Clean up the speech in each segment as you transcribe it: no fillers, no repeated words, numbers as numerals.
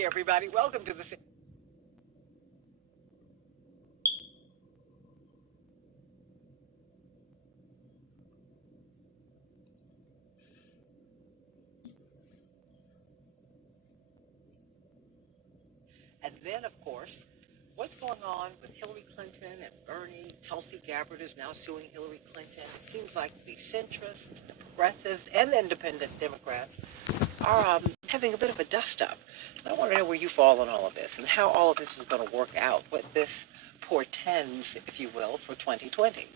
Hey everybody, welcome to the... And then, of course, what's going on with Hillary Clinton and Bernie? Tulsi Gabbard is now suing Hillary Clinton. It seems like the centrists, the progressives, and the independent Democrats are having a bit of a dust-up. I want to know where you fall on all of this and how all of this is going to work out, what this portends, if you will, for 2020.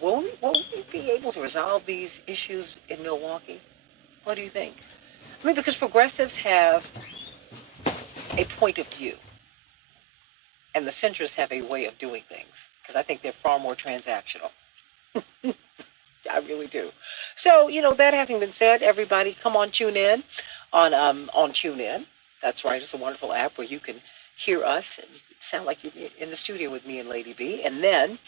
Will we be able to resolve these issues in Milwaukee? What do you think? I mean, because progressives have a point of view, and the centrists have a way of doing things, because I think they're far more transactional. I really do. So, that having been said, everybody, come on, tune in on TuneIn. That's right. It's a wonderful app where you can hear us and sound like you're in the studio with me and Lady B. And then,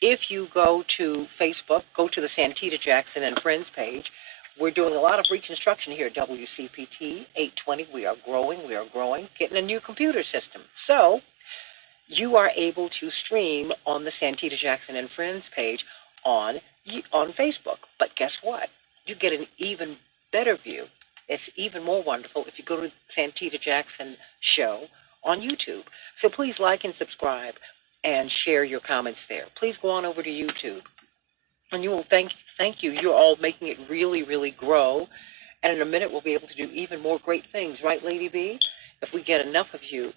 if you go to Facebook, go to the Santita Jackson and Friends page. We're doing a lot of reconstruction here at WCPT 820. We are growing, getting a new computer system. So you are able to stream on the Santita Jackson and Friends page on Facebook. But guess what? You get an even better view. It's even more wonderful if you go to Santita Jackson Show on YouTube. So please like and subscribe and share your comments there. Please go on over to YouTube. And you will thank you. You're all making it really, really grow. And in a minute, we'll be able to do even more great things. Right, Lady B? If we get enough of you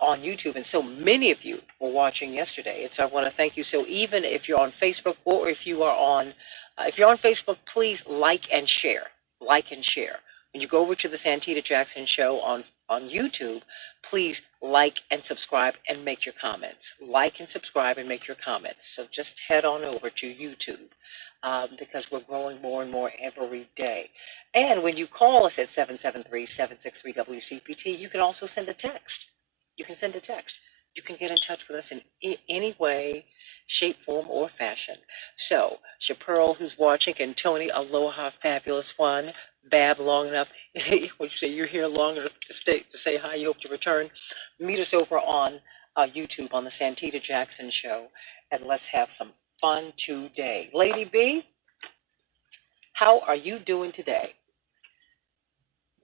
on YouTube. And so many of you were watching yesterday. And so I want to thank you. So even if you're on Facebook or if you're on Facebook, please like and share. Like and share. When you go over to the Santita Jackson Show on YouTube, please like and subscribe and make your comments. Like and subscribe and make your comments. So just head on over to YouTube because we're growing more and more every day. And when you call us at 773-763-WCPT, you can also send a text. You can send a text. You can get in touch with us in any way, shape, form, or fashion. So, Chapearl, who's watching, and Tony, aloha, fabulous one. Bab, long enough. What you say? You're here long enough to say hi. You hope to return. Meet us over on YouTube on the Santita Jackson Show, and let's have some fun today. Lady B, how are you doing today?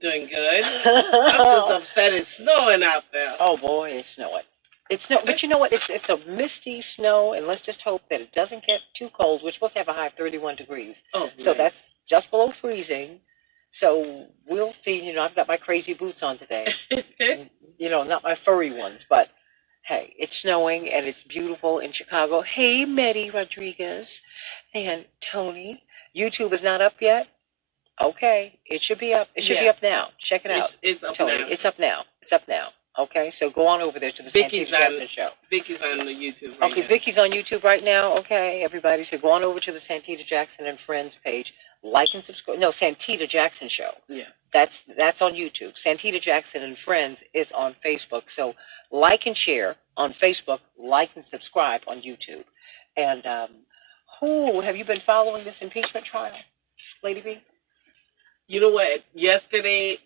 Doing good. I'm just upset it's snowing out there. Oh boy, it's snowing. It's snow, but you know what? It's a misty snow, and let's just hope that it doesn't get too cold. We're supposed to have a high of 31 degrees. Oh, so nice. That's just below freezing. So we'll see. I've got my crazy boots on today. Not my furry ones, but hey, it's snowing and it's beautiful in Chicago. Hey, Medi Rodriguez and Tony. YouTube is not up yet. Okay, it should be up. It should be up now. Check it out. It's up Tony, now. It's up now. It's up now. Okay, so go on over there to the Santita Jackson Show. Vicky's on the YouTube right Okay, now. Vicky's on YouTube right now. Okay, everybody. So go on over to the Santita Jackson and Friends page. Like and subscribe. No, Santita Jackson Show. Yeah. That's on YouTube. Santita Jackson and Friends is on Facebook. So like and share on Facebook. Like and subscribe on YouTube. And have you been following this impeachment trial, Lady B? You know what? Yesterday,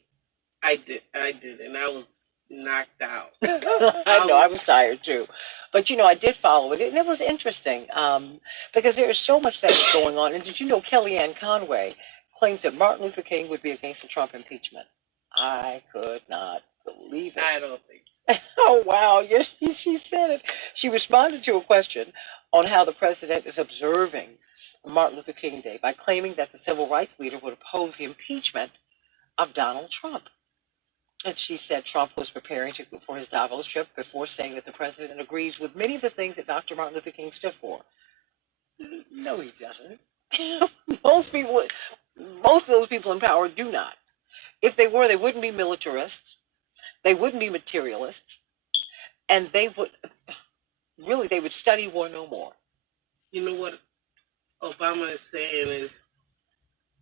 I did, and I was knocked out. I know, I was tired too. But, I did follow it, and it was interesting because there is so much that is going on. And did you know Kellyanne Conway claims that Martin Luther King would be against the Trump impeachment? I could not believe it. I don't think so. Oh, wow. Yes, she said it. She responded to a question on how the president is observing Martin Luther King Day by claiming that the civil rights leader would oppose the impeachment of Donald Trump. And she said Trump was preparing for his Davos trip before saying that the president agrees with many of the things that Dr. Martin Luther King stood for. No, he doesn't. Most of those people in power do not. If they were, they wouldn't be militarists. They wouldn't be materialists. And they would study war no more. You know what Obama is saying is,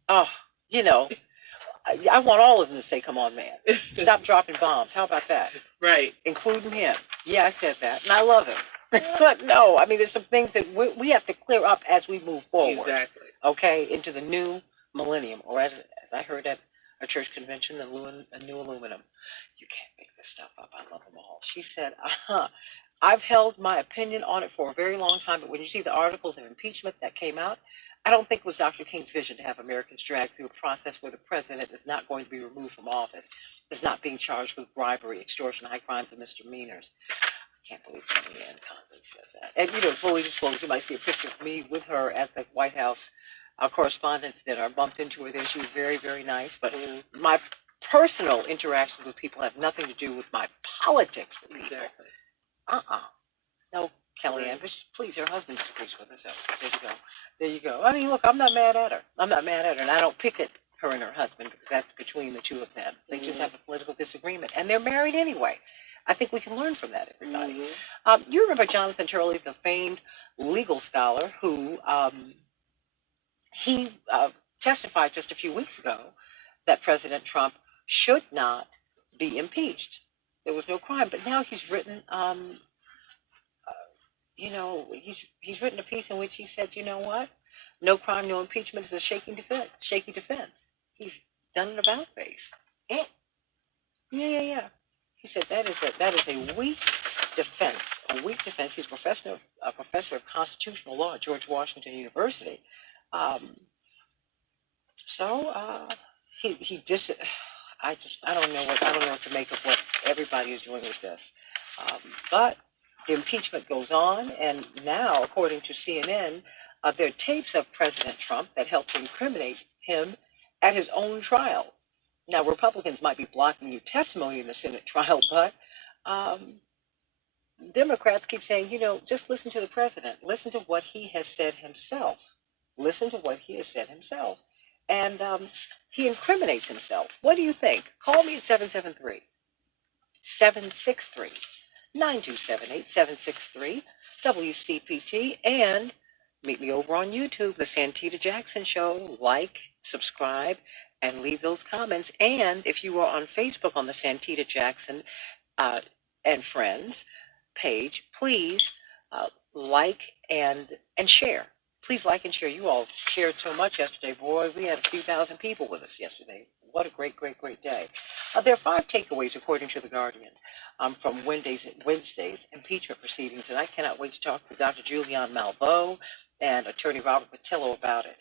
I want all of them to say, come on, man. Stop dropping bombs. How about that? Right. Including him. Yeah, I said that. And I love him. But no, there's some things that we have to clear up as we move forward. Exactly. Okay, into the new millennium. Or as I heard at a church convention, the new aluminum. You can't make this stuff up. I love them all. She said, I've held my opinion on it for a very long time, but when you see the articles of impeachment that came out, I don't think it was Dr. King's vision to have Americans dragged through a process where the president is not going to be removed from office, is not being charged with bribery, extortion, high crimes, and misdemeanors. I can't believe Kellyanne Conway said that. And, fully disclosed, you might see a picture of me with her at the White House correspondence dinner. I bumped into her there. She was very, very nice. But my personal interactions with people have nothing to do with my politics with people. Exactly. No, Kellyanne, but please, her husband disagrees with her, so there you go. There you go. I mean, look, I'm not mad at her. And I don't pick at her and her husband because that's between the two of them. They just have a political disagreement, and they're married anyway. I think we can learn from that, everybody. You remember Jonathan Turley, the famed legal scholar, who he testified just a few weeks ago that President Trump should not be impeached. There was no crime, but now he's written, he's written a piece in which he said, you know what? No crime, no impeachment is a shaky defense. He's done an about face. Yeah. He said that is a weak defense. A weak defense. He's a professor of constitutional law at George Washington University. I don't know what to make of what everybody is doing with this. But the impeachment goes on, and now, according to CNN, there are tapes of President Trump that helped incriminate him at his own trial. Now, Republicans might be blocking new testimony in the Senate trial, but Democrats keep saying, just listen to the president. Listen to what he has said himself. And he incriminates himself. What do you think? Call me at 773-763-9278, 763 WCPT, and meet me over on YouTube, The Santita Jackson Show. Like, subscribe, and leave those comments. And if you are on Facebook on the Santita Jackson and Friends page, please like and share. Please like and share. You all shared so much yesterday. Boy, we had a few thousand people with us yesterday. What a great, great, great day. There are 5 takeaways, according to The Guardian, from Wednesday's impeachment proceedings, and I cannot wait to talk with Dr. Julian Malveaux and Attorney Robert Patillo about it.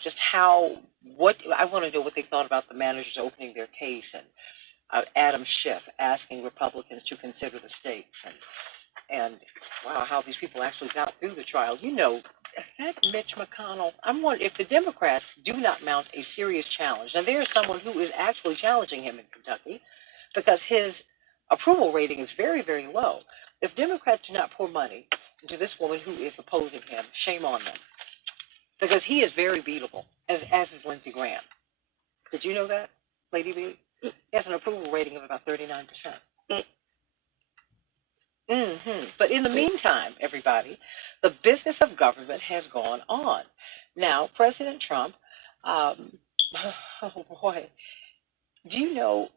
Just I want to know what they thought about the managers opening their case, and Adam Schiff asking Republicans to consider the stakes, and wow, how these people actually got through the trial. That Mitch McConnell, I'm wondering if the Democrats do not mount a serious challenge. Now, there is someone who is actually challenging him in Kentucky because his approval rating is very, very low. If Democrats do not pour money into this woman who is opposing him, shame on them. Because he is very beatable, as is Lindsey Graham. Did you know that, Lady B? He has an approval rating of about 39%. But in the meantime, everybody, the business of government has gone on. Now, President Trump, oh boy, do you know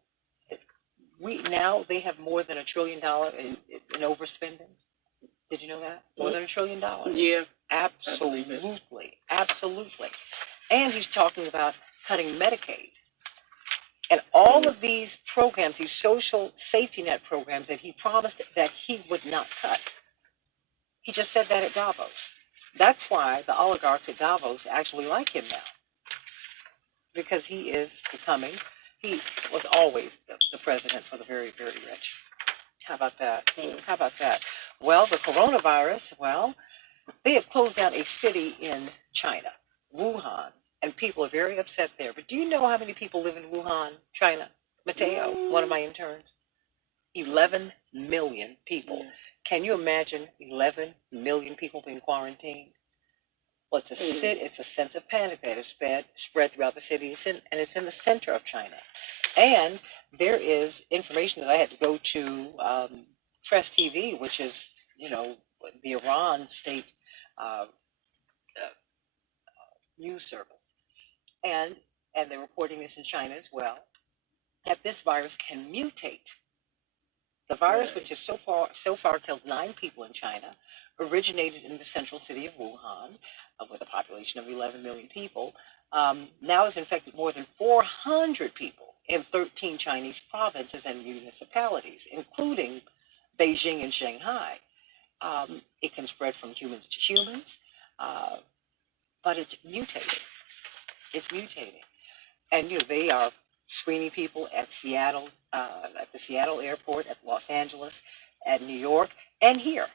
they have more than $1 trillion in overspending? Did you know that? More than $1 trillion. Yeah. Absolutely. And he's talking about cutting Medicaid. And all of these programs, these social safety net programs that he promised that he would not cut. He just said that at Davos. That's why the oligarchs at Davos actually like him now. Because he was always the president for the very, very rich. How about that? Well, the coronavirus, they have closed down a city in China, Wuhan. And people are very upset there. But do you know how many people live in Wuhan, China? Mateo, one of my interns. 11 million people. Can you imagine 11 million people being quarantined? Well, it's a sense of panic that has spread throughout the city, and it's in the center of China. And there is information that I had to go to Press TV, which is, the Iran state news service. And they're reporting this in China as well, that this virus can mutate. The virus, which has so far killed 9 people in China, originated in the central city of Wuhan, with a population of 11 million people, now has infected more than 400 people in 13 Chinese provinces and municipalities, including Beijing and Shanghai. It can spread from humans to humans, uh, but it's mutating. It's mutating. And they are screening people at Seattle, at the Seattle airport, at Los Angeles, at New York, and here.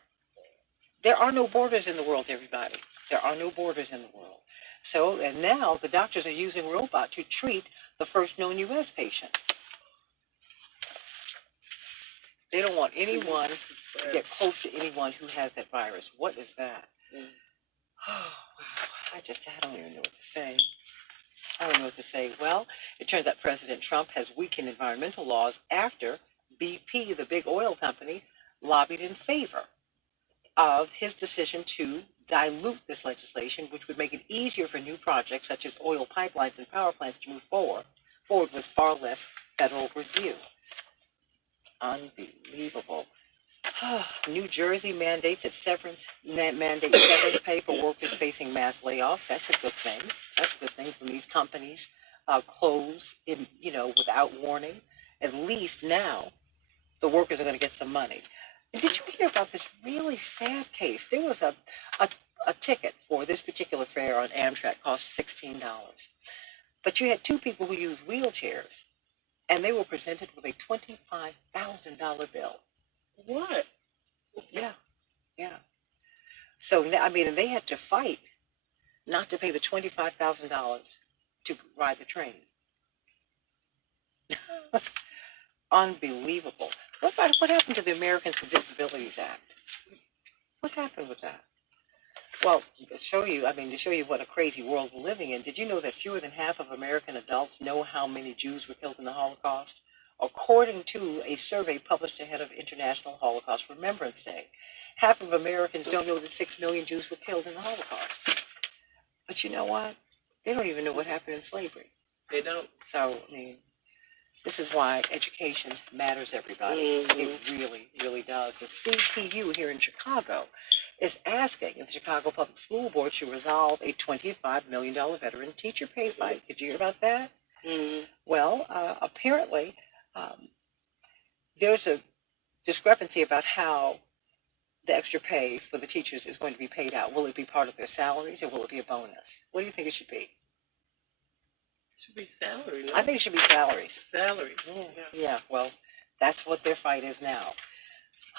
There are no borders in the world, everybody. There are no borders in the world. So, and now the doctors are using robot to treat the first known U.S. patient. They don't want anyone to get close to anyone who has that virus. What is that? Oh, wow. I don't even know what to say. I don't know what to say. Well, it turns out President Trump has weakened environmental laws after BP, the big oil company, lobbied in favor of his decision to dilute this legislation, which would make it easier for new projects such as oil pipelines and power plants to move forward with far less federal review. Unbelievable. New Jersey mandates severance pay for workers facing mass layoffs. That's a good thing. That's a good thing when these companies close without warning. At least now the workers are going to get some money. And did you hear about this really sad case? There was a ticket for this particular fare on Amtrak cost $16. But you had two people who used wheelchairs, and they were presented with a $25,000 bill. What? Yeah. So, I mean, and they had to fight not to pay the $25,000 to ride the train. Unbelievable. What happened to the Americans with Disabilities Act? What happened with that? Well, to show you what a crazy world we're living in, did you know that fewer than half of American adults know how many Jews were killed in the Holocaust? According to a survey published ahead of International Holocaust Remembrance Day, half of Americans don't know that 6 million Jews were killed in the Holocaust. But you know what? They don't even know what happened in slavery. They don't. So, I mean, this is why education matters, everybody. Mm-hmm. It really, really does. The CTU here in Chicago is asking the Chicago Public School Board to resolve a $25 million veteran teacher pay fight. Did you hear about that? Mm-hmm. Well, apparently, there's a discrepancy about how the extra pay for the teachers is going to be paid out. Will it be part of their salaries or will it be a bonus? What do you think it should be? It should be salary. No? I think it should be salaries. Salary. Yeah, well, that's what their fight is now.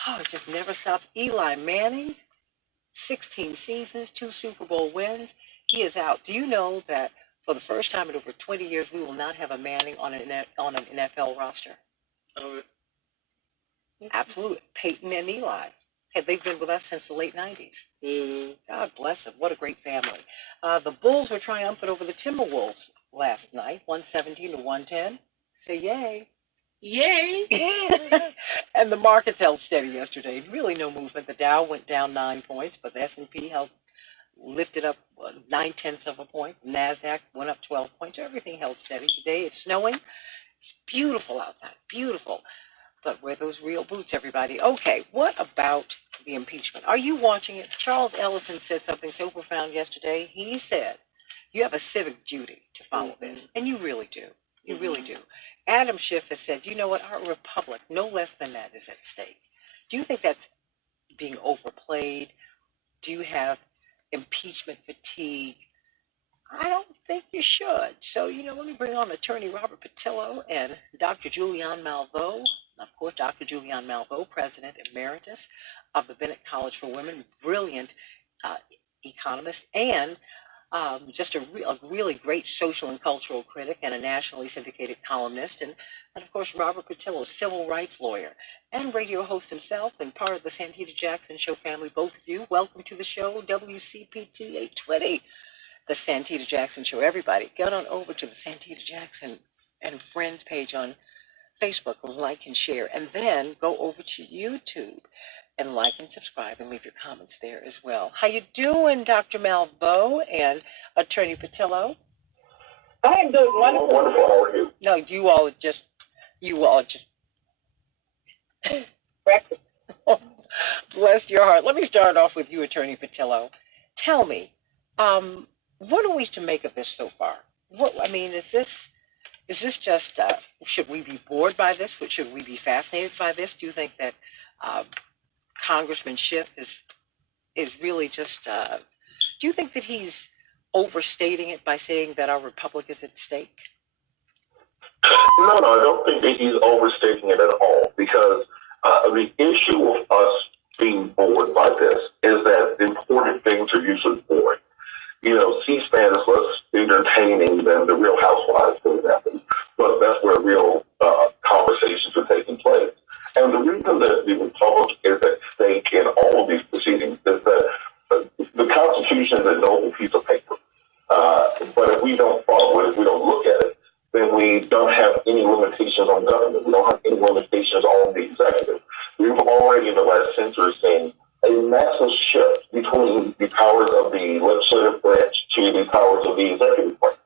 Oh, it just never stops. Eli Manning, 16 seasons, 2 Super Bowl wins. He is out. Do you know that for the first time in over 20 years, we will not have a Manning on an NFL roster? Oh. Absolutely. Peyton and Eli. They've been with us since the late 90s. Mm-hmm. God bless them. What a great family. The Bulls were triumphant over the Timberwolves last night, 117-110. Say yay. Yay. And the markets held steady yesterday. Really no movement. The Dow went down 9 points, but the S&P lifted up 0.9 of a point. NASDAQ went up 12 points. Everything held steady. Today it's snowing. It's beautiful outside. Beautiful. But wear those real boots, everybody. Okay, what about the impeachment? Are you watching it? Charles Ellison said something so profound yesterday. He said, you have a civic duty to follow this. And you really do. You really do. Adam Schiff has said, you know what, our republic, no less than that, is at stake. Do you think that's being overplayed? Do you have impeachment fatigue? I don't think you should. So, let me bring on Attorney Robert Patillo and Dr. Julianne Malveaux. Of course, Dr. Julianne Malveaux, President Emeritus of the Bennett College for Women, brilliant economist, and just a really great social and cultural critic and a nationally syndicated columnist. And of course, Robert Patillo, civil rights lawyer and radio host himself and part of the Santita Jackson Show family. Both of you, welcome to the show, WCPT 820, the Santita Jackson Show. Everybody, get on over to the Santita Jackson and Friends page on Facebook, like and share, and then go over to YouTube and like and subscribe and leave your comments there as well. How you doing, Dr. Malveaux and Attorney Patillo? I am doing wonderful. Wonderful. How are you? No, you all just Breakfast. Bless your heart. Let me start off with you, Attorney Patillo. Tell me, what are we to make of this so far? Is this Is this just, should we be bored by this? Should we be fascinated by this? Do you think that uh, Congressman Schiff is really just, do you think that he's overstating it by saying that our republic is at stake? No, I don't think that he's overstating it at all, because the issue of us being bored by this is that important things are usually boring. C-SPAN is less entertaining than the Real Housewives, for example, but that's where real conversations are taking place. And the reason that the Republic is at stake in all of these proceedings is that the Constitution is a noble piece of paper. But if we don't follow it, if we don't look at it, then we don't have any limitations on government. We don't have any limitations on the executive. We've already in the last century seen a massive shift between the powers of the legislative branch to the powers of the executive branch.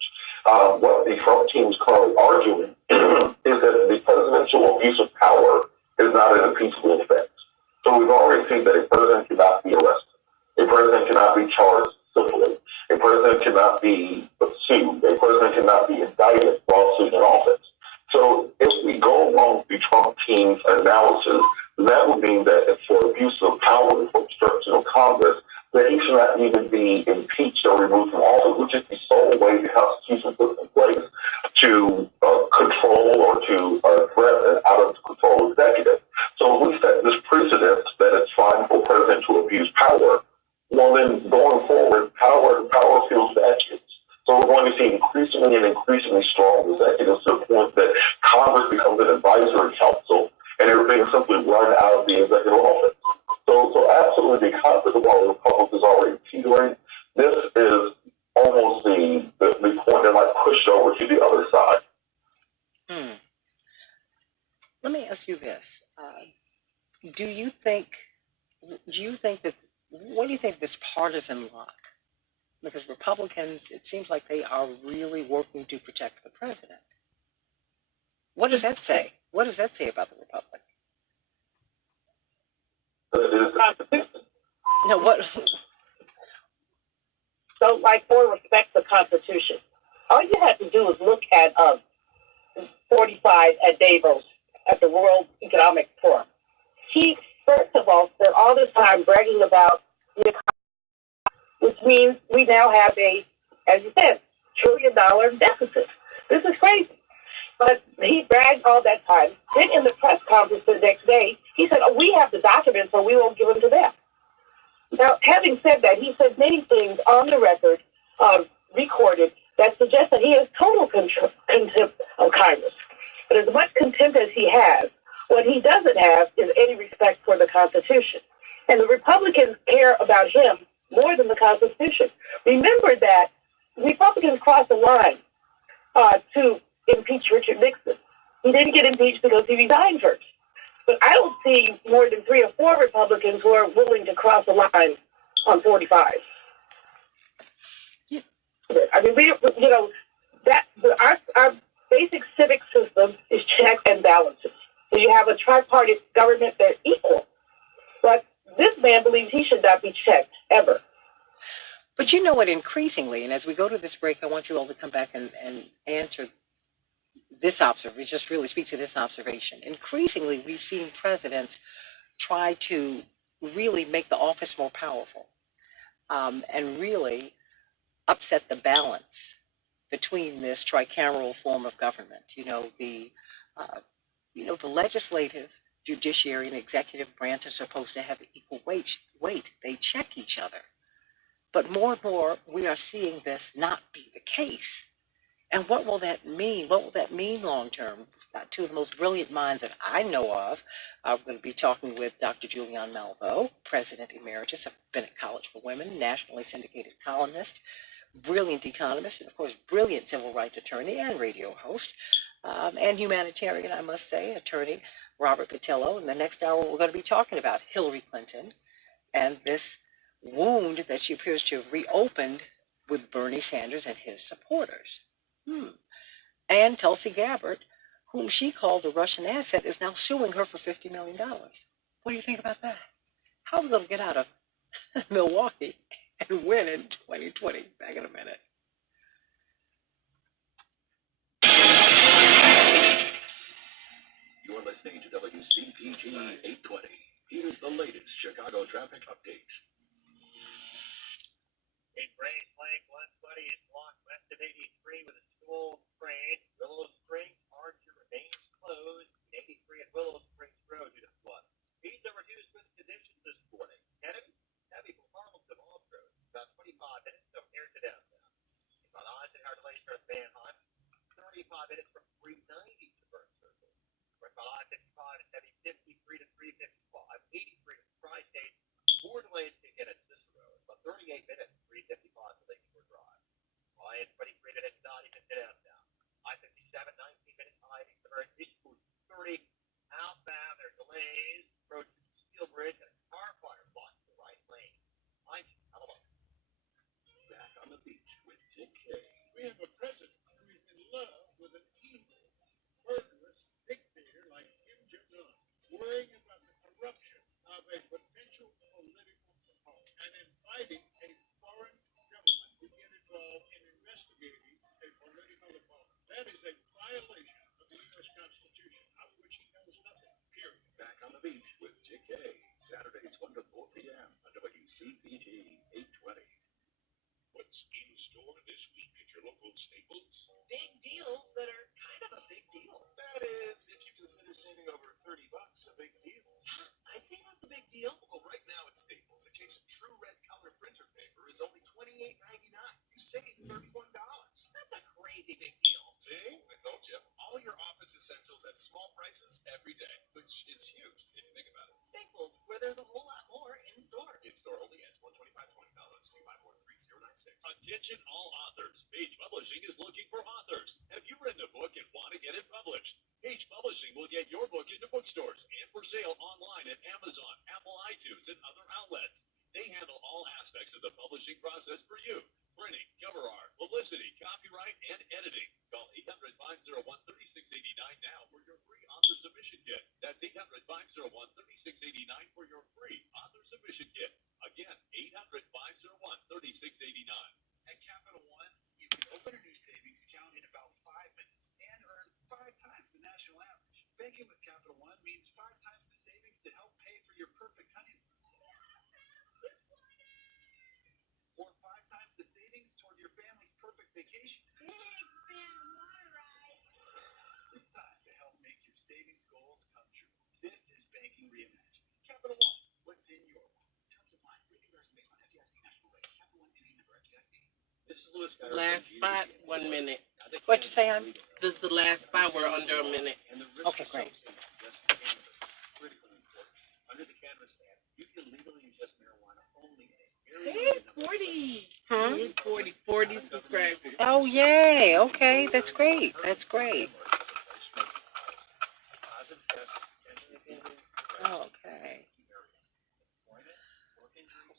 What the Trump team is currently arguing is that the presidential abuse of power is not an impeachable offense. So we've already seen that a president cannot be arrested. A president cannot be charged civilly. A president cannot be sued. A president cannot be indicted while sitting in office. So if we go along with the Trump team's analysis, that would mean that for abuse of power, for obstruction of Congress, that he should not even be impeached or removed from office, which is the sole way the Constitution puts in place to control or to threat an out-of-control executive. So if we set this precedent that it's fine for a president to abuse power, well, then going forward, power feels statutes. So we're going to see increasingly and increasingly strong executives to the point that Congress becomes an advisory council and everything is simply run out of the executive office. So absolutely, the concept of our republic is already teetering. This is almost the point that might push over to the other side. Let me ask you this: Do you think that? What do you think this partisan lock? Because Republicans, it seems like they are really working to protect the president. What does that say? What does that say about the Republic? No, what? So, like, for respect the Constitution, all you have to do is look at 45 at Davos at the World Economic Forum. He, first of all, spent all this time bragging about the economy, which means we now have a, as you said, $1 trillion deficit. This is crazy. But he bragged all that time. Then in the press conference the next day, he said, oh, we have the documents, so we won't give them to them. Now, having said that, he said many things on the record, recorded, that suggest that he has total contempt of Congress. But as much contempt as he has, what he doesn't have is any respect for the Constitution. And the Republicans care about him more than the Constitution. Remember that Republicans crossed the line to impeach Richard Nixon. He didn't get impeached because he resigned first. But I don't see more than 3 or 4 Republicans who are willing to cross the line on 45. Yeah. I mean, our basic civic system is checks and balances. So you have a tripartite government that's equal. But this man believes he should not be checked, ever. But you know what, increasingly, and as we go to this break, I want you all to come back and answer this observation, just really speak to this observation. Increasingly, we've seen presidents try to really make the office more powerful and really upset the balance between this tricameral form of government. The legislative, judiciary, and executive branch are supposed to have equal weight. They check each other. But more and more, we are seeing this not be the case. And what will that mean? What will that mean long term? Two of the most brilliant minds that I know of. We're going to be talking with Dr. Julianne Malveaux, President Emeritus of Bennett College for Women, nationally syndicated columnist, brilliant economist, and of course, brilliant civil rights attorney and radio host, and humanitarian, I must say, attorney Robert Patillo. In the next hour, we're going to be talking about Hillary Clinton and this wound that she appears to have reopened with Bernie Sanders and his supporters. And Tulsi Gabbard, whom she calls a Russian asset, is now suing her for $50 million. What do you think about that? How are we going to get out of Milwaukee and win in 2020? Back in a minute. You're listening to WCPT 820. Here's the latest Chicago traffic update. A Grays Lake 120 is blocked west of 83 with a school train. Willow Springs Archer remains closed. 83 at Willow Springs Road due to flood. Speeds over with conditions this morning. Kennedy, heavy from Harlem to Mall Road. About 25 minutes from here to downtown. On Eisenhower delays from Van Hunt. 35 minutes from 390 to Burn Circle. Right by I-55 is heavy 53 to 355. 83 to Tri-State. More delays to get at Cicero. About 38 minutes, 355 to Lakeshore Drive. Lion 23 minutes, not even to downtown. I-57, 19 minutes, hiding to Burn. Eastwood 30. Outbound, there are delays. Approaching Steel Bridge and a car fire blocks the right lane. I'm Hello. Back on the beach with Dick K. We have a president who is in love with an evil, murderous dictator like Kim Jong-un, worrying about the corruption of a potential political opponent and inviting a foreign government to get involved in investigating a political opponent. That is a violation of the U.S. Constitution, of which he knows nothing, period. Back on the beach with Dick K. Saturdays 1 to 4 p.m. on WCPT 820. What's in store this week at your local Staples? Big deals that are kind of a big deal. That is, if you consider saving over $30 a big deal. I'd say that's a big deal. Well, right now at Staples, a case of True Red Color printer paper is only $28.99. You save $31. That's a crazy big deal. See? I told you. All your office essentials at small prices every day, which is huge if you think about it. Staples, where there's a whole lot more in store. In store only at $125.20. You buy more 3096. Attention all authors. Page Publishing is looking for authors. Have you written a book and want to get it published? Page Publishing will get your book into bookstores and for sale online at Amazon, Apple iTunes, and other outlets. They handle all aspects of the publishing process for you. Printing, cover art, publicity, copyright, and editing. Call 800-501-3689 now for your free author submission kit. That's 800-501-3689 for your free author submission kit. Again, 800-501-3689. At Capital One, you can open a new savings account in about 5 minutes and earn 5 times the national average. Banking with Capital One means 5 times the savings to help pay for your perfect honeymoon. Or 5 times the savings toward your family's perfect vacation. It's time to help make your savings goals come true. This is Banking Reimagined. Capital One, what's in your wallet? Terms apply. Rate comparison based on FDIC national rate. Capital One NA member FDIC. This is Louis Guy. Last spot, 1 minute. What'd you say, hon? This is the last spot. We're under a minute. Okay, great. Under the Cannabis Act, you can legally ingest marijuana only in a Hey, 40. 40 subscribers. Oh, yay. Okay, that's great. That's great. Okay.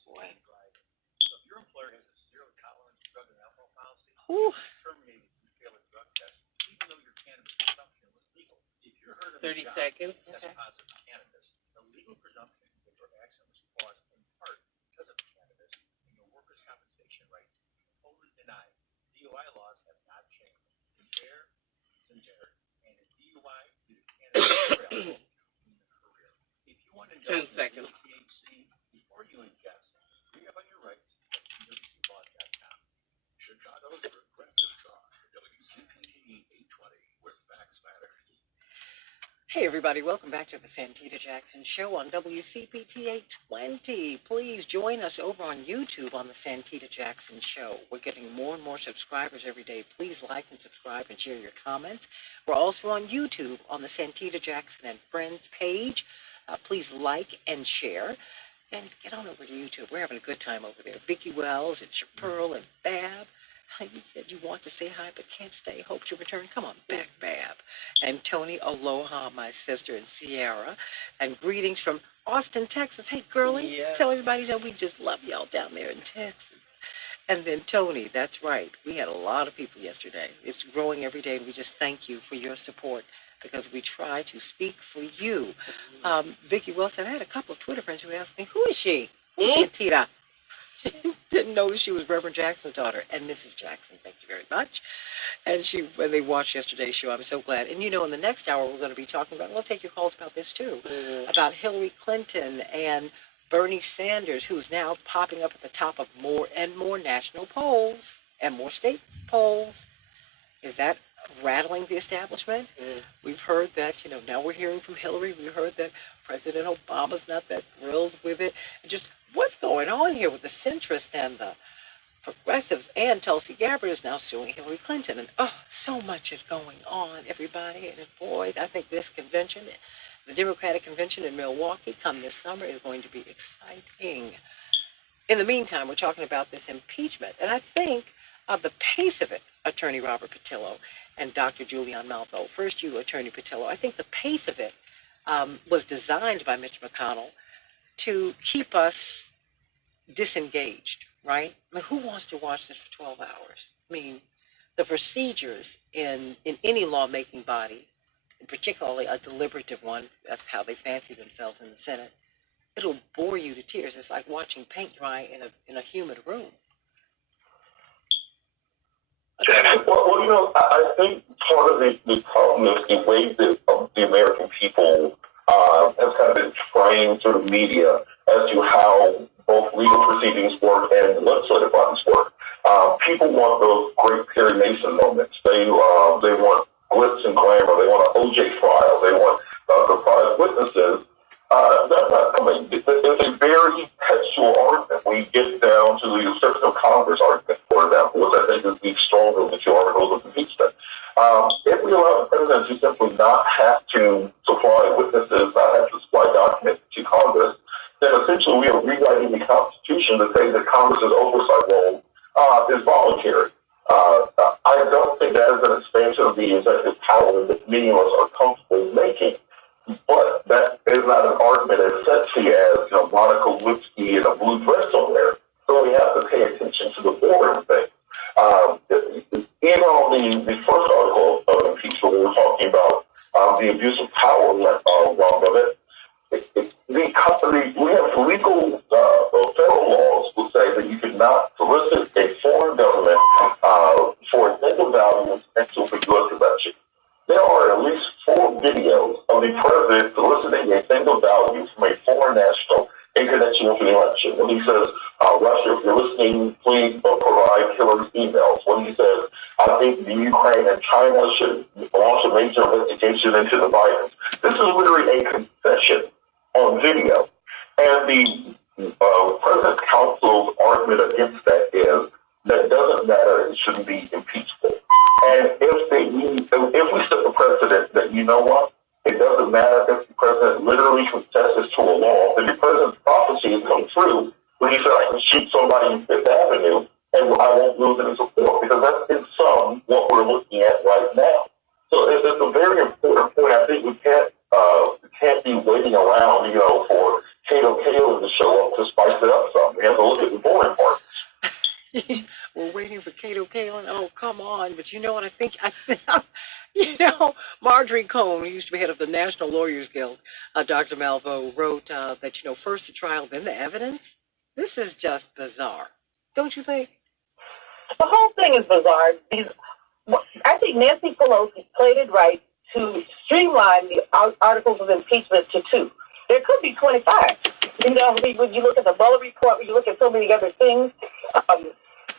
Boy. So if your employer has a zero tolerance drug and alcohol policy, Whew. terminated if you fail a drug test, even though your cannabis consumption was legal. If you're heard of 30 a job seconds. test Okay. positive for cannabis, the legal presumption is that your action was caused in part because of the cannabis, and your workers' compensation rights totally denied. DUI laws have not changed. Impaired is impaired, and a DUI due to cannabis or alcohol in your career. If you want to 10 seconds. THC before you ingest, read up on your rights at PWClaw.com. Chicago's Progressive Talk. WCPT 820, where facts matter. Hey, everybody. Welcome back to the Santita Jackson Show on WCPT 820. Please join us over on YouTube on the Santita Jackson Show. We're getting more and more subscribers every day. Please like and subscribe and share your comments. We're also on YouTube on the Santita Jackson and Friends page. Please like and share. And get on over to YouTube. We're having a good time over there. Vicki Wells and Chapearl and Bab. You said you want to say hi but can't stay. Hope to return. Come on back, Bab. And Tony, aloha, my sister, and Sierra. And greetings from Austin, Texas. Hey, girlie, Yeah. tell everybody that we just love y'all down there in Texas. And then Tony, that's right. We had a lot of people yesterday. It's growing every day, and we just thank you for your support because we try to speak for you. Vicki Wilson, I had a couple of Twitter friends who asked me, who is she? Who's Santita? didn't know she was Reverend Jackson's daughter, and Mrs. Jackson. Thank you very much. And when they watched yesterday's show, I'm so glad. And in the next hour, we're going to be talking about, we'll take your calls about this too, about Hillary Clinton and Bernie Sanders, who's now popping up at the top of more and more national polls and more state polls. Is that rattling the establishment? We've heard that, now we're hearing from Hillary. We heard that President Obama's not that thrilled with it. And just what's going on here with the centrists and the progressives, and Tulsi Gabbard is now suing Hillary Clinton. And so much is going on, everybody. And boy, I think this convention, the Democratic convention in Milwaukee come this summer, is going to be exciting. In the meantime, we're talking about this impeachment. And I think the pace of it, Attorney Robert Patillo and Dr. Julian Malveaux. First, you, Attorney Patillo. I think the pace of it was designed by Mitch McConnell to keep us disengaged, right? I mean, who wants to watch this for 12 hours? I mean, the procedures in any lawmaking body, and particularly a deliberative one, that's how they fancy themselves in the Senate, it'll bore you to tears. It's like watching paint dry in a humid room. Well, I think part of the problem is the way that the American people have kind of been trained through the media as to how both legal proceedings work and legislative bodies work. People want those great Perry Mason moments. They want glitz and glamour. They want an OJ trial. They want surprise witnesses. That's not coming. It's a very textual argument when you get down to the obstruction of Congress argument, for example, which I think is the stronger of the two articles of impeachment. If we allow the president to simply not have to supply witnesses, not have to supply documents to Congress, then essentially we are rewriting the Constitution to say that Congress's oversight role is voluntary. I don't think that is an expansion of the executive power that many of us are comfortable making. But that is not an argument as sexy as Monica Lewinsky in a blue dress somewhere. So we have to pay attention to the boring thing. Even on the first article of impeachment, we were talking about the abuse of power wrong of it. We have legal federal laws will say that you cannot solicit a foreign government for a single value potential for U.S. election. There are at least 4 videos of the president soliciting a single value from a foreign national in connection with the election. When he says, Russia, if you're listening, please provide Hillary's emails. When he says, I think the Ukraine and China should launch a major investigation into the Bidens. This is literally a confession on video. And the President's Counsel's argument against that is that it doesn't matter, it shouldn't be impeachable. And if we set the precedent that, you know what, it doesn't matter if the president literally confesses to a law, then the president's prophecy has come true when he said, I can shoot somebody in Fifth Avenue and I won't lose any support, because that's in sum what we're looking at right now. So it's a very important point. I think we can't be waiting around, for Cato Kaelin to show up to spice it up some. We have to look at the boring parts. We're waiting for Cato Kaelin. Oh, come on. But you know what I think? Marjorie Cohn, who used to be head of the National Lawyers Guild, Dr. Malveaux, wrote that, first the trial, then the evidence. This is just bizarre. Don't you think? The whole thing is bizarre. I think Nancy Pelosi played it right to streamline the articles of impeachment to 2. There could be 25. When you look at the Mueller report, when you look at so many other things,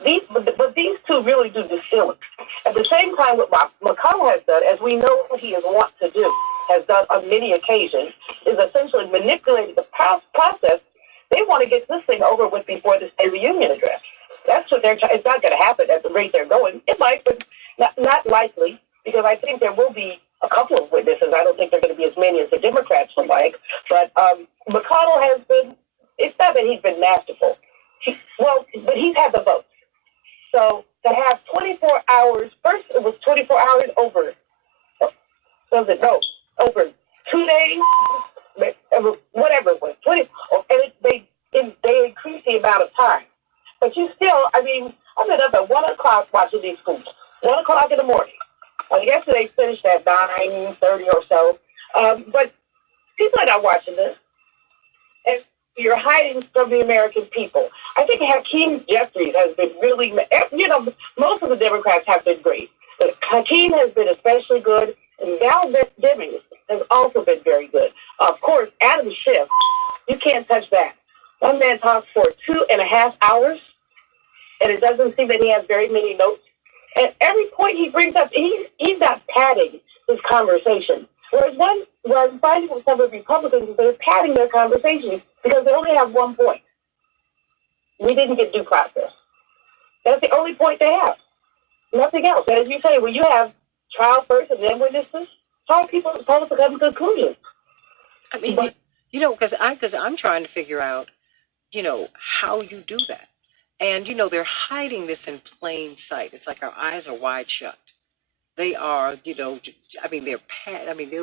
but these 2 really do distill it. At the same time, what McConnell has done, as we know he is wont to do, has done on many occasions, is essentially manipulated the process. They want to get this thing over with before the State of the Union address. That's what they're trying. It's not going to happen at the rate they're going. It might, but not likely, because I think there will be a couple of witnesses. I don't think there are going to be as many as the Democrats would like. But McConnell has been, it's not that he's been masterful. But he's had the votes. So to have 24 hours, first it was 24 hours over, over 2 days, whatever it was, 20, and they increased the amount of time. But you still, I've been up at 1 o'clock watching these schools, 1 o'clock in the morning. Yesterday finished at 9:30 or so. But people are not watching this. And you're hiding from the American people. I think Hakeem Jeffries has been really, most of the Democrats have been great. But Hakeem has been especially good, and Val Demings has also been very good. Of course, Adam Schiff, you can't touch that. One man talks for 2.5 hours, and it doesn't seem that he has very many notes. And every point he brings up, he's not padding his conversation. Whereas I'm finding with some of the Republicans, they're padding their conversation because they only have one point. We didn't get due process. That's the only point they have. Nothing else. And as you say, when you have trial first and then witnesses, how are people supposed to come to conclusions? I mean, because I'm trying to figure out, how you do that. And, they're hiding this in plain sight. It's like our eyes are wide shut. They are, they're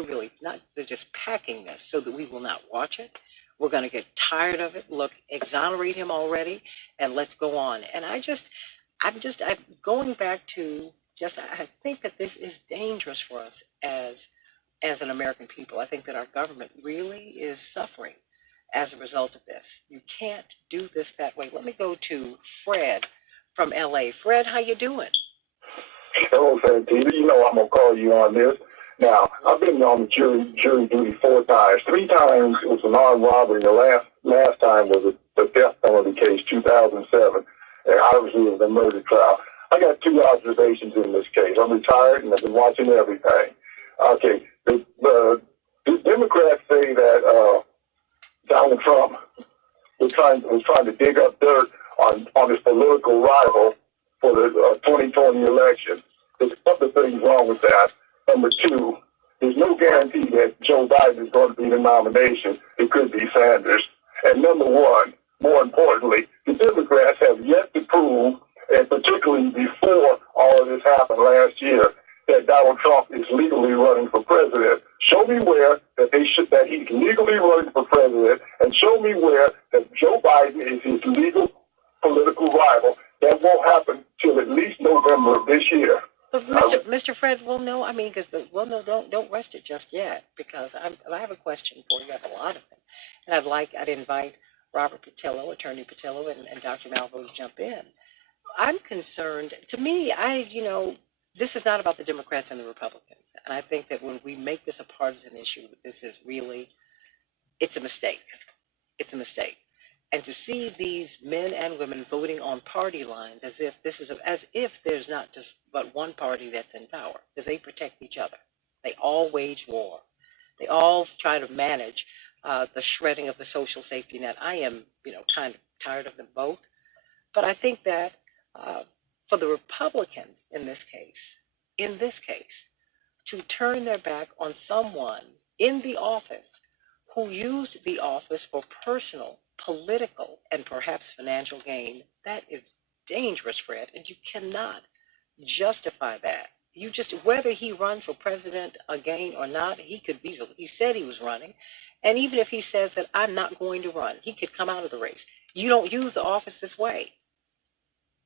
really not, they're just packing this so that we will not watch it. We're going to get tired of it. Look, exonerate him already, and let's go on. And I'm going back to I think that this is dangerous for us as an American people. I think that our government really is suffering as a result of this. You can't do this that way. Let me go to Fred from LA. Fred, how you doing? Hello, Santita. You know I'm going to call you on this. Now, I've been on jury duty 4 times. 3 times it was an armed robbery. The last time was the death penalty case, 2007. And obviously it was a murder trial. I got 2 observations in this case. I'm retired and I've been watching everything. Okay, the Democrats say that Donald Trump was trying to dig up dirt on his political rival for the 2020 election. There's a couple of things wrong with that. Number 2, there's no guarantee that Joe Biden is going to be the nomination. It could be Sanders. And number 1, more importantly, the Democrats have yet to prove, and particularly before all of this happened last year, that Donald Trump is legally running for president. Show me where that he's legally running for president, and show me where that Joe Biden is his legal political rival. That won't happen till at least November of this year. But Mr. Fred, don't rest it just yet, because I have a question for you. I have a lot of them, and I'd invite Robert Patillo, Attorney Patillo, and Dr. Malvo to jump in. I'm concerned. To me, this is not about the Democrats and the Republicans, and I think that when we make this a partisan issue, this is really, it's a mistake. It's a mistake. And to see these men and women voting on party lines as if there's not just but one party that's in power, because they protect each other. They all wage war. They all try to manage the shredding of the social safety net. I am, kind of tired of them both. But I think that for the Republicans in this case, to turn their back on someone in the office who used the office for personal, political, and perhaps financial gain, that is dangerous, Fred, and you cannot justify that. Whether he runs for president again or not, he said he was running, and even if he says that I'm not going to run, he could come out of the race. You don't use the office this way.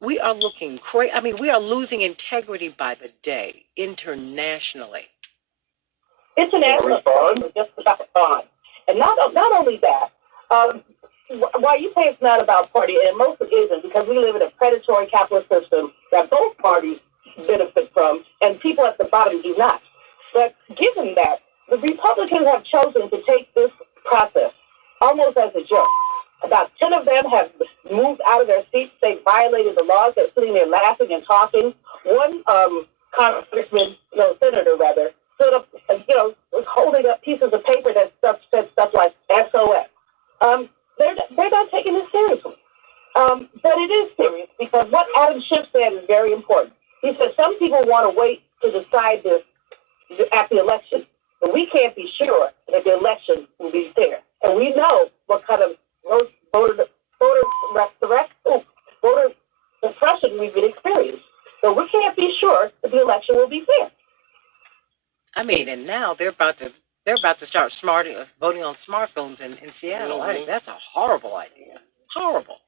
We are looking crazy. We are losing integrity by the day internationally. International is just about fun. And not only that, why you say it's not about party, and most of it isn't, because we live in a predatory capitalist system that both parties benefit from, and people at the bottom do not. But given that, the Republicans have chosen to take this process almost as a joke. About 10 of them have moved out of their seats. They violated the laws. They're sitting there laughing and talking. One senator rather, stood up, was holding up pieces of paper that said stuff like SOS. They're not taking this seriously. But it is serious, because what Adam Schiff said is very important. He said some people want to wait to decide this at the election, but we can't be sure that the election will be fair. And we know what kind of voter suppression we've been experiencing. So we can't be sure that the election will be fair. And now they're about to start voting on smartphones in Seattle. Mm-hmm. I think that's a horrible idea. Horrible.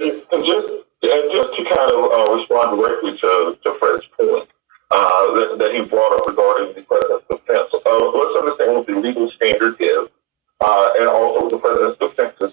And just to kind of respond directly to Fred's point that he brought up regarding the president's defense, let's understand what the legal standard is, and also what the president's defense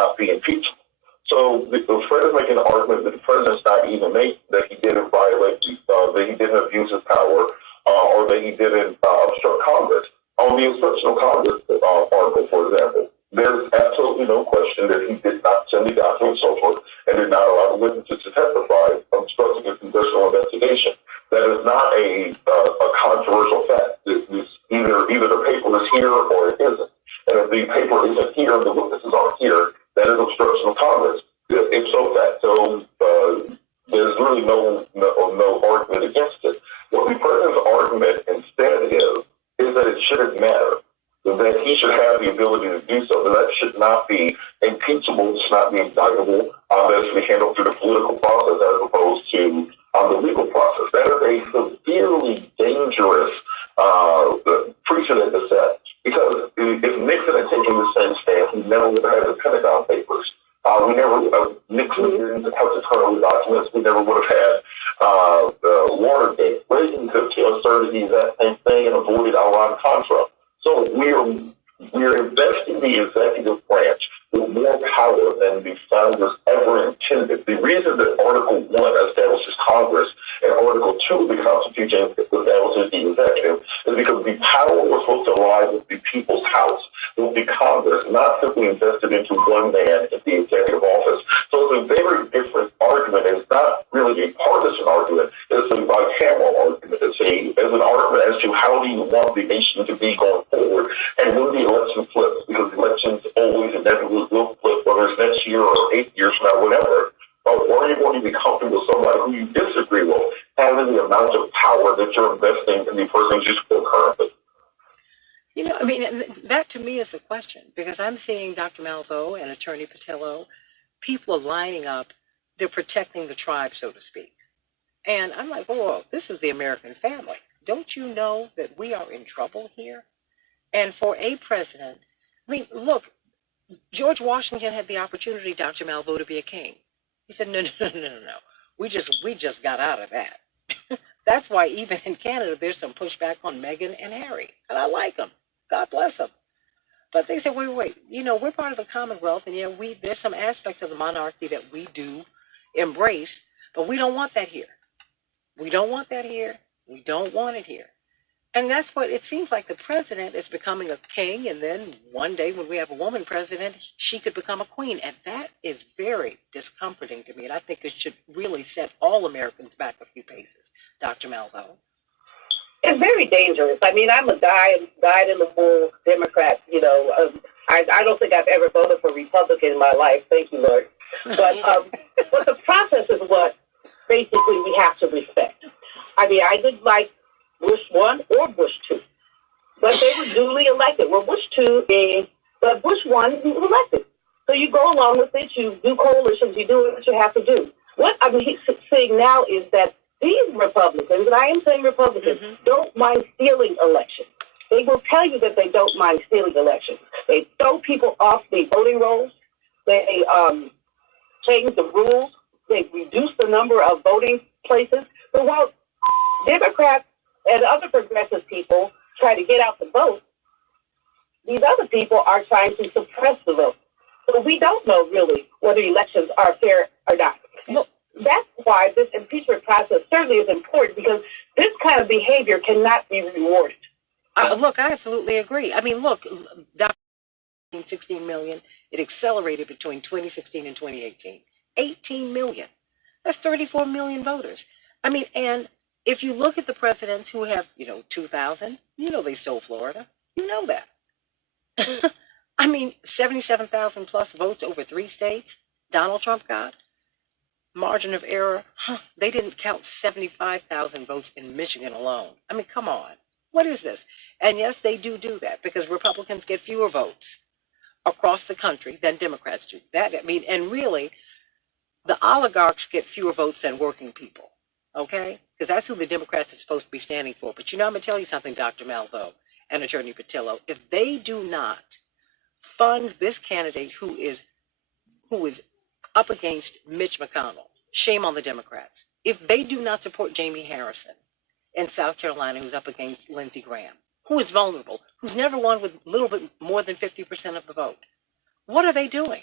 not be impeachable. So the Fred is making an argument that the president's not even make that he didn't violate, that he didn't abuse his power, or that he didn't obstruct Congress. On the obstruction of Congress article, for example, there's absolutely no question that he did not send the documents and so forth, and did not allow the witnesses to testify, obstructing a congressional investigation. That is not a controversial fact. Either the paper is here or it isn't. And if the paper isn't here and the witnesses aren't here, that is obstruction of Congress. Ipso facto, there's really no argument against it. What the president's argument instead is that it shouldn't matter, that he should have the ability to do so, that should not be impeachable, it should not be indictable, that it should be handled through the political process as opposed to the legal process. That is a severely dangerous precedent to set, because if Nixon had taken the same stance, he never would have had the Pentagon Papers. Nixon didn't have to turn over documents. We never would have had Watergate. Reagan could have asserted the exact same thing and avoided Iran-Contra. So we're investing the executive branch with more power than the founders ever intended. The reason that Article 1 establishes Congress and Article 2 of the Constitution establishes the executive is because the power was supposed to lie with the people's house, with the Congress, not simply invested into one man in the executive office. So it's a very different argument. It's not really a partisan argument. It's a bicameral argument. It's an argument as to how do you want the nation to be going forward, and when the election flips, because elections always inevitably will flip, whether it's next year or 8 years from now, whatever. Or are you going to be comfortable with somebody who you disagree with having the amount of power that you're investing in the person you support currently? You know, I mean, that to me is the question, because I'm seeing Dr. Malveaux and Attorney Patillo, people are lining up, they're protecting the tribe, so to speak. And I'm like, oh, this is the American family. Don't you know that we are in trouble here? And for a president, I mean, look, George Washington had the opportunity, Dr. Malveaux, to be a king. He said, no. We just got out of that. That's why even in Canada, there's some pushback on Meghan and Harry. And I like them. God bless them. But they said, wait, you know, we're part of the Commonwealth, and there's some aspects of the monarchy that we do embrace, but we don't want that here. We don't want that here. We don't want it here. And that's what it seems like. The president is becoming a king, and then one day when we have a woman president, she could become a queen. And that is very discomforting to me. And I think it should really set all Americans back a few paces. Dr. Malveaux. It's very dangerous. I mean, I'm a dyed-in-the-wool Democrat. You know, I don't think I've ever voted for Republican in my life. Thank you, Lord. But the process is what basically we have to respect. I mean, I didn't like Bush 1 or Bush 2, but they were duly elected. Well, Bush 2 but Bush 1, he was elected. So you go along with it, you do coalitions, you do what you have to do. What I'm saying now is that these Republicans, and I am saying Republicans, don't mind stealing elections. They will tell you that they don't mind stealing elections. They throw people off the voting rolls. They change the rules. They reduce the number of voting places. But while Democrats and other progressive people try to get out the vote, these other people are trying to suppress the vote. So we don't know really whether elections are fair or not. Well, that's why this impeachment process certainly is important, because this kind of behavior cannot be rewarded. Look, I absolutely agree. I mean, look, that 16 million, it accelerated between 2016 and 2018. 18 million. That's 34 million voters. I mean, and if you look at the presidents who have, 2,000, they stole Florida. You know that. I mean, 77,000 plus votes over 3 states Donald Trump got. Margin of error, they didn't count 75,000 votes in Michigan alone. I mean, come on. What is this? And yes, they do that because Republicans get fewer votes across the country than Democrats do. And really, the oligarchs get fewer votes than working people. Okay? Because that's who the Democrats are supposed to be standing for. But I'm going to tell you something, Dr. Malveaux and Attorney Patillo. If they do not fund this candidate who is up against Mitch McConnell, shame on the Democrats. If they do not support Jamie Harrison in South Carolina, who's up against Lindsey Graham, who is vulnerable, who's never won with a little bit more than 50% of the vote, what are they doing?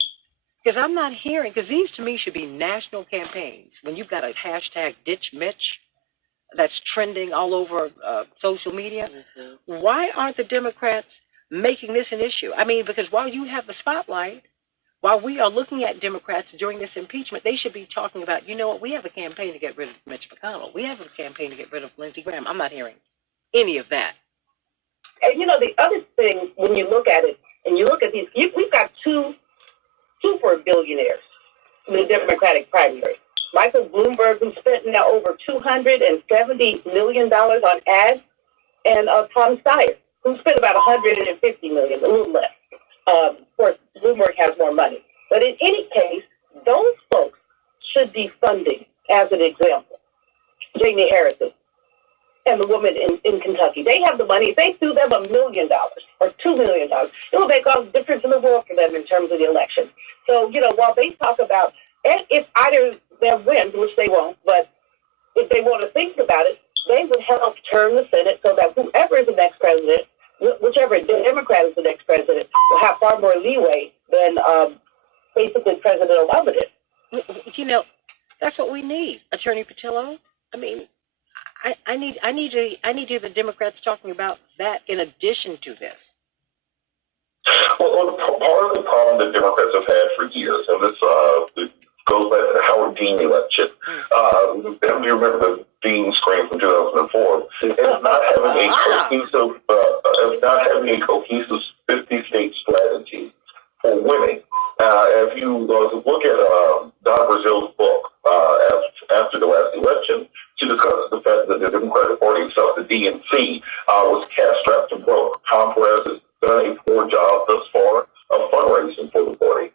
Because I'm not hearing, because these to me should be national campaigns. When you've got a hashtag Ditch Mitch that's trending all over social media, why aren't the Democrats making this an issue? I mean, because while you have the spotlight, while we are looking at Democrats during this impeachment, they should be talking about, you know what, we have a campaign to get rid of Mitch McConnell. We have a campaign to get rid of Lindsey Graham. I'm not hearing any of that. And the other thing, when you look at it, and you look at these, we've got two super billionaires in the Democratic primary. Michael Bloomberg, who spent now over $270 million on ads, and Tom Steyer, who spent about $150 million, a little less. Of course, Bloomberg has more money. But in any case, those folks should be funding, as an example, Jamie Harrison and the woman in Kentucky. They have the money. If they threw them $1 million or $2 million, it will make all the difference in the world for them in terms of the election. So, while they talk about, and if either of them wins, which they won't, but if they want to think about it, they would help turn the Senate so that whoever is the next president, whichever Democrat is the next president, will have far more leeway than basically President Obama did. That's what we need, Attorney Patillo. I mean, I need the Democrats talking about that in addition to this. Well, part of the problem that Democrats have had for years, and this goes back to the Howard Dean election. You remember the Dean scream from 2004? It's not having a cohesive 50-state strategy for winning. If you look at Don Brazil's book after the last election, she discusses the fact that the Democratic Party itself, the DNC, was cash-strapped and broke. Tom Perez has done a poor job thus far of fundraising for the party.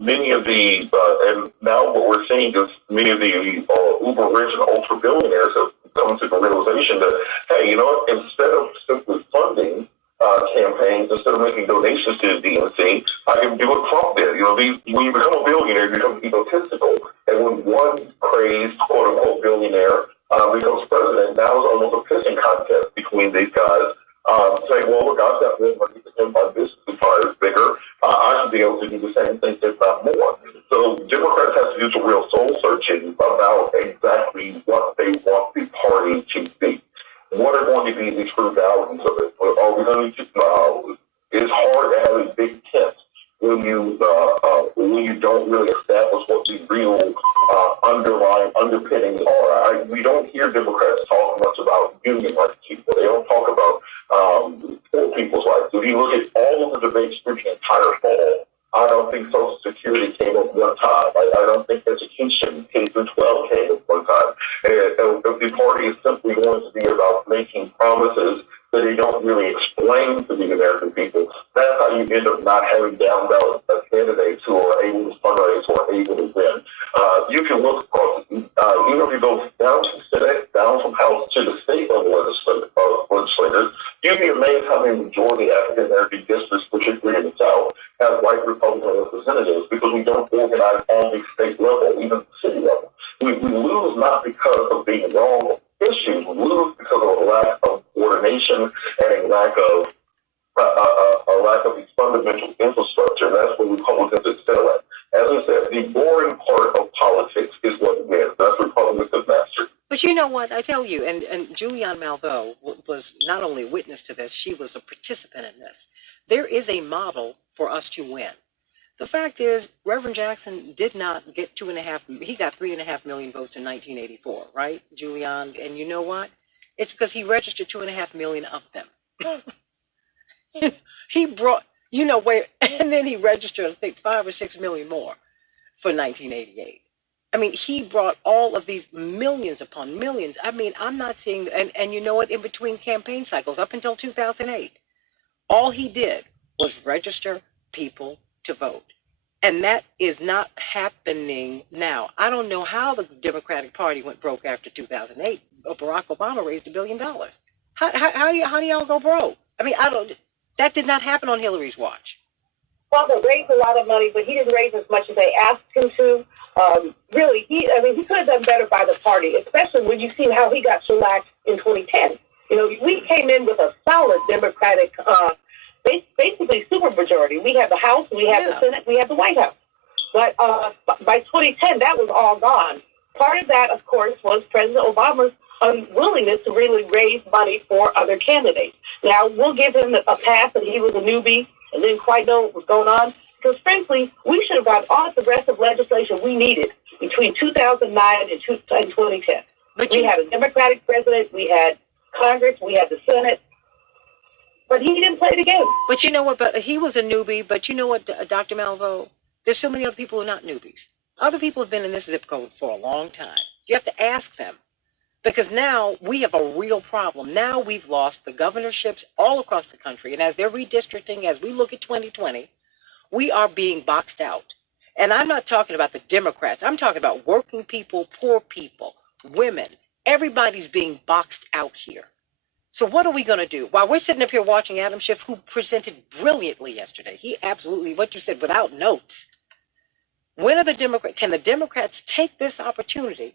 Many of the, and now what we're seeing is many of the uber-rich and ultra-billionaires have come to the realization that, hey, you know what, instead of simply funding campaigns, instead of making donations to the DNC, I can do what Trump did. When you become a billionaire, you become egotistical. And when one crazed, quote-unquote, billionaire becomes president, now it's almost a pissing contest between these guys. Saying, well, look, I've got more money to spend on this empire is bigger. I should be able to do the same thing, if not more. So Democrats have to do some real soul searching about exactly what they want the party to be. What are going to be the true values of it? Are we going to? It's hard to have a big tent when you don't really establish what the real underlying underpinnings are. We don't hear Democrats talk much about union rights people. They don't talk about poor people's rights. If you look at all of the debates through the entire fall, I don't think Social Security came up one time. I don't think education, K through 12, came up one time. If the party is simply going to be about making promises that they don't really explain to the American people, that's how you end up not having down ballot candidates who are able to fundraise, who are able to win. You can look across, even if you go down to Senate, down from House to the state level legislators, you'd be amazed how many majority African American districts, particularly in the South, have white Republican representatives because we don't organize on the state level, even the city level. We lose not because of being wrong issues, we lose because of a lack of coordination and a lack of these fundamental infrastructure. And that's what Republicans excel at. As I said, the boring part of politics is what wins. That's Republicans have mastered. But you know what? I tell you, and Julianne Malveaux was not only a witness to this, she was a participant in this. There is a model for us to win. The fact is, Reverend Jackson did not get he got 3.5 million votes in 1984, right, Julianne? And you know what? It's because he registered 2.5 million of them. He brought, and then he registered, I think, 5 or 6 million more for 1988. I mean, he brought all of these millions upon millions. I mean, I'm not seeing, and you know what, in between campaign cycles, up until 2008, all he did was register people to vote. And that is not happening now. I don't know how the Democratic Party went broke after 2008. Barack Obama raised $1 billion. How do y'all go broke? I mean, that did not happen on Hillary's watch. Well, they raised a lot of money, but he didn't raise as much as they asked him to. Really, he could have done better by the party, especially when you see how he got shellacked in 2010. We came in with a solid Democratic, basically supermajority. We have the House, we have the Senate, we have the White House. But by 2010, that was all gone. Part of that, of course, was President Obama's unwillingness to really raise money for other candidates. Now, we'll give him a pass that he was a newbie and didn't quite know what was going on, because frankly, we should have gotten all the progressive legislation we needed between 2009 and 2010. We had a Democratic president, we had Congress, we had the Senate, but he didn't play the game. But you know what? But he was a newbie. But you know what, Dr. Malvo? There's so many other people who are not newbies. Other people have been in this zip code for a long time. You have to ask them. Because now we have a real problem. Now we've lost the governorships all across the country. And as they're redistricting, as we look at 2020, we are being boxed out. And I'm not talking about the Democrats. I'm talking about working people, poor people, women. Everybody's being boxed out here. So what are we going to do? While we're sitting up here watching Adam Schiff, who presented brilliantly yesterday, he absolutely, what you said, without notes. When are can the Democrats take this opportunity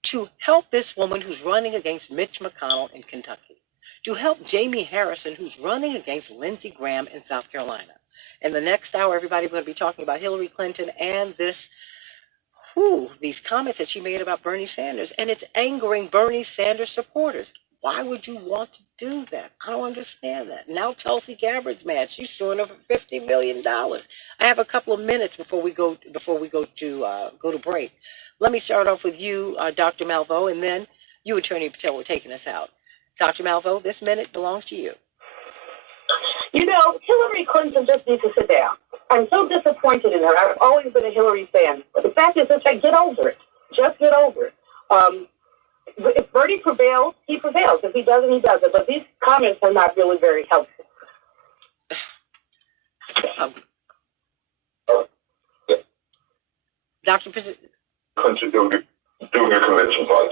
to help this woman who's running against Mitch McConnell in Kentucky, to help Jamie Harrison, who's running against Lindsey Graham in South Carolina? In the next hour, everybody, we're going to be talking about Hillary Clinton and these comments that she made about Bernie Sanders, and it's angering Bernie Sanders supporters. Why would you want to do that? I don't understand that. Now Tulsi Gabbard's mad. She's suing over $50 million. I have a couple of minutes before we go to break. Let me start off with you, Dr. Malvo, and then you, Attorney Patel, are taking us out. Dr. Malvo, this minute belongs to you. You know, Hillary Clinton just needs to sit down. I'm so disappointed in her. I've always been a Hillary fan. But the fact is, it's like, get over it. Just get over it. If Bernie prevails, he prevails. If he doesn't, he doesn't. But these comments are not really very helpful. Dr. Clinton doing a convention fund.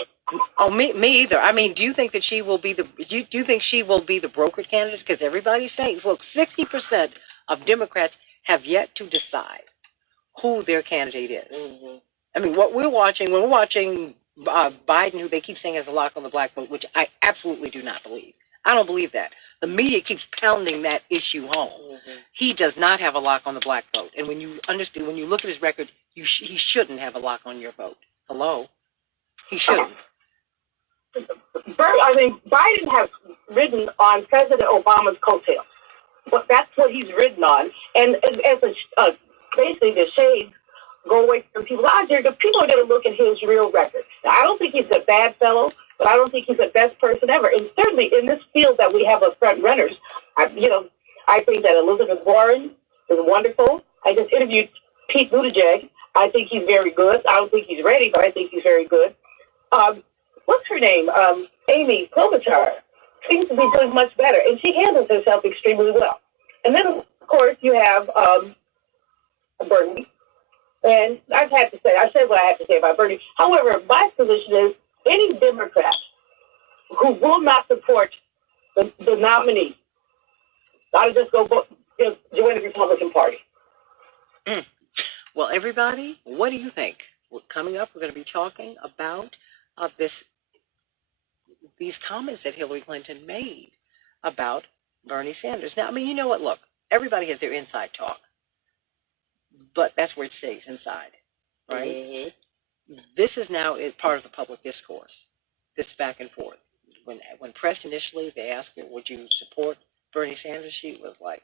Oh, me either. I mean, do you think that she will be do you think she will be the brokered candidate? Because everybody's saying, look, 60% of Democrats have yet to decide who their candidate is. Mm-hmm. I mean, when we're watching Biden, who they keep saying has a lock on the black vote, which I absolutely do not believe. I don't believe that. The media keeps pounding that issue home. Mm-hmm. He does not have a lock on the black vote. And when you look at his record, he shouldn't have a lock on your vote. Hello? He shouldn't. Biden has ridden on President Obama's coattails. But that's what he's ridden on. And as basically the shades go away from people out there, the people are going to look at his real record. Now, I don't think he's a bad fellow, but I don't think he's the best person ever. And certainly in this field that we have of front runners, I think that Elizabeth Warren is wonderful. I just interviewed Pete Buttigieg. I think he's very good. I don't think he's ready, but I think he's very good. What's her name? Amy Klobuchar seems to be doing much better, and she handles herself extremely well. And then, of course, you have Bernie. And I said what I have to say about Bernie. However, my position is any Democrat who will not support the nominee ought to just go join the Republican Party. Well, everybody, what do you think? Coming up, we're going to be talking about these comments that Hillary Clinton made about Bernie Sanders. Now, I mean, you know what? Look, everybody has their inside talk, but that's where it stays inside, right? Mm-hmm. This is now part of the public discourse, this back and forth. When pressed initially, they asked her, would you support Bernie Sanders? She was like,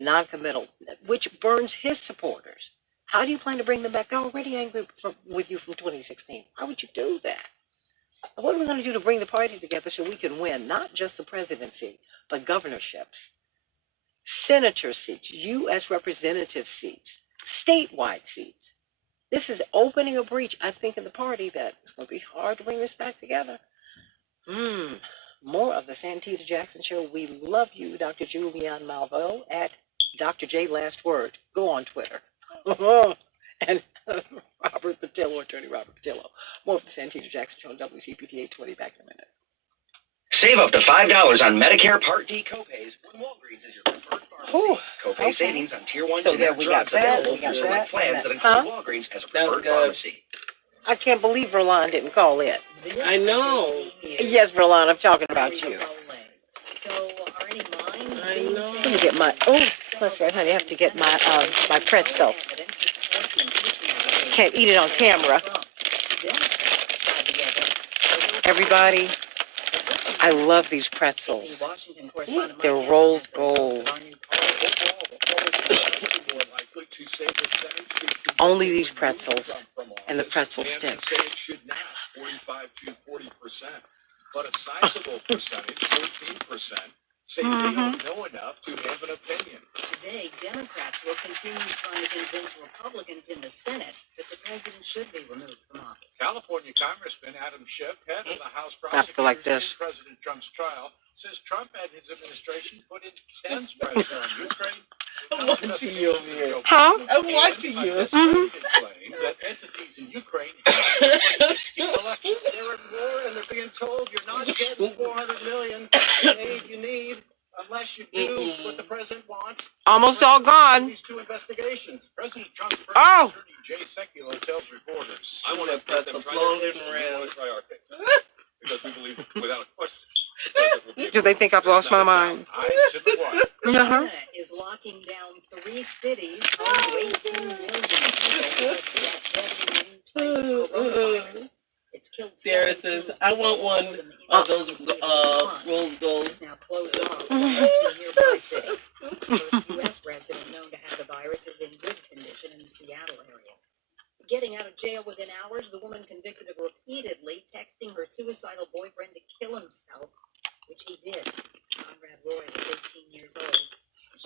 non-committal, which burns his supporters. How do you plan to bring them back? They're already angry with you from 2016. Why would you do that? What are we going to do to bring the party together so we can win not just the presidency, but governorships, senator seats, U.S. representative seats, statewide seats? This is opening a breach, I think, in the party that it's going to be hard to bring this back together. More of the Santita Jackson Show. We love you, Dr. Julianne Malvo, at Dr. J Last Word. Go on Twitter. And Robert Patillo, Attorney Robert Patillo. More of the Santita Jackson Show on WCPT 820. Back in a minute. Save up to $5 on Medicare Part D copays when Walgreens is your preferred pharmacy. Copay savings on Tier 1 generic drugs available through select plans that include Walgreens as a preferred pharmacy. I can't believe Verlon didn't call in. I know. Yes, Verlon, I'm talking about you. So are any lines? I know. Let me get my, that's right, honey. I have to get my pretzel. can't eat it on camera. Everybody, I love these pretzels. They're rolled gold. Only these pretzels and the pretzel sticks. But a sizable percentage, 14%, say they don't know enough to have an opinion. Today, Democrats will continue trying to convince Republicans in the Senate that the president should be removed from office. California Congressman Adam Schiff, head of the House I feel like prosecutors this. in President Trump's trial, says Trump and his administration put intense pressure on Ukraine. I'm watching you over here. Huh? I'm watching you. Claim that entities in Ukraine have 2016 elections. They're at war and they're being told you're not getting $400 million in aid you need unless you do what the president wants. Almost all gone. These two investigations. President Trump's Oh! attorney Jay Sekulow tells reporters, I want to press a floating around. because we believe without a question. Do they think I've lost my mind? Uh-huh. China is locking down 3 cities home to 18 million people with that deadly coronavirus. It's killed Sarah says, I want one of those rose gold. It's now closed off in 19 nearby cities. The first U.S. resident known to have the virus is in good condition in the Seattle area. Getting out of jail within hours, the woman convicted of repeatedly texting her suicidal boyfriend to kill himself, which he did. Conrad Roy was 18 years old.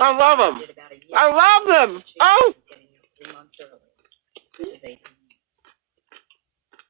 I love them. I love them. Oh! Getting out 3 months early. This is 18 years.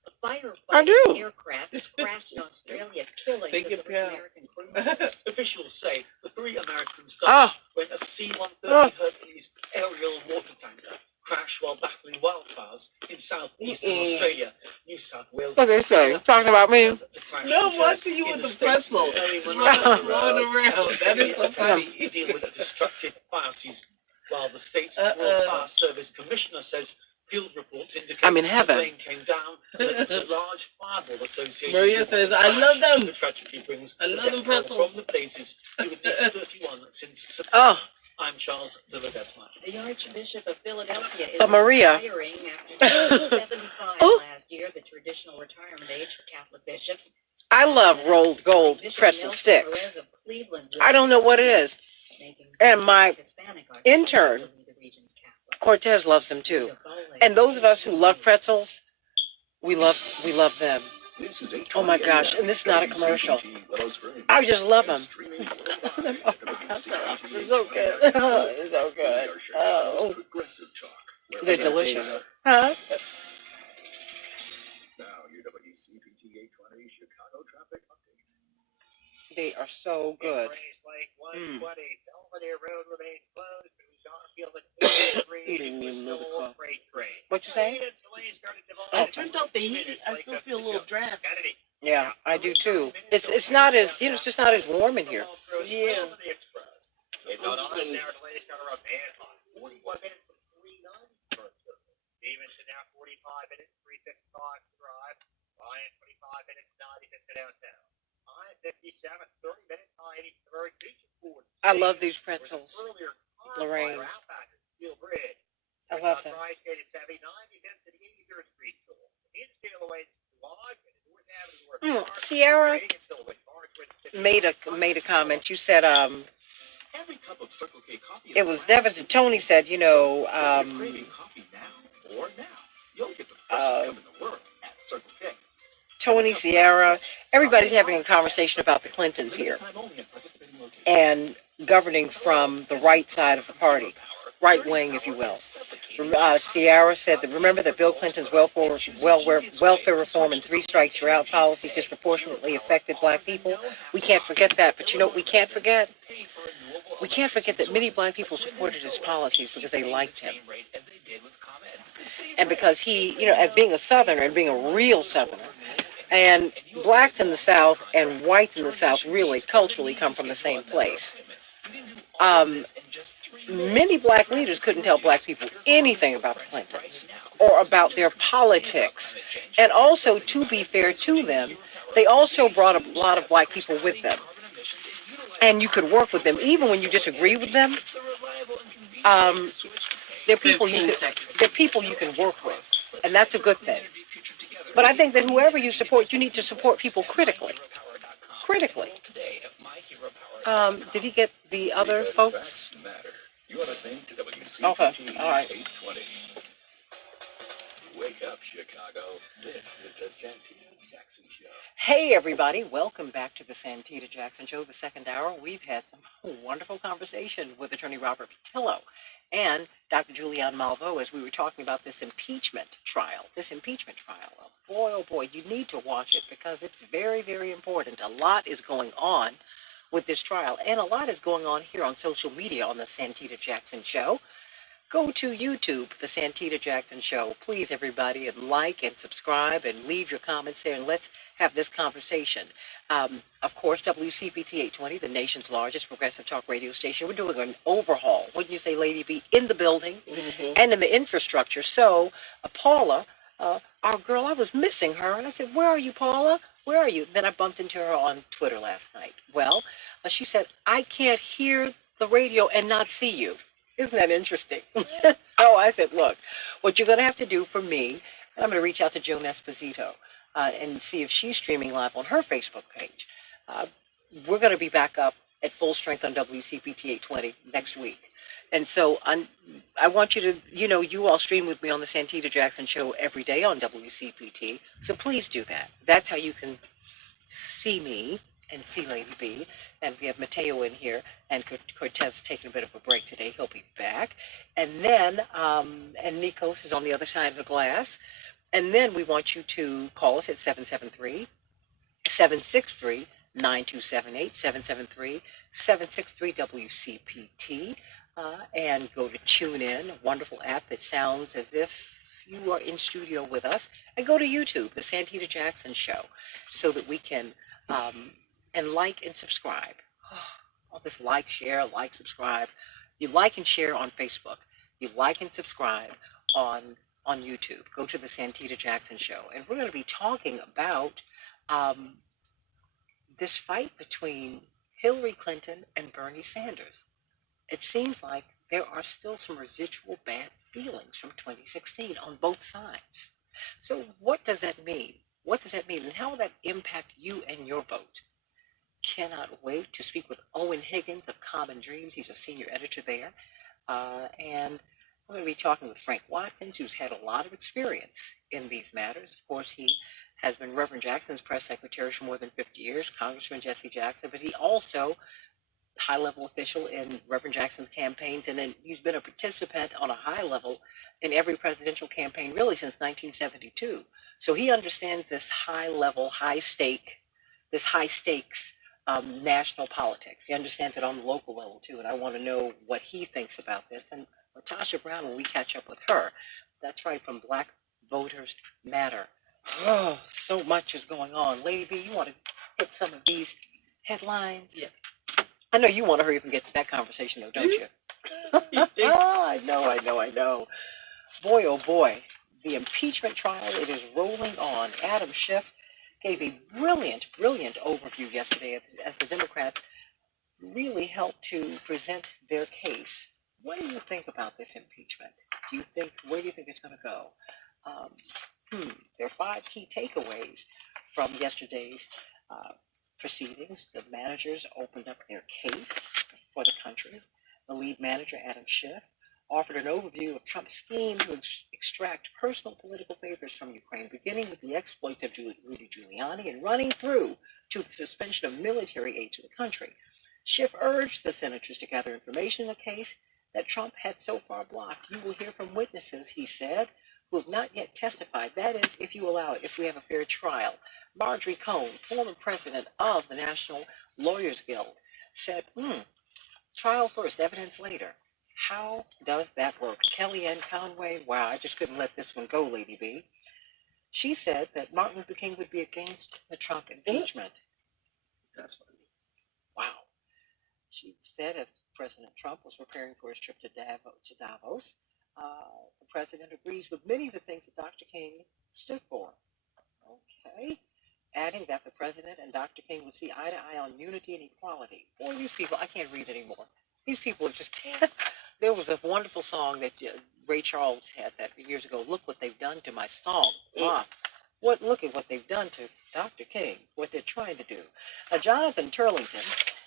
A firefighter I do. aircraft has crashed in Australia, killing Think the it 3 down. American crew members. Officials say the 3 Americans Oh. died when a C-130 Oh. Hercules aerial water tanker crashed while battling wildfires in southeastern Australia, New South Wales. What they say? Talking about me? No, I'm watching you with the pretzel. Rolling around. That is so funny. To deal with a destructive fire season, while the state's World Fire Service Commissioner says field reports indicate I'm in the heaven. plane came down and that it's a large fireball association. Maria with says, the I love crash. them. The tragedy brings I the love death them toll pretzels. from the blazes to at least 31 since September. Oh. I'm Charles de Ledesma. The Archbishop of Philadelphia is But Maria. retiring after 75 Oh. last year, the traditional retirement age for Catholic bishops. I love rolled gold Bishop pretzel Nelson sticks. Perez of Cleveland I don't know what it is. making And my Hispanic intern, Archbishop the region's Catholic. Cortez loves them too. And those of us who love pretzels, we love them. This is Oh my gosh, and this is not a commercial. WCPT, I just love them. streaming worldwide at WCPT. It's so good. It's so good. Oh. Progressive talk. They're delicious. Huh? Now, your WCPT 820 Chicago traffic update. They are so good. Race Lake Mm. 120, Belvedere Road remains closed between Garfield and 83 Didn't even know the Bristol call. Freight Train. What you say? I turned up the heat. I still feel a little draft. Kennedy. Yeah, I do too. It's not as it's just not as warm in here. Yeah. It's on hour delays start around Manhunt. 41 minutes from 39. Stevenson now 45 minutes, 355 to drive. Ryan 25 minutes, 90 to downtown. I-57, 30 minutes, I-83 beach forward. I love these pretzels. Lorraine. I love them. Tri-State at 70, 90 minutes to the 83rd Street tool. In-scale away log and North Avenue. Sierra made a comment. You said Every cup of Circle K coffee it was Devin. Tony said, you know, If you're craving coffee now or now, you'll get the freshest cup in the world at Circle K. Tony, Sierra, everybody's having a conversation about the Clintons here and governing from the right side of the party, right wing, if you will. Sierra said that remember that Bill Clinton's welfare reform and 3 strikes you're out policy disproportionately affected black people. We can't forget that. But you know what we can't forget? We can't forget that many black people supported his policies because they liked him. And because he, you know, as being a Southerner and being a real Southerner, and blacks in the South and whites in the South really culturally come from the same place. Many black leaders couldn't tell black people anything about the Clintons or about their politics. And also, to be fair to them, they also brought a lot of black people with them. And you could work with them, even when you disagree with them. They're people you can work with. and that's a good thing. But I think that whoever you support, you need to support people critically. Critically. Did he get the other folks? You are listening to WCPT Okay, all right. 820. Wake up, Chicago. This is the Santita Jackson Show. Hey, everybody. Welcome back to the Santita Jackson Show, the second hour. We've had some wonderful conversation with Attorney Robert Patillo and Dr. Julianne Malveaux as we were talking about this impeachment trial. Boy, oh boy, you need to watch it because it's very, very important. A lot is going on with this trial, and a lot is going on here on social media on the Santita Jackson Show. Go to YouTube, the Santita Jackson Show. Please, everybody, and like and subscribe and leave your comments there, and let's have this conversation. Of course, WCPT 820, the nation's largest progressive talk radio station. We're doing an overhaul, wouldn't you say, Lady B, in the building and in the infrastructure. So, Paula, our girl, I was missing her, and I said, where are you, Paula? Where are you? Then I bumped into her on Twitter last night. Well, she said, I can't hear the radio and not see you. Isn't that interesting? So I said, look, what you're going to have to do for me, and I'm going to reach out to Joan Esposito and see if she's streaming live on her Facebook page. We're going to be back up at full strength on WCPT 820 next week. And so I want you to, you all stream with me on the Santita Jackson Show every day on WCPT. So please do that. That's how you can see me and see Lady B. And we have Mateo in here, and Cortez is taking a bit of a break today. He'll be back. And then, and Nikos is on the other side of the glass. And then we want you to call us at 773-763-9278, 773-763-WCPT, and go to TuneIn, a wonderful app that sounds as if you are in studio with us, and go to YouTube, the Santita Jackson Show, so that we can... and like and subscribe. All this like, share, like, subscribe. You like and share on Facebook. You like and subscribe on YouTube. Go to the Santita Jackson Show. And we're going to be talking about this fight between Hillary Clinton and Bernie Sanders. It seems like there are still some residual bad feelings from 2016 on both sides. So what does that mean? What does that mean? And how will that impact you and your vote? Cannot wait to speak with Owen Higgins of Common Dreams. He's a senior editor there. And we're going to be talking with Frank Watkins, who's had a lot of experience in these matters. Of course, he has been Reverend Jackson's press secretary for more than 50 years, Congressman Jesse Jackson, but he also high-level official in Reverend Jackson's campaigns, and then he's been a participant on a high level in every presidential campaign really since 1972. So he understands this high-level, high-stakes national politics. He understands it on the local level too, and I want to know what he thinks about this. And Latasha Brown, when we catch up with her, that's right, from Black Voters Matter. Oh, so much is going on. Lady B, you want to hit some of these headlines? Yeah. I know you want to hurry up and get to that conversation, though, don't you? I know. Boy, oh boy, the impeachment trial, it is rolling on. Adam Schiff gave a brilliant overview yesterday as the Democrats really helped to present their case. What do you think about this impeachment? Where do you think it's going to go? There are 5 key takeaways from yesterday's proceedings. The managers opened up their case for the country. The lead manager, Adam Schiff, offered an overview of Trump's scheme to extract personal political favors from Ukraine, beginning with the exploits of Rudy Giuliani and running through to the suspension of military aid to the country. Schiff urged the senators to gather information in the case that Trump had so far blocked. You will hear from witnesses, he said, who have not yet testified. That is, if you allow it, if we have a fair trial. Marjorie Cohn, former president of the National Lawyers Guild, said, trial first, evidence later. How does that work? Kellyanne Conway, wow, I just couldn't let this one go, Lady B. She said that Martin Luther King would be against the Trump impeachment. That's funny. Wow. She said as President Trump was preparing for his trip to Davos, the president agrees with many of the things that Dr. King stood for. Okay. Adding that the president and Dr. King would see eye to eye on unity and equality. Boy, these people, I can't read anymore. These people are just... There was a wonderful song that Ray Charles had that, years ago, look what they've done to my song. Look at what they've done to Dr. King, what they're trying to do. Jonathan Turlington,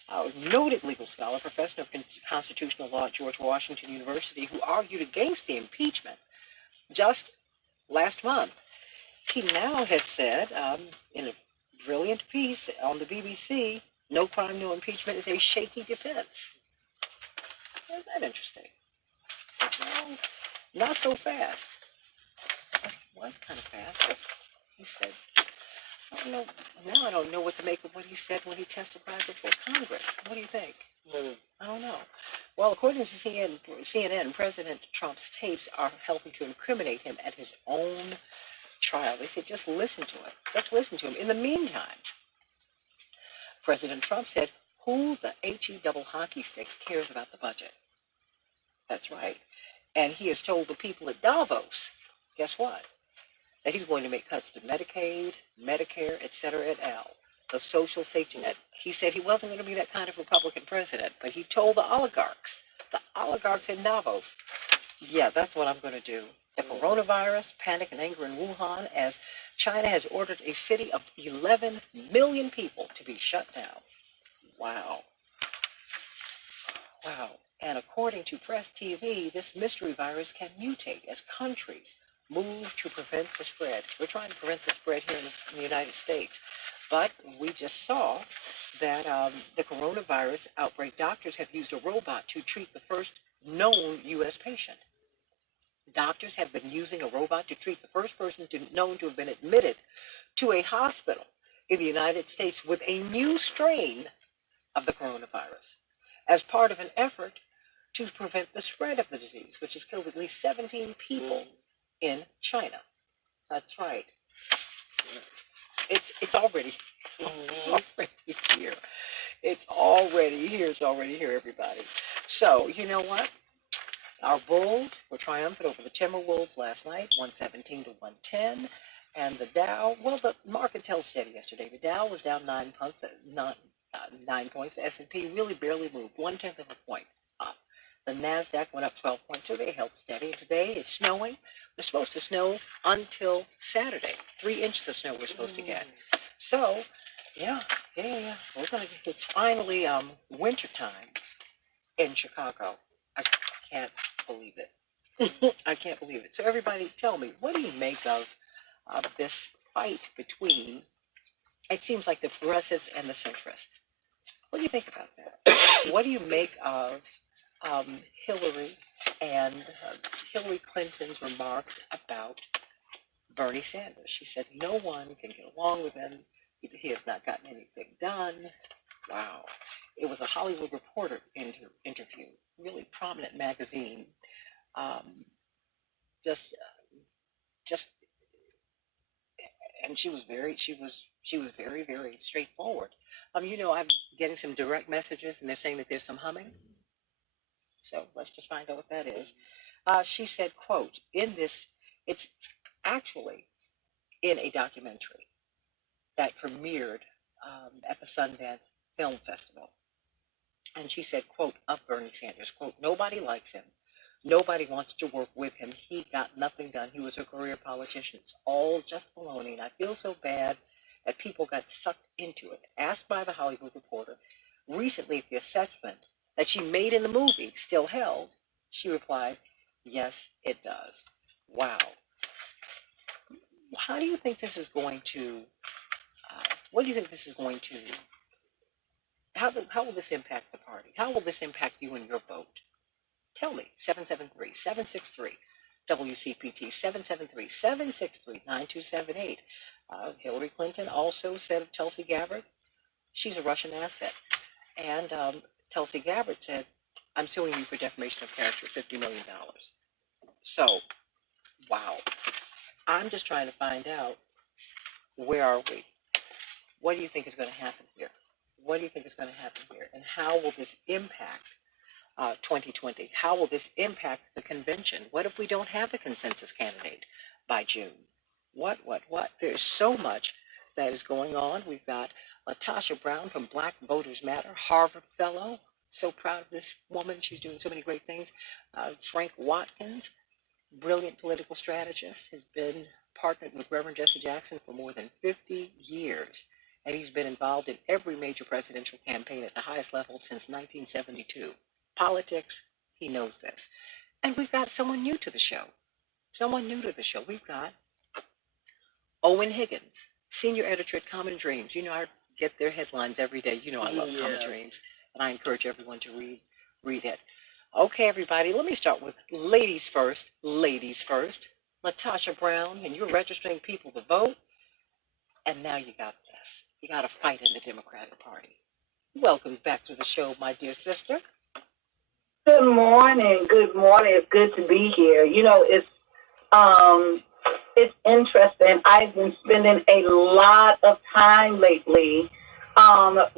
a noted legal scholar, professor of constitutional law at George Washington University, who argued against the impeachment just last month. He now has said, in a brilliant piece on the BBC, no crime, no impeachment is a shaky defense. Isn't that interesting? Well, not so fast. It was kind of fast, but he said, I don't know, now I don't know what to make of what he said when he testified before Congress. What do you think? I don't know. Well, according to CNN, President Trump's tapes are helping to incriminate him at his own trial. They said, just listen to it. Just listen to him. In the meantime, President Trump said, who the HE double hockey sticks cares about the budget? That's right. And he has told the people at Davos, guess what? That he's going to make cuts to Medicaid, Medicare, et cetera, et al., the social safety net. He said he wasn't going to be that kind of Republican president, but he told the oligarchs in Davos, yeah, that's what I'm going to do. The coronavirus, panic and anger in Wuhan, as China has ordered a city of 11 million people to be shut down. Wow. Wow. And according to Press TV, this mystery virus can mutate as countries move to prevent the spread. We're trying to prevent the spread here in the United States. But we just saw that the coronavirus outbreak, doctors have used a robot to treat the first known U.S. patient. Doctors have been using a robot to treat the first person known to have been admitted to a hospital in the United States with a new strain of the coronavirus as part of an effort to prevent the spread of the disease, which has killed at least 17 people in China. That's right. It's already here. It's already here, everybody. So, you know what? Our Bulls were triumphant over the Timberwolves last night, 117 to 110. And the Dow, well, the market held steady yesterday. The Dow was down 9 points. The S&P really barely moved, 1/10 of a point up. The NASDAQ went up 12.2. They held steady. And today it's snowing. It's supposed to snow until Saturday. 3 inches of snow we're supposed to get. So, yeah. It's finally winter time in Chicago. I can't believe it. I can't believe it. So everybody tell me, what do you make of this fight between, it seems like the progressives and the centrists? What do you think about that? What do you make of Hillary and Hillary Clinton's remarks about Bernie Sanders? She said no one can get along with him. He has not gotten anything done. Wow. It was a Hollywood Reporter interview, really prominent magazine. And she was very straightforward. I'm getting some direct messages, and they're saying that there's some humming. So let's just find out what that is. She said, quote, it's actually in a documentary that premiered at the Sundance Film Festival. And she said, quote, of Bernie Sanders, quote, nobody likes him. Nobody wants to work with him. He got nothing done. He was a career politician. It's all just baloney. And I feel so bad that people got sucked into it. Asked by the Hollywood Reporter recently if the assessment that she made in the movie still held, she replied, yes, it does. Wow. How do you think this is going to, what do you think this is going to, how will this impact the party? How will this impact you and your vote? Tell me, 773-763-WCPT, 773-763-9278. Hillary Clinton also said of Tulsi Gabbard, she's a Russian asset. And Tulsi Gabbard said, I'm suing you for defamation of character, $50 million. So, wow. I'm just trying to find out, where are we? What do you think is going to happen here? What do you think is going to happen here? And how will this impact 2020? How will this impact the convention? What if we don't have a consensus candidate by June? What? There's so much that is going on. We've got Latasha Brown from Black Voters Matter, Harvard Fellow. So proud of this woman. She's doing so many great things. Frank Watkins, brilliant political strategist, has been partnered with Reverend Jesse Jackson for more than 50 years. And he's been involved in every major presidential campaign at the highest level since 1972. Politics, he knows this. And we've got someone new to the show. We've got Owen Higgins, senior editor at Common Dreams. You know, I get their headlines every day. You know, I love Common Dreams, and I encourage everyone to read it. Okay, everybody, let me start with ladies first. Latasha Brown, and you're registering people to vote, and now you got this. You got a fight in the Democratic Party. Welcome back to the show, my dear sister. Good morning. It's good to be here. You know, it's interesting. I've been spending a lot of time lately.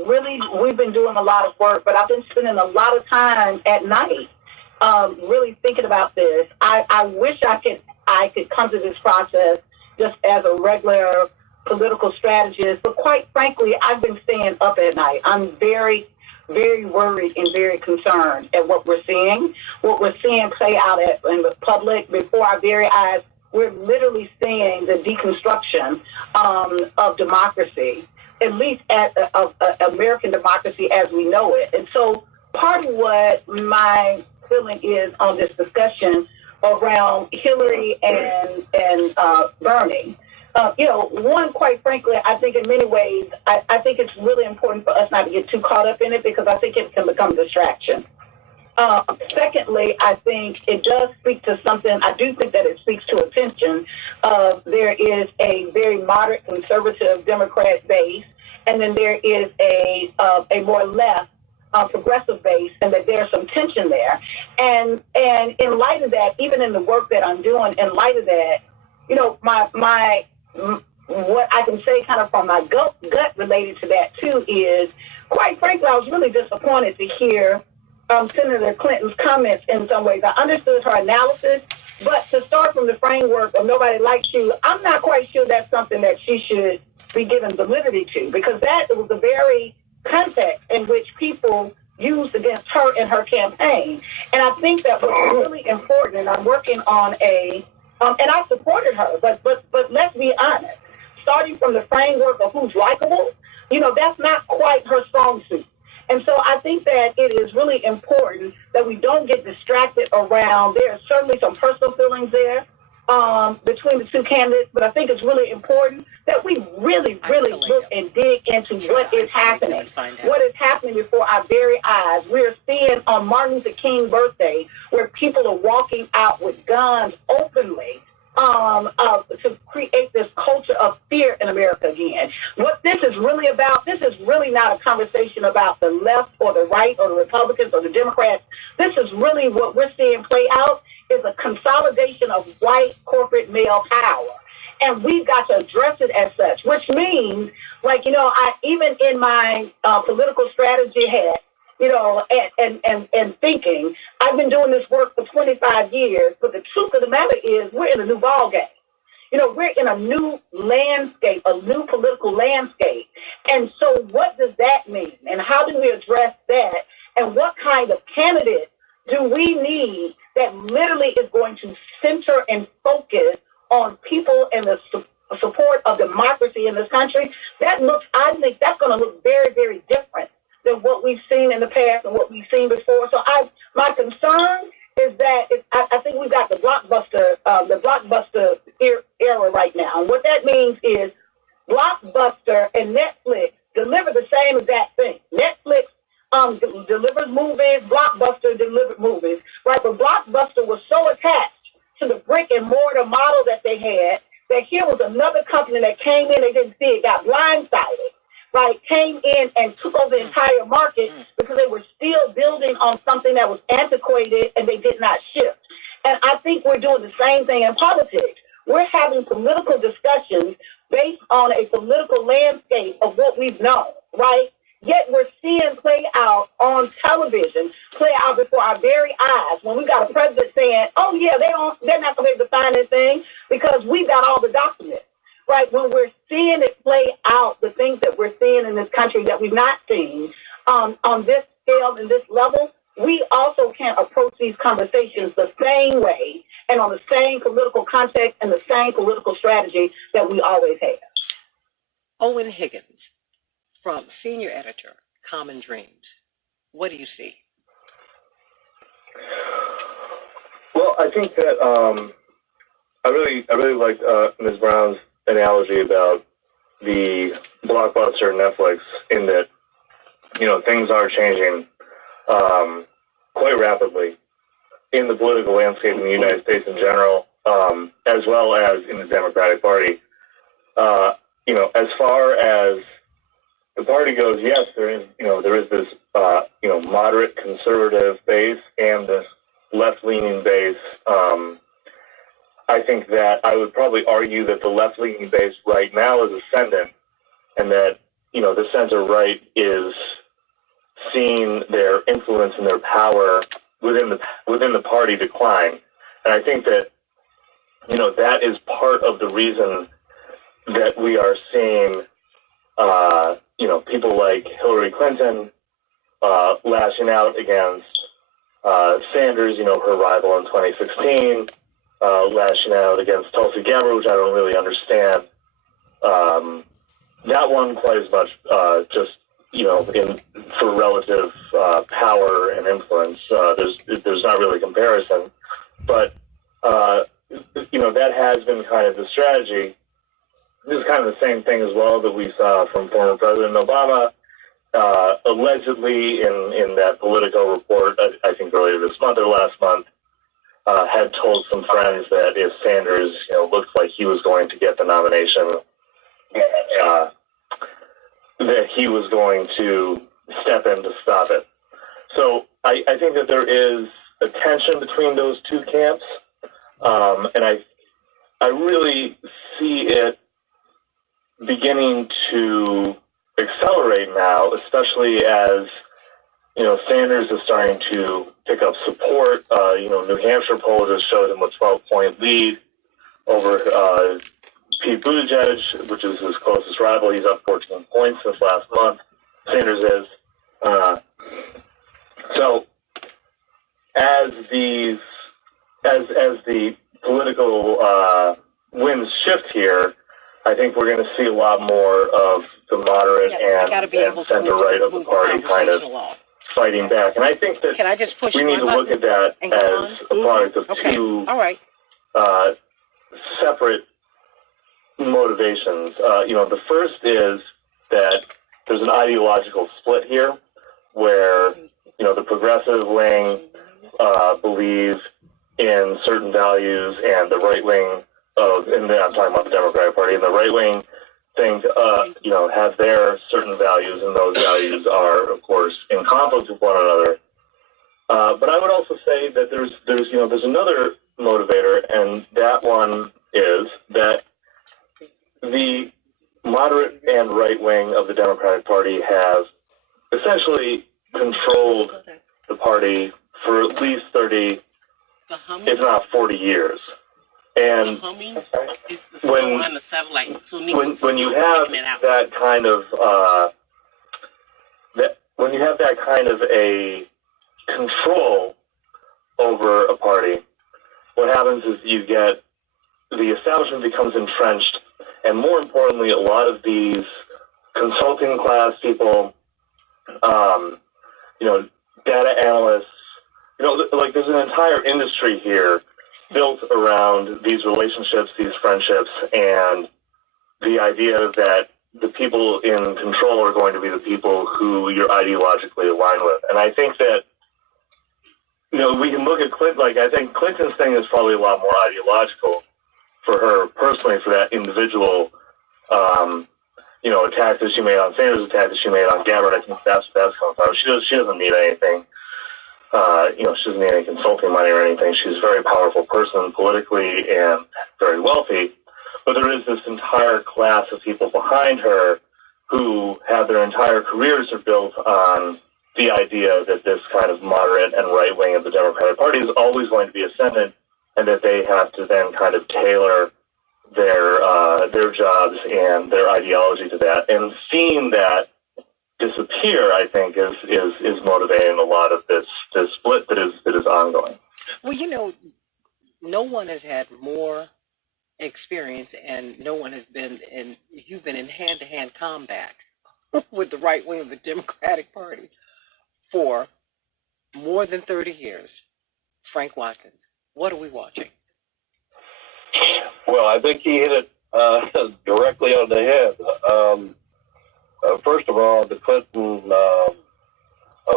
Really, we've been doing a lot of work, but I've been spending a lot of time at night, really thinking about this. I wish I could come to this process just as a regular political strategist, but quite frankly, I've been staying up at night. I'm very, very worried and very concerned at what we're seeing play out in the public before our very eyes. We're literally seeing the deconstruction of democracy, at least of American democracy as we know it. And so part of what my feeling is on this discussion around Hillary and Bernie, one, quite frankly, I think in many ways, I think it's really important for us not to get too caught up in it because I think it can become a distraction. Secondly, I think it does speak to something. I do think that it speaks to attention. There is a very moderate conservative Democrat base, and then there is a more left progressive base, and that there's some tension there. And in light of that, even in the work that I'm doing, in light of that, what I can say kind of from my gut related to that too is, quite frankly, I was really disappointed to hear Senator Clinton's comments in some ways. I understood her analysis, but to start from the framework of nobody likes you, I'm not quite sure that's something that she should be given validity to, because that was the very context in which people used against her in her campaign. And I think that what's really important, and I'm working on and I supported her, but let's be honest, starting from the framework of who's likable, that's not quite her strong suit. And so I think that it is really important that we don't get distracted around. There are certainly some personal feelings there between the two candidates, but I think it's really important that we really look and dig into what is happening. What is happening before our very eyes. We're seeing on Martin Luther King's birthday where people are walking out with guns openly to create this culture of fear in America again. What this is really about, this is really not a conversation about the left or the right or the Republicans or the Democrats. This is really what we're seeing play out is a consolidation of white corporate male power. And we've got to address it as such, which means, I even in my political strategy head, and thinking, I've been doing this work for 25 years, but the truth of the matter is we're in a new ball game. We're in a new landscape, a new political landscape. And so what does that mean? And how do we address that? And what kind of candidate do we need that literally is going to center and focus on people and the support of democracy in this country? I think that's going to look very, very different than what we've seen in the past and what we've seen before. So my concern is that I think we've got the blockbuster era right now. And what that means is Blockbuster and Netflix deliver the same exact thing. Netflix delivers movies, Blockbuster delivered movies, right? But Blockbuster was so attached to the brick and mortar model that they had that here was another company that came in, they didn't see it, got blindsided, right? Came in and took over the entire market because they were still building on something that was antiquated and they did not shift. And I think we're doing the same thing in politics. We're having political discussions based on a political landscape of what we've known, right? Yet we're seeing play out on television, play out before our very eyes when we got a president saying, oh yeah, they're not going to be able to find anything because we've got all the documents, right? When we're seeing it play out, the things that we're seeing in this country that we've not seen on this scale and this level, we also can't approach these conversations the same way and on the same political context and the same political strategy that we always have. Owen Higgins, from senior editor, Common Dreams. What do you see? Well, I think that I really liked Ms. Brown's analogy about the blockbuster Netflix, in that, you know, things are changing quite rapidly in the political landscape in the United States in general, as well as in the Democratic Party. You know, as far as the party goes, yes, there is this moderate conservative base and this left-leaning base. I think that I would probably argue that the left-leaning base right now is ascendant, and that, you know, the center-right is seeing their influence and their power within the party decline. And I think that, you know, that is part of the reason that we are seeing, you know, people like Hillary Clinton lashing out against Sanders, you know, her rival in 2016, lashing out against Tulsi Gabbard, which I don't really understand. That one quite as much, just, you know, for relative power and influence. There's not really comparison, but you know, that has been kind of the strategy. This is kind of the same thing as well that we saw from former President Obama, allegedly in that Politico report, I think earlier this month or last month, had told some friends that if Sanders, you know, looked like he was going to get the nomination, that he was going to step in to stop it. So I think that there is a tension between those two camps, and I really see it beginning to accelerate now, especially as, you know, Sanders is starting to pick up support. You know, New Hampshire poll just showed him a 12-point lead over Pete Buttigieg, which is his closest rival. He's up 14 points since last month. Sanders is. So as the political winds shift here, I think we're going to see a lot more of the moderate and center-right of the party kind of fighting back. And I think that we need to look at that as a product of two separate motivations. You know, the first is that there's an ideological split here where, you know, the progressive wing believe in certain values, and the right wing and I'm talking about the Democratic Party, and the right wing think, you know, have their certain values, and those values are, of course, in conflict with one another. But I would also say that there's another motivator, and that one is that the moderate and right wing of the Democratic Party have essentially controlled the party for at least 30, if not 40 years. And when you have that kind of a control over a party, what happens is you get the establishment becomes entrenched, and more importantly, a lot of these consulting class people, you know, data analysts, you know, like there's an entire industry here built around these relationships, these friendships, and the idea that the people in control are going to be the people who you're ideologically aligned with. And I think that, you know, we can look at Clinton, like I think Clinton's thing is probably a lot more ideological for her personally, for that individual, you know, attack that she made on Sanders, attack that she made on Gabbard. I think that's coming from. She doesn't need anything. You know, she doesn't need any consulting money or anything. She's a very powerful person politically and very wealthy. But there is this entire class of people behind her who have their entire careers are built on the idea that this kind of moderate and right wing of the Democratic Party is always going to be ascendant, and that they have to then kind of tailor their jobs and their ideology to that. And seeing that disappear, I think, is motivating a lot of this split that is ongoing. Well, you know, no one has had more experience, and no one has been in. You've been in hand-to-hand combat with the right wing of the Democratic Party for more than 30 years. Frank Watkins, what are we watching? Well, I think he hit it directly on the head. First of all, the Clinton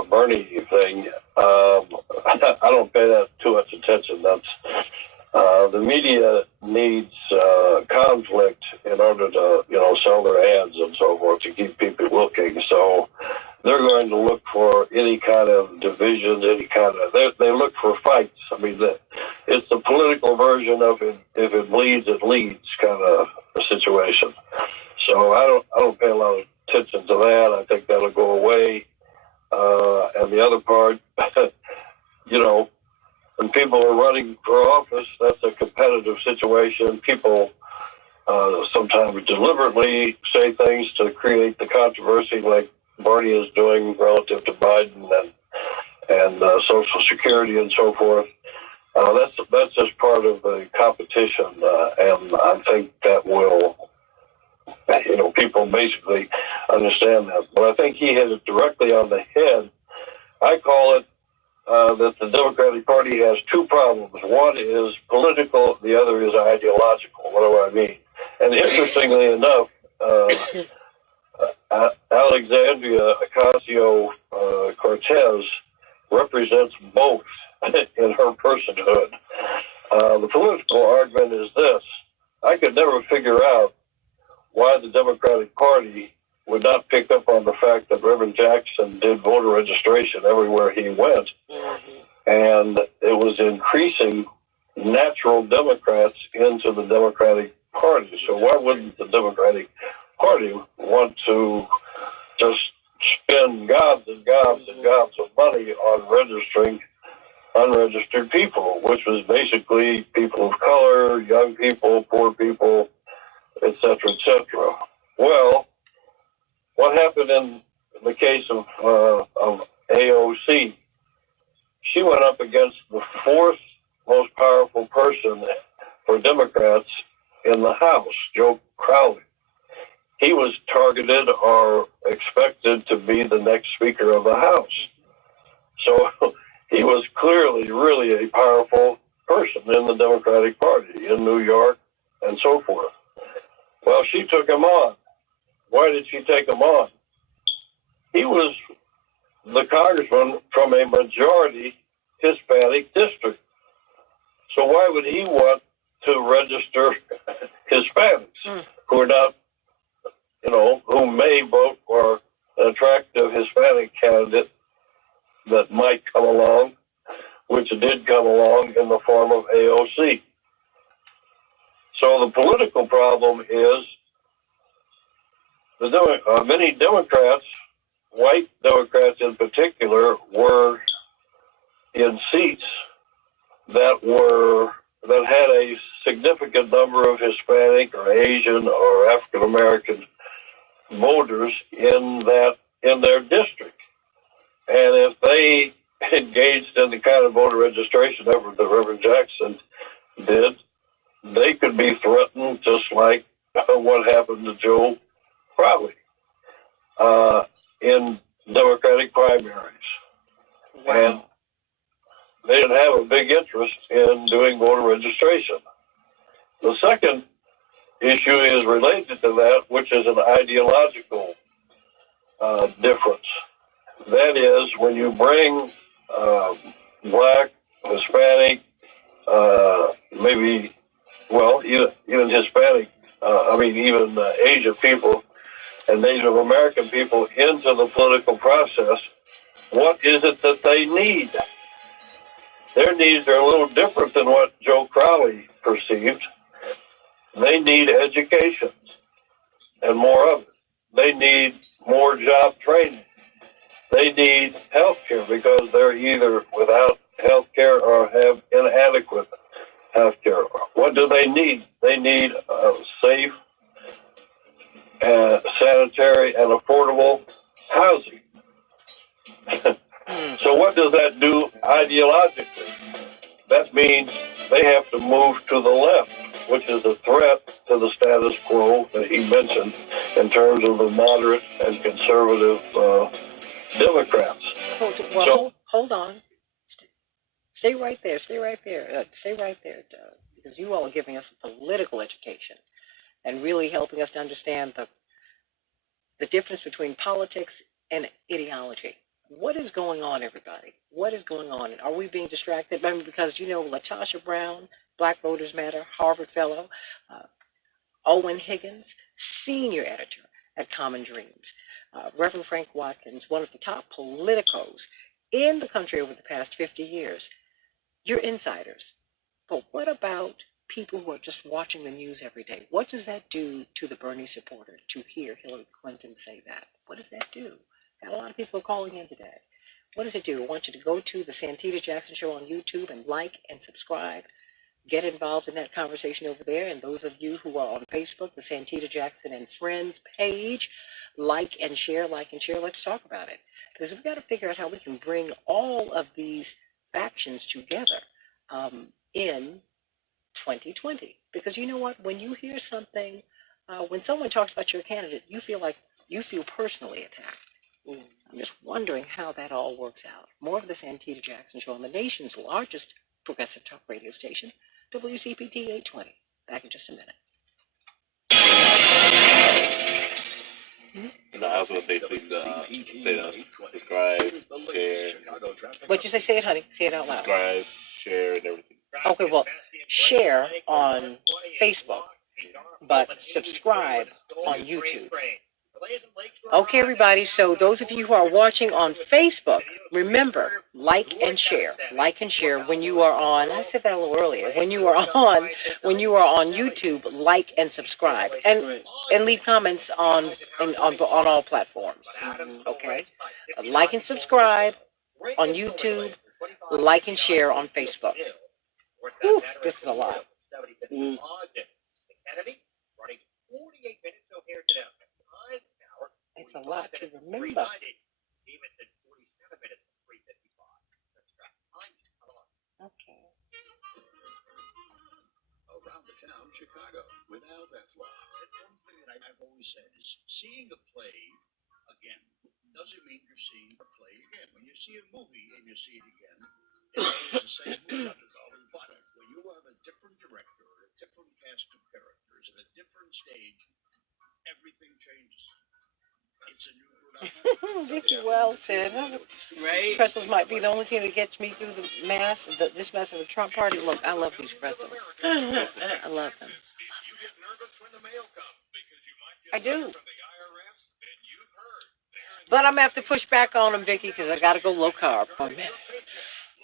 Bernie thing, I don't pay that too much attention. That's the media needs conflict in order to, sell their ads and so forth to keep people looking. So they're going to look for any kind of division, they look for fights. I mean, it's the political version of if it bleeds, it leads kind of a situation. So I don't pay a lot of attention to that. I think that'll go away. And the other part, when people are running for office, that's a competitive situation. People sometimes deliberately say things to create the controversy, like Bernie is doing relative to Biden and Social Security and so forth. That's just part of the competition, and I think that will, people basically understand that. But I think he hit it directly on the head. I call it that the Democratic Party has two problems. One is political, the other is ideological. What do I mean? And interestingly enough, Alexandria Ocasio-Cortez represents both in her personhood. The political argument is this. I could never figure out why the Democratic Party would not pick up on the fact that Reverend Jackson did voter registration everywhere he went. And it was increasing natural Democrats into the Democratic Party. So why wouldn't the Democratic Party want to just spend gobs and gobs and gobs of money on registering unregistered people, which was basically people of color, young people, poor people, et cetera, et cetera. Well, what happened in the case of AOC? She went up against the fourth most powerful person for Democrats in the House, Joe Crowley. He was targeted or expected to be the next Speaker of the House. So he was clearly really a powerful person in the Democratic Party in New York and so forth. Well, she took him on. Why did she take him on? He was the congressman from a majority Hispanic district. So why would he want to register Hispanics who are not, who may vote for an attractive Hispanic candidate that might come along, which did come along in the form of AOC. So the political problem is many Democrats, white Democrats in particular, were in seats that had a significant number of Hispanic or Asian or African American voters in their district. And if they engaged in the kind of voter registration effort that Reverend Jackson did, they could be threatened just like what happened to Joe Crowley in Democratic primaries. Wow. And they didn't have a big interest in doing voter registration. The second issue is related to that, which is an ideological difference. That is, when you bring black, Hispanic, even Hispanic, even Asian people and Native American people into the political process, what is it that they need? Their needs are a little different than what Joe Crowley perceived. They need education and more of it. They need more job training. They need health care because they're either without health care or have inadequate health care. What do they need? They need safe, sanitary, and affordable housing. So what does that do ideologically? That means they have to move to the left, which is a threat to the status quo that he mentioned in terms of the moderate and conservative Democrats. Hold on. Stay right there. Stay right there. Stay right there, Doug, because you all are giving us a political education and really helping us to understand the difference between politics and ideology. What is going on, everybody? What is going on? And are we being distracted? I mean, because, Latasha Brown, Black Voters Matter, Harvard Fellow, Owen Higgins, senior editor at Common Dreams, Reverend Frank Watkins, one of the top politicos in the country over the past 50 years. You're insiders. But what about people who are just watching the news every day? What does that do to the Bernie supporter to hear Hillary Clinton say that? What does that do? Got a lot of people calling in today. What does it do? I want you to go to the Santita Jackson Show on YouTube and like and subscribe. Get involved in that conversation over there. And those of you who are on Facebook, the Santita Jackson and Friends page, like and share, like and share. Let's talk about it. Because we've got to figure out how we can bring all of these factions together in 2020. Because you know what? When you hear something, when someone talks about your candidate, you feel personally attacked. I'm just wondering how that all works out. More of the Santita Jackson Show on the nation's largest progressive talk radio station, WCPT 820. Back in just a minute. And I was going to say, please subscribe, share. What'd you say? Say it, honey. Say it out loud. Subscribe, share, and everything. Okay, well, share on Facebook, but subscribe on YouTube. Okay, everybody, so those of you who are watching on Facebook, remember, like and share when you are on, I said that a little earlier, when you are on YouTube, like and subscribe, and leave comments on all platforms, okay? Like and subscribe on YouTube, like and share on Facebook. Whew, this is a lot. It's a lot to remember. Okay. Around the town, Chicago, with Al Betzlaff. One thing that I've always said is seeing a play again doesn't mean you're seeing a play again. When you see a movie and you see it again, it's the same movie. But when you have a different director, a different cast of characters, and a different stage, everything changes. It's a new production. Vicky well said. Right? Pretzels might be the only thing that gets me through this mess of the Trump party. Look, I love these pretzels. I love them. I do. But I'm going to have to push back on them, Vicky, because I got to go low carb for a minute.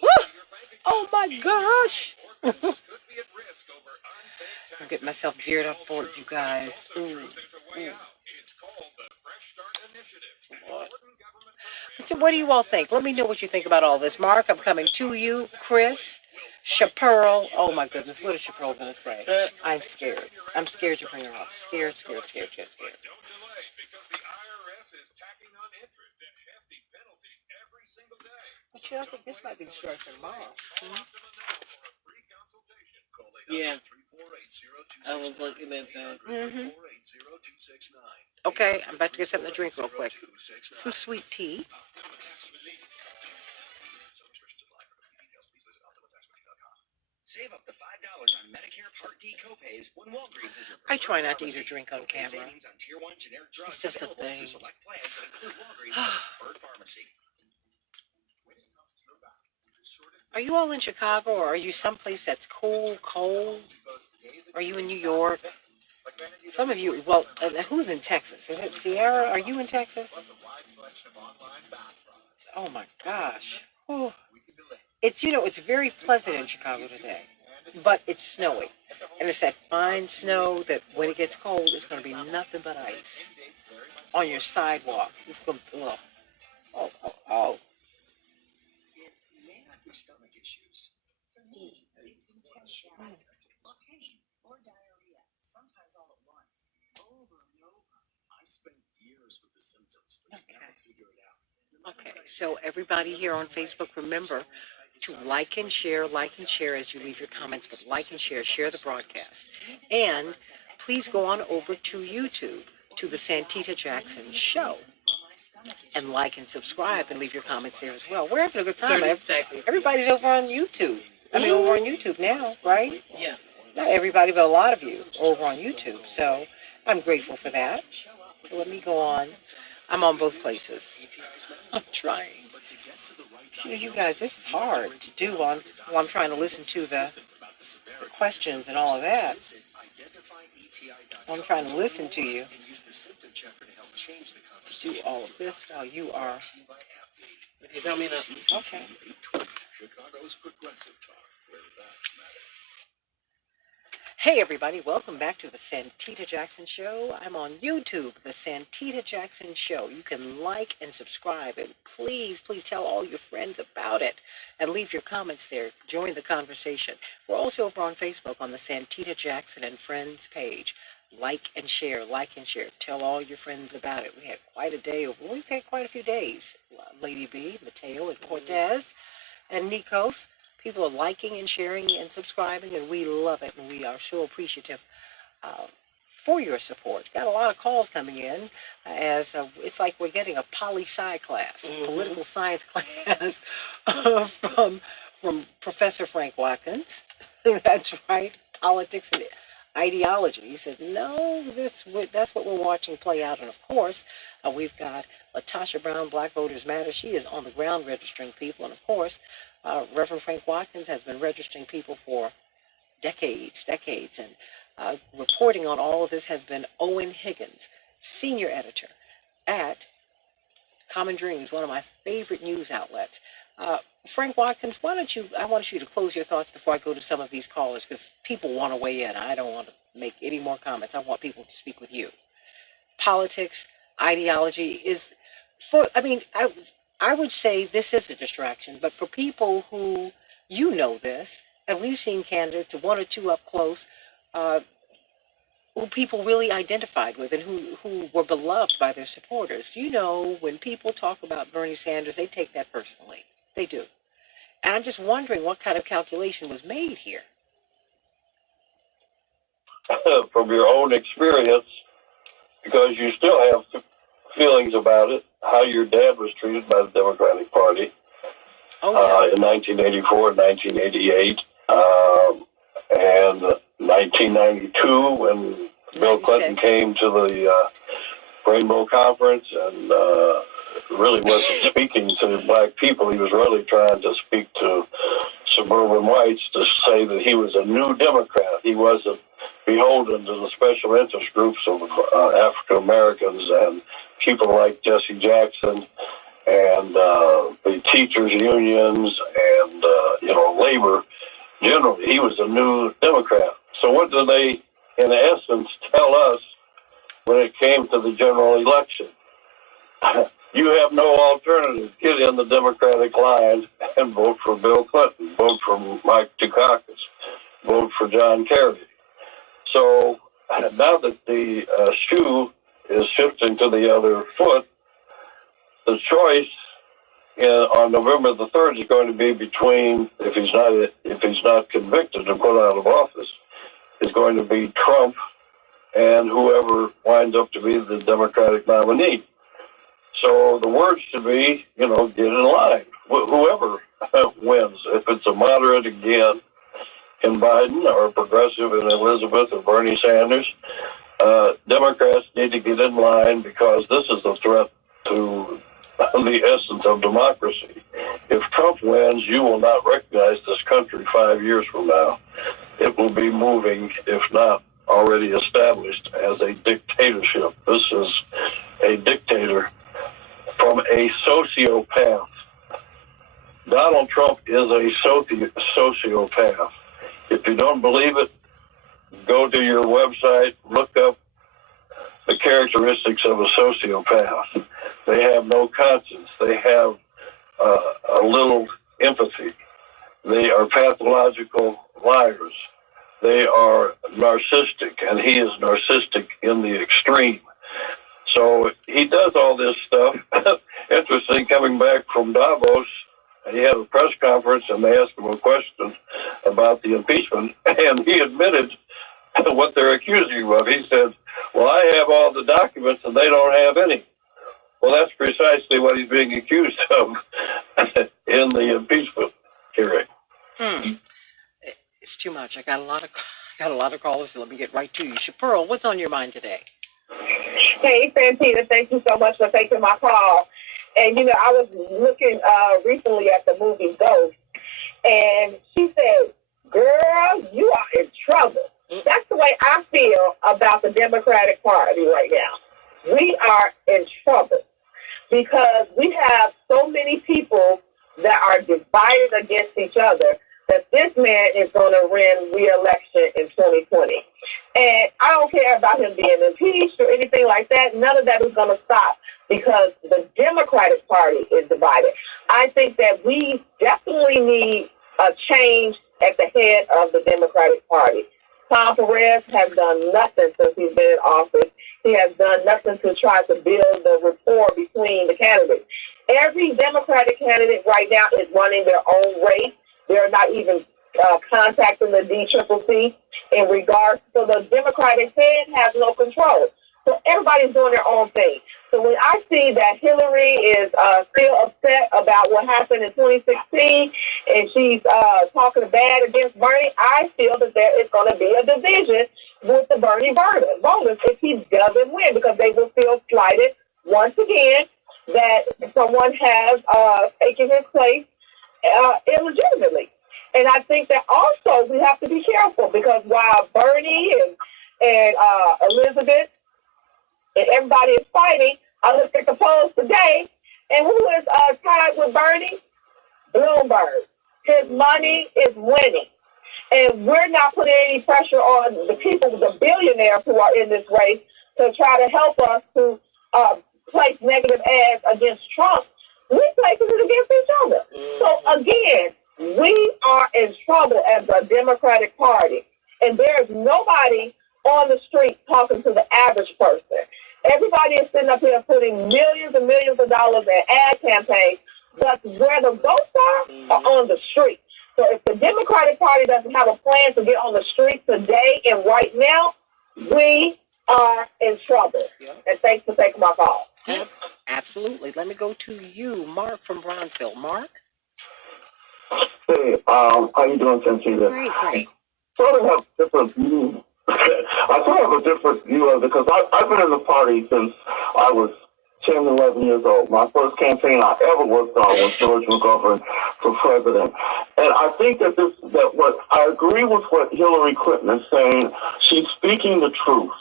Woo! Oh, my gosh. I'm getting myself geared up for it, you guys. So what do you all think? Let me know what you think about all this. Mark, I'm coming to you. Chris, Chaparral. Oh, my goodness. What is Chaparral going to say? I'm scared. I'm scared to bring her up. Scared. But you know, I think this might be the short for tomorrow. Yeah. I was looking at that. Mm-hmm. Okay, I'm about to get something to drink real quick. Some sweet tea. Save up to $5 on Medicare Part D copays when Walgreens is your I try not to eat or drink on camera. It's just a thing. Are you all in Chicago, or are you someplace that's cool, cold? Are you in New York? Some of you, well, who's in Texas? Is it Sierra? Are you in Texas? Oh my gosh. Oh. It's very pleasant in Chicago today, but it's snowy. And it's that fine snow that when it gets cold, it's going to be nothing but ice on your sidewalk. It's going to, oh. Stomach issues. For me, it's intense gas, pain, or diarrhea, sometimes all at once, over and over. I spent years with the symptoms, but never figure it out. Okay, so everybody here on Facebook, remember to like and share as you leave your comments, but like and share the broadcast. And please go on over to YouTube, to the Santita Jackson Show, and like and subscribe and leave your comments there as well. We're having a good time. Everybody's over on YouTube. Over on YouTube now, right? Yeah. Not everybody, but a lot of you are over on YouTube. So I'm grateful for that. So let me go on. I'm on both places. I'm trying. You guys, this is hard to do while I'm trying to listen to the questions and all of that. I'm trying to listen to you. Do all of this while you are. You tell me nothing. Okay. Chicago's progressive talk, where facts matter. Hey everybody, welcome back to the Santita Jackson Show. I'm on YouTube, the Santita Jackson Show. You can like and subscribe, and please tell all your friends about it and leave your comments there. Join the conversation. We're also over on Facebook on the Santita Jackson and Friends page. Like and share. Tell all your friends about it. We had quite a day. We've had quite a few days. Lady B, Mateo, and Cortez, and Nikos. People are liking and sharing and subscribing, and we love it, and we are so appreciative for your support. Got a lot of calls coming in, as it's like we're getting a poli-sci class, political science class from Professor Frank Watkins. That's right, politics and ideology. He said, no, that's what we're watching play out. And of course, we've got Latasha Brown, Black Voters Matter. She is on the ground registering people. And of course, Reverend Frank Watkins has been registering people for decades. And reporting on all of this has been Owen Higgins, senior editor at Common Dreams, one of my favorite news outlets. Frank Watkins, I want you to close your thoughts before I go to some of these callers, because people want to weigh in. I don't want to make any more comments. I want people to speak with you. Politics, ideology is I would say this is a distraction, but for people who, this, and we've seen candidates, one or two up close, who people really identified with and who were beloved by their supporters. When people talk about Bernie Sanders, they take that personally. They do. And I'm just wondering what kind of calculation was made here. From your own experience, because you still have feelings about it, how your dad was treated by the Democratic Party in 1984 and 1988, and 1992 when Bill Clinton came to the Rainbow Conference and really wasn't speaking to black people. He was really trying to speak to suburban whites to say that he was a new Democrat. He wasn't beholden to the special interest groups of African Americans and people like Jesse Jackson and the teachers' unions and labor generally. He was a new Democrat. So what do they, in essence, tell us when it came to the general election? You have no alternative. Get in the Democratic line and vote for Bill Clinton. Vote for Mike Dukakis. Vote for John Kerry. So now that the shoe is shifting to the other foot, the choice on November the 3rd is going to be between, if he's not convicted and put out of office, is going to be Trump and whoever winds up to be the Democratic nominee. So the words should be, get in line. Whoever wins, if it's a moderate again in Biden or a progressive in Elizabeth or Bernie Sanders, Democrats need to get in line because this is a threat to the essence of democracy. If Trump wins, you will not recognize this country 5 years from now. It will be moving, if not already established, as a dictatorship. This is a dictator from a sociopath. Donald Trump is a sociopath. If you don't believe it, go to your website, look up the characteristics of a sociopath. They have no conscience. They have a little empathy. They are pathological liars. They are narcissistic, and he is narcissistic in the extreme. So he does all this stuff. Interesting, coming back from Davos, he had a press conference and they asked him a question about the impeachment, and he admitted what they're accusing him of. He said, well, I have all the documents and they don't have any. Well, that's precisely what he's being accused of in the impeachment hearing. It's too much. I got a lot of callers, so let me get right to you. Chapearl, what's on your mind today? Hey, Santita, thank you so much for taking my call. And, you know, I was looking recently at the movie Ghost, and she said, girl, you are in trouble. That's the way I feel about the Democratic Party right now. We are in trouble because we have so many people that are divided against each other that this man is going to win re-election in 2020. And I don't care about him being impeached or anything like that. None of that is going to stop because the Democratic Party is divided. I think that we definitely need a change at the head of the Democratic Party. Tom Perez has done nothing since he's been in office. He has done nothing to try to build the rapport between the candidates. Every Democratic candidate right now is running their own race. They're not even contacting the DCCC in regards. So the Democratic head has no control. So everybody's doing their own thing. So when I see that Hillary is still upset about what happened in 2016 and she's talking bad against Bernie, I feel that there is going to be a division with the Bernie voters if he doesn't win, because they will feel slighted once again that someone has taken his place illegitimately. And I think that also we have to be careful, because while Bernie and Elizabeth and everybody is fighting, I looked at the polls today, and who is tied with Bernie? Bloomberg. His money is winning. And we're not putting any pressure on the people, the billionaires who are in this race, to try to help us to place negative ads against Trump. We're placing it against each other. So again, we are in trouble as a Democratic Party. And there's nobody on the street talking to the average person. Everybody is sitting up here putting millions and millions of dollars in ad campaigns, but where the votes are on the street. So if the Democratic Party doesn't have a plan to get on the street today and right now, we are in trouble. And thanks for taking my call. Absolutely. Let me go to you, Mark from Bronzeville. Mark? Hey, how you doing, Santita? Great. Sort of have different views. I sort of have a different view of it because I've been in the party since I was 10, 11 years old. My first campaign I ever worked on was George McGovern for president. And I think that what I agree with what Hillary Clinton is saying. She's speaking the truth.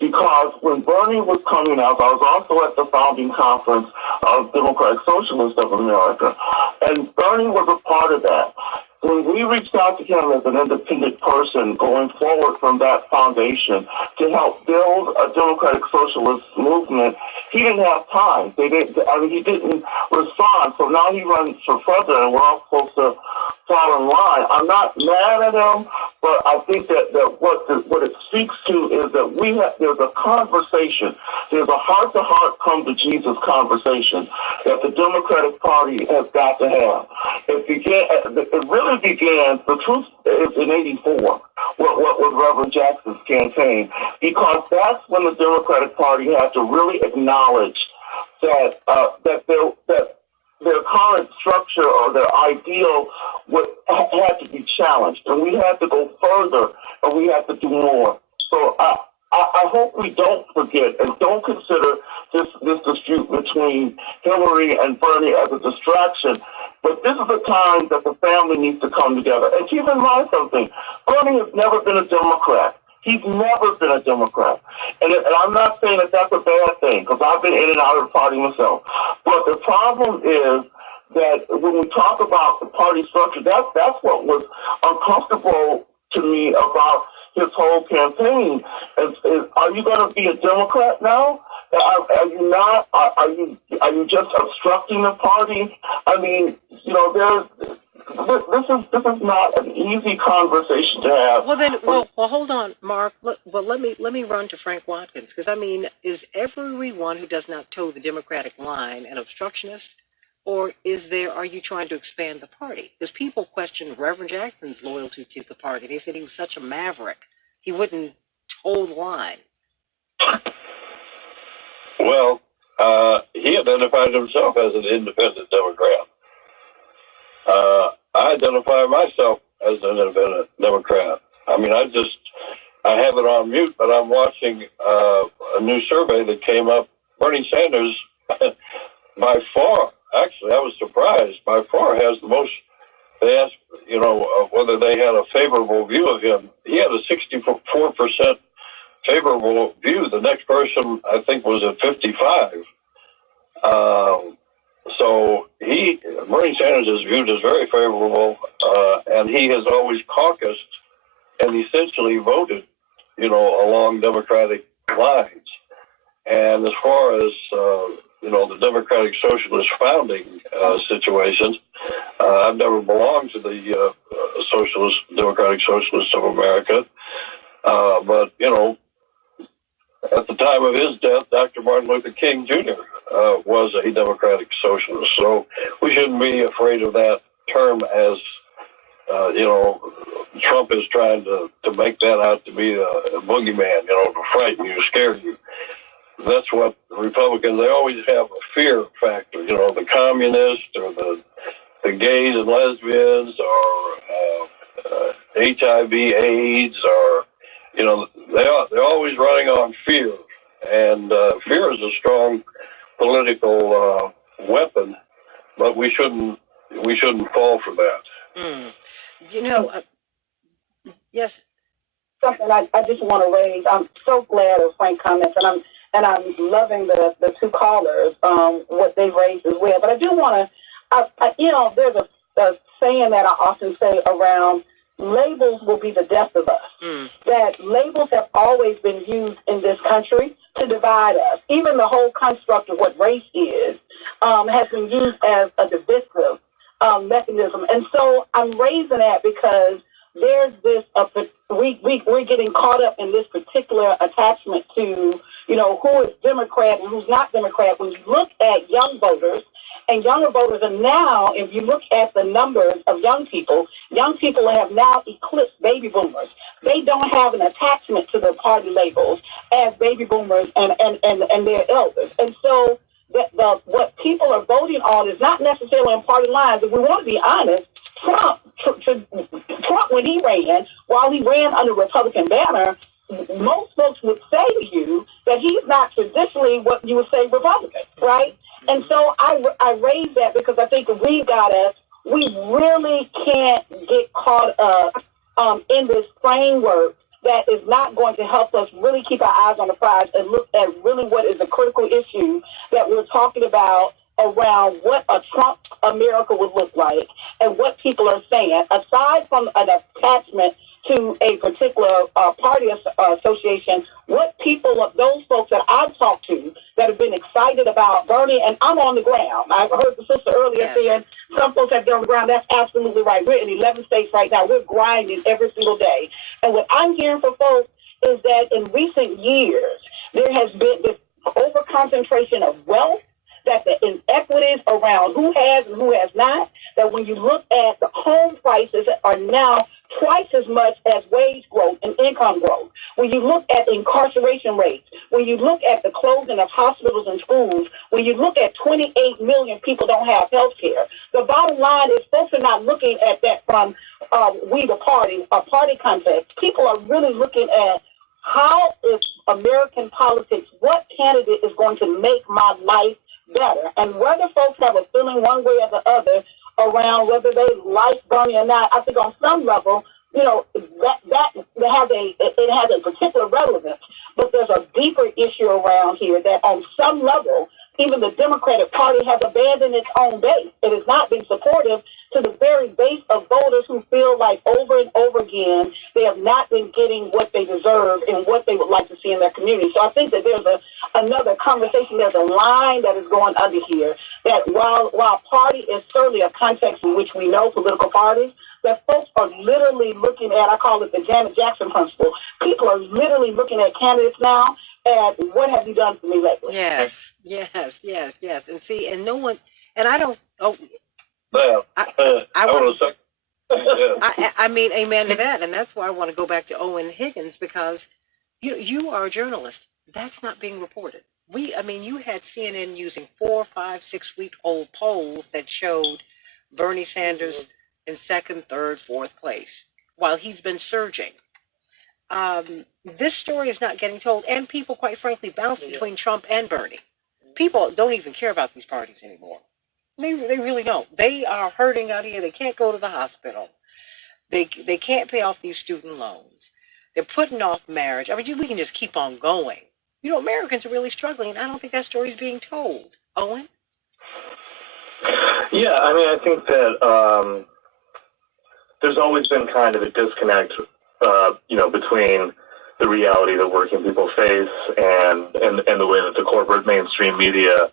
Because when Bernie was coming out, I was also at the founding conference of Democratic Socialists of America, and Bernie was a part of that. When we reached out to him as an independent person going forward from that foundation to help build a democratic socialist movement, he didn't have time. He didn't respond. So now he runs for president, and we're all supposed to fall in line. I'm not mad at him, but I think that what it speaks to is that there's a conversation. There's a heart-to-heart come to Jesus conversation that the Democratic Party has got to have. It really began, the truth is in 84, what was Reverend Jackson's campaign, because that's when the Democratic Party had to really acknowledge that their current structure or their ideal had to be challenged, and we had to go further, and we had to do more. So I hope we don't forget and don't consider this dispute between Hillary and Bernie as a distraction. But this is a time that the family needs to come together. And keep in mind something, Bernie has never been a Democrat. He's never been a Democrat. And I'm not saying that that's a bad thing, because I've been in and out of the party myself. But the problem is that when we talk about the party structure, that's what was uncomfortable to me about his whole campaign. Are you going to be a Democrat now? Are you not? Are you just obstructing the party? I mean, this is not an easy conversation to have. Well, hold on, Mark. Let me run to Frank Watkins, because I mean, is everyone who does not toe the Democratic line an obstructionist? or are you trying to expand the party? Because people questioned Reverend Jackson's loyalty to the party. They said he was such a maverick. He wouldn't toe the line. Well, he identified himself as an independent Democrat. I identify myself as an independent Democrat. I mean, I have it on mute, but I'm watching a new survey that came up. Bernie Sanders, by far, actually, I was surprised, by far has the most. They asked, whether they had a favorable view of him. He had a 64% favorable view. The next person, I think, was at 55. So Bernie Sanders is viewed as very favorable, and he has always caucused and essentially voted, along Democratic lines. And as far as, the Democratic Socialist founding situations, I've never belonged to the Democratic Socialists of America. But, at the time of his death, Dr. Martin Luther King Jr. Was a Democratic Socialist. So we shouldn't be afraid of that term as, Trump is trying to make that out to be a boogeyman, to frighten you, scare you. That's what the Republicans, they always have a fear factor, the communists or the gays and lesbians or HIV, AIDS, or, they're always running on fear. And fear is a strong political weapon, but we shouldn't fall for that. Yes. Something I just want to raise. I'm so glad of Frank's comments, and I'm loving the two callers, what they raised as well. But I do want to, there's a saying that I often say around labels will be the death of us. That labels have always been used in this country to divide us. Even the whole construct of what race is has been used as a divisive mechanism. And so I'm raising that because there's this, we're getting caught up in this particular attachment to, who is Democrat and who's not Democrat. When you look at young voters, and younger voters are now, if you look at the numbers of young people have now eclipsed baby boomers. They don't have an attachment to their party labels as baby boomers and their elders. And so what people are voting on is not necessarily on party lines. If we want to be honest, Trump, when he ran, while he ran under Republican banner, most folks would say to you that he's not traditionally what you would say Republican, right? And so I raise that because I think we really can't get caught up in this framework that is not going to help us really keep our eyes on the prize and look at really what is the critical issue that we're talking about around what a Trump America would look like and what people are saying, aside from an attachment to a particular party association, what people, those folks that I've talked to that have been excited about Bernie, and I'm on the ground. I heard the sister earlier saying some folks have been on the ground. That's absolutely right. We're in 11 states right now. We're grinding every single day. And what I'm hearing from folks is that in recent years, there has been this over-concentration of wealth, that the inequities around who has and who has not, that when you look at the home prices are now twice as much as wage growth and income growth. When you look at incarceration rates, when you look at the closing of hospitals and schools, when you look at 28 million people don't have health care, the bottom line is folks are not looking at that from we the party, a party context. People are really looking at how is American politics, what candidate is going to make my life better, and whether folks have a feeling one way or the other around whether they like Bernie or not, I think on some level, that has a particular relevance. But there's a deeper issue around here that on some level, even the Democratic Party has abandoned its own base. It has not been supportive to the very base of voters who feel like over and over again they have not been getting what they deserve and what they would like to see in their community. So I think that there's another conversation, there's a line that is going under here, that while party is certainly a context in which we know political parties, that folks are literally looking at, I call it the Janet Jackson principle, people are literally looking at candidates now and what have you done for me lately? Yes. And see, and no one, And I don't. Oh, Now, I want to say. I mean, amen to that, and that's why I want to go back to Owen Higgins, because you are a journalist. That's not being reported. I mean, you had CNN using 4, 5, 6-week-old polls that showed Bernie Sanders in second, third, fourth place, while he's been surging. This story is not getting told, and people, quite frankly, bounce between Trump and Bernie. People don't even care about these parties anymore. They really don't. They are hurting out here. They can't go to the hospital. They can't pay off these student loans. They're putting off marriage. I mean, we can just keep on going. Americans are really struggling, and I don't think that story is being told. Owen? Yeah, I mean, I think that there's always been kind of a disconnect, between the reality that working people face and the way that the corporate mainstream media,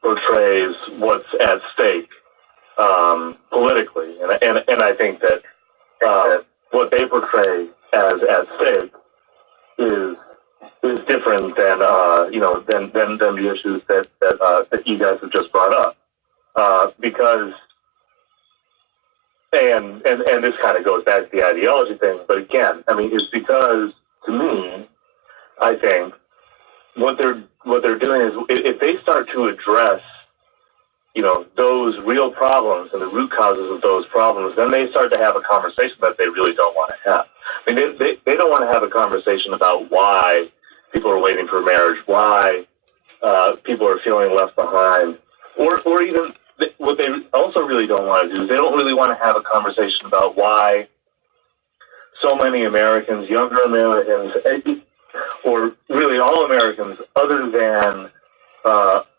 portrays what's at stake politically, and I think that what they portray as at stake is different than than the issues that you guys have just brought up, because and this kind of goes back to the ideology thing, but again, I mean, it's because, to me, I think what they're doing is, if they start to address those real problems and the root causes of those problems, then they start to have a conversation that they really don't want to have. I mean, they don't want to have a conversation about why people are waiting for marriage, why people are feeling left behind, or even what they also really don't want to do is they don't really want to have a conversation about why so many Americans, younger Americans, or really all Americans other than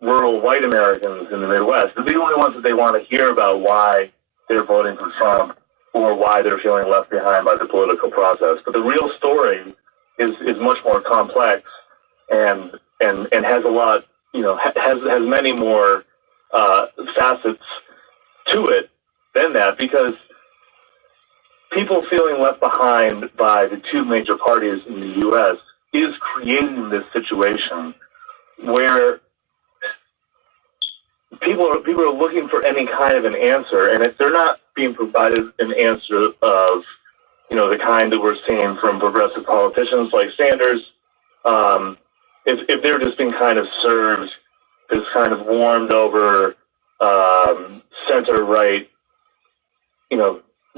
rural white Americans in the Midwest, they're the only ones that they want to hear about why they're voting for Trump or why they're feeling left behind by the political process. But the real story is much more complex and has a lot, has many more facets to it than that, because people feeling left behind by the two major parties in the U.S. is creating this situation where people are looking for any kind of an answer, and if they're not being provided an answer of the kind that we're seeing from progressive politicians like Sanders, if they're just being kind of served this kind of warmed over center right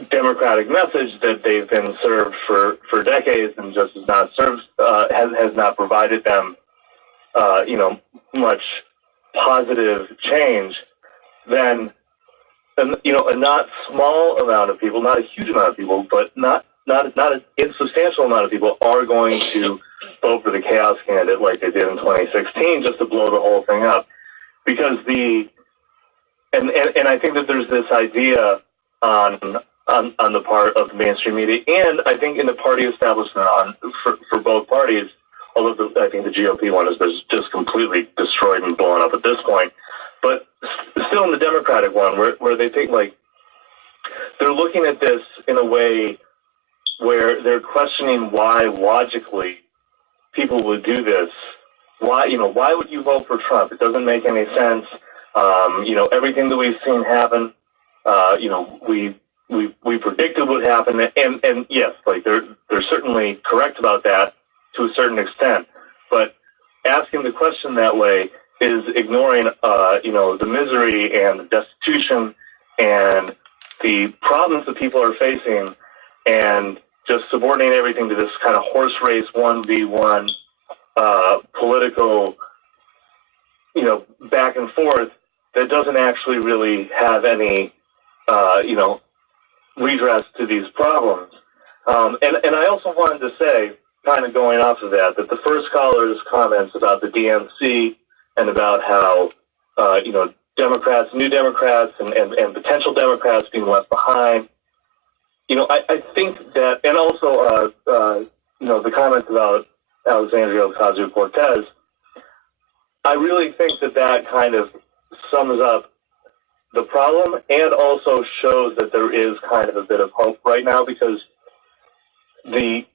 Democratic message that they've been served for decades and just has not served has not provided them much positive change, then a not small amount of people, not a huge amount of people, but not an insubstantial amount of people are going to vote for the chaos candidate like they did in 2016 just to blow the whole thing up. Because and I think that there's this idea on the part of the mainstream media, and I think in the party establishment for both parties, although I think the GOP one is just completely destroyed and blown up at this point, but still in the Democratic one, where they think they're looking at this in a way where they're questioning why logically people would do this. Why would you vote for Trump? It doesn't make any sense. Everything that we've seen happen, we predicted would happen, and yes, they're certainly correct about that to a certain extent. But asking the question that way is ignoring, the misery and the destitution and the problems that people are facing, and just subordinating everything to this kind of horse race 1v1 political, back and forth that doesn't actually really have any, redress to these problems. And I also wanted to say, kind of going off of that the first caller's comments about the DNC and about how, Democrats, new Democrats, and potential Democrats being left behind, I think that, and also, the comments about Alexandria Ocasio-Cortez, I really think that kind of sums up the problem and also shows that there is kind of a bit of hope right now, because the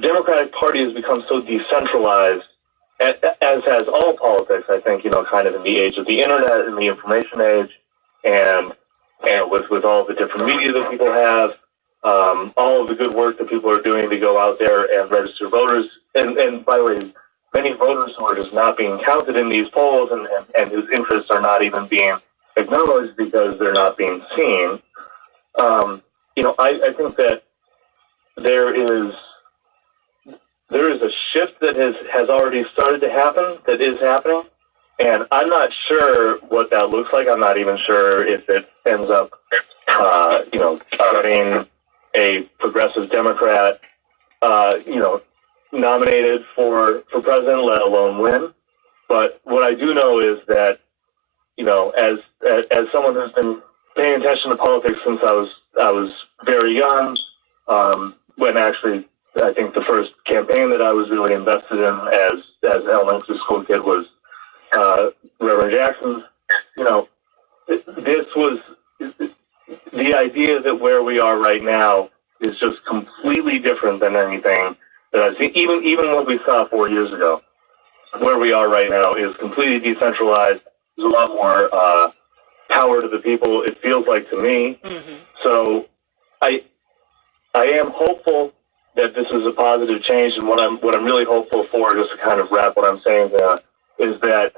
Democratic Party has become so decentralized as has all politics, I think, kind of in the age of the internet and the information age, and with all the different media that people have, all of the good work that people are doing to go out there and register voters, and by the way, many voters who are just not being counted in these polls and whose interests are not even being acknowledged because they're not being seen. I think that there is a shift that has already started to happen, that is happening, and I'm not sure what that looks like. I'm not even sure if it ends up, getting a progressive Democrat, nominated for president, let alone win. But what I do know is that, as someone who's been paying attention to politics since I was very young, when actually I think the first campaign that I was really invested in as an elementary school kid was Reverend Jackson's. This was the idea that where we are right now is just completely different than anything that I've seen. Even what we saw 4 years ago, where we are right now is completely decentralized. There's a lot more power to the people, it feels like to me. Mm-hmm. So I am hopeful that this is a positive change, and what I'm really hopeful for, just to kind of wrap what I'm saying there, is that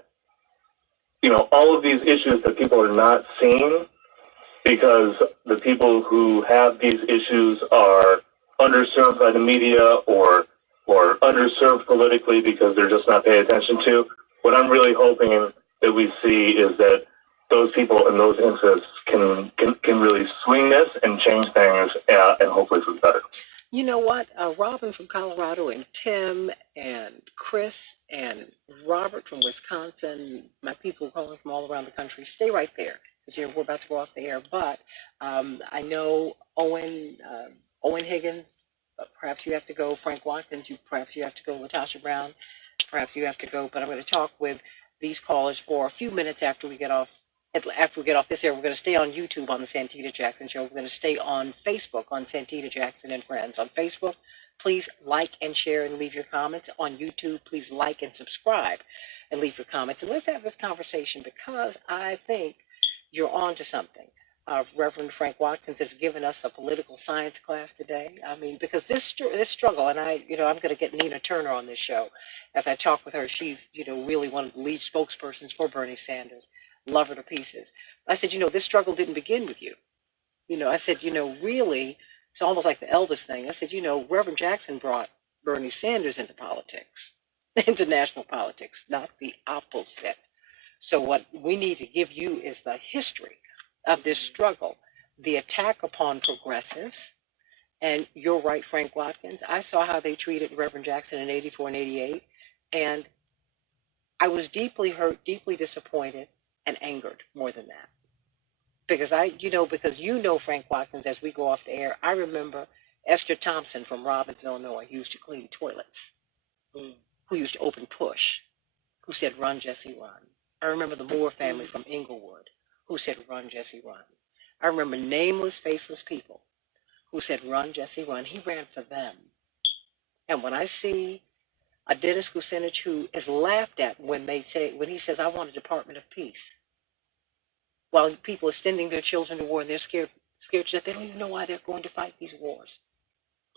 all of these issues that people are not seeing because the people who have these issues are underserved by the media or underserved politically because they're just not paying attention to. What I'm really hoping that we see is that those people and those interests can really swing this and change things, and hopefully for the better. You know what? Robin from Colorado and Tim and Chris and Robert from Wisconsin, my people calling from all around the country, stay right there because we're about to go off the air. But I know Owen Higgins, perhaps you have to go. Frank Watkins, perhaps you have to go. Latasha Brown, perhaps you have to go. But I'm going to talk with these callers for a few minutes after we get off. After we get off this air, we're going to stay on YouTube on the Santita Jackson Show. We're going to stay on Facebook on Santita Jackson and Friends. On Facebook, please like and share and leave your comments. On YouTube, please like and subscribe and leave your comments. And let's have this conversation because I think you're on to something. Reverend Frank Watkins has given us a political science class today. I mean, because this struggle, and I'm going to get Nina Turner on this show as I talk with her. She's, really one of the lead spokespersons for Bernie Sanders. Love her to pieces. I said, this struggle didn't begin with you. I said, really, it's almost like the Elvis thing. I said, Reverend Jackson brought Bernie Sanders into politics, into national politics, not the opposite. So what we need to give you is the history of this struggle, the attack upon progressives. And you're right, Frank Watkins. I saw how they treated Reverend Jackson in 84 and 88. And I was deeply hurt, deeply disappointed, and angered more than that. Because Frank Watkins, as we go off the air, I remember Esther Thompson from Robbins, Illinois, who used to clean toilets, who used to open push, who said, "Run, Jesse, run." I remember the Moore family from Inglewood, who said, "Run, Jesse, run." I remember nameless, faceless people who said, "Run, Jesse, run." He ran for them. And when I see a Dennis Kucinich who is laughed at when he says, "I want a Department of Peace," while people are sending their children to war and they're scared to death, they don't even know why they're going to fight these wars.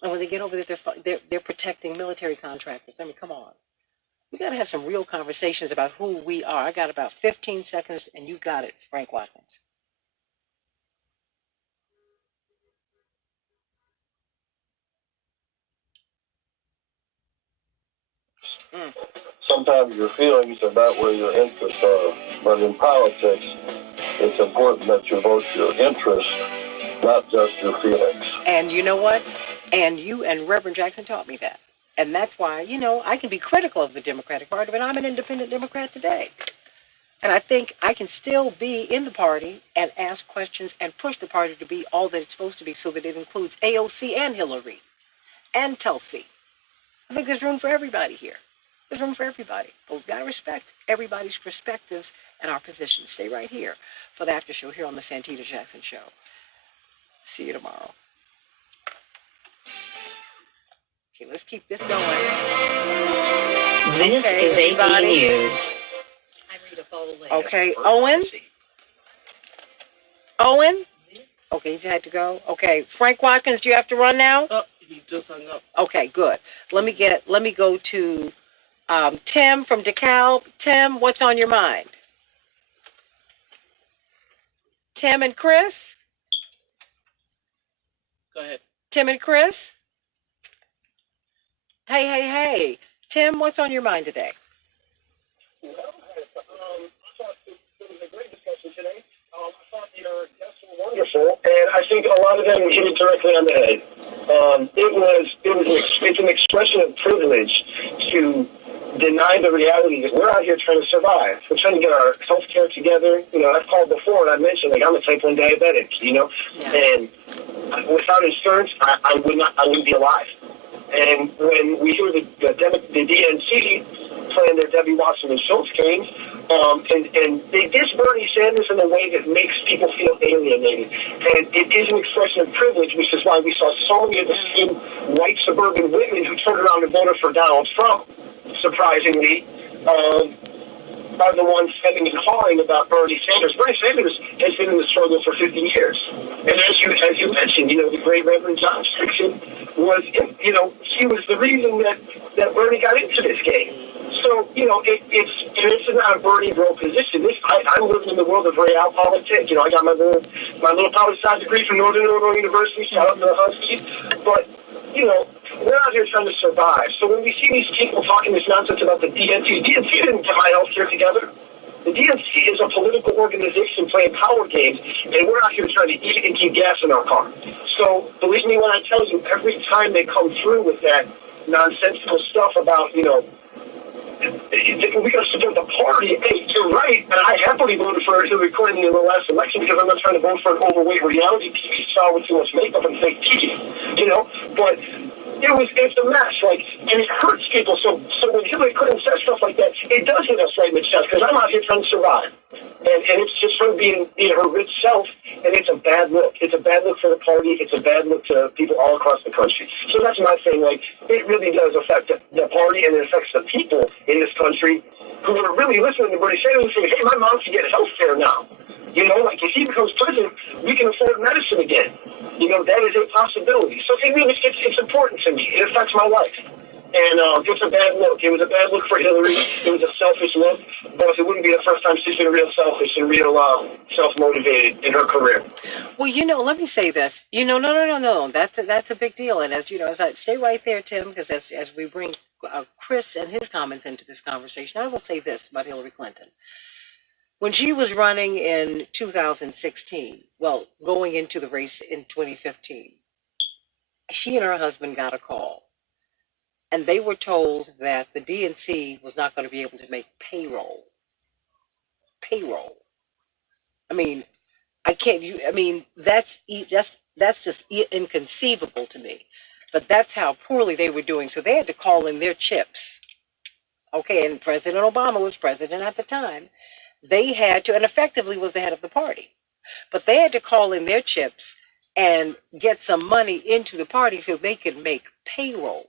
And when they get over there, they're protecting military contractors. I mean, come on. We got to have some real conversations about who we are. I got about 15 seconds, and you got it, Frank Watkins. Sometimes your feelings are not where your interests are, but in politics, it's important that you vote your interests, not just your feelings. And you know what? And you and Reverend Jackson taught me that. And that's why, I can be critical of the Democratic Party, but I'm an independent Democrat today. And I think I can still be in the party and ask questions and push the party to be all that it's supposed to be so that it includes AOC and Hillary and Tulsi. I think there's room for everybody here. There's room for everybody. But we've got to respect everybody's perspectives and our positions. Stay right here for the after show here on the Santita Jackson Show. See you tomorrow. Okay, let's keep this going. This Okay, is AP everybody. News. I'm Rita Foley. Okay, Owen? Owen? Okay, he's had to go. Okay, Frank Watkins, do you have to run now? He just hung up. Okay, good. Let me go to Tim from DeKalb. Tim, what's on your mind? Tim and Chris? Go ahead. Tim and Chris? Hey. Tim, what's on your mind today? Well, I thought it was a great discussion today. I thought your guests were wonderful, and I think a lot of them hit it directly on the head. It's an expression of privilege to deny the reality that we're out here trying to survive. We're trying to get our health care together. You know, I've called before and I mentioned, like, I'm a type 1 diabetic, you know, and without insurance, I wouldn't be alive. And when we hear the DNC playing their Debbie Wasserman Schultz games, and they diss Bernie Sanders in a way that makes people feel alienated. And it is an expression of privilege, which is why we saw so many of the same white suburban women who turned around and voted for Donald Trump, surprisingly, are the ones stepping and calling about Bernie Sanders. Bernie Sanders has been in the struggle for 50 years. And as you mentioned, you know, the great Reverend John Strickson was, you know, he was the reason that Bernie got into this game. So, you know, it's not a Bernie bro position. I'm living in the world of realpolitik. You know, I got my little poli-sci degree from Northern Illinois University. Shout out to the Huskies. But, you know, we're out here trying to survive. So when we see these people talking this nonsense about the DNC didn't get my health care together. The DNC is a political organization playing power games, and we're out here trying to eat and keep gas in our car. So believe me when I tell you, every time they come through with that nonsensical stuff about, you know, we got to support the party. Hey, you're right, and I happily voted for Hillary Clinton in the last election because I'm not trying to vote for an overweight reality TV star with too much makeup and fake teeth, you know. But it's a mess, like, and it hurts people. So when Hillary Clinton says stuff like that, it does hit us right in the chest because I'm out here trying to survive. And it's just her being her rich self, and it's a bad look. It's a bad look for the party. It's a bad look to people all across the country. So that's my thing. Like, it really does affect the party, and it affects the people in this country who are really listening to Bernie Sanders and saying, hey, my mom can get health care now. You know, like, if he becomes president, we can afford medicine again. You know, that is a possibility. So it's important to me. It affects my life. And it's a bad look. It was a bad look for Hillary. It was a selfish look. But it wouldn't be the first time she's been real selfish and real self-motivated in her career. Well, you know, let me say this. You know, no. That's a big deal. And as you know, as I stay right there, Tim, because as we bring Chris and his comments into this conversation, I will say this about Hillary Clinton. When she was running in 2016, well, going into the race in 2015, she and her husband got a call. And they were told that the DNC was not going to be able to make payroll. I mean, that's just inconceivable to me. But that's how poorly they were doing. So they had to call in their chips. Okay, and President Obama was president at the time. They had to, and effectively was the head of the party. But they had to call in their chips and get some money into the party so they could make payroll.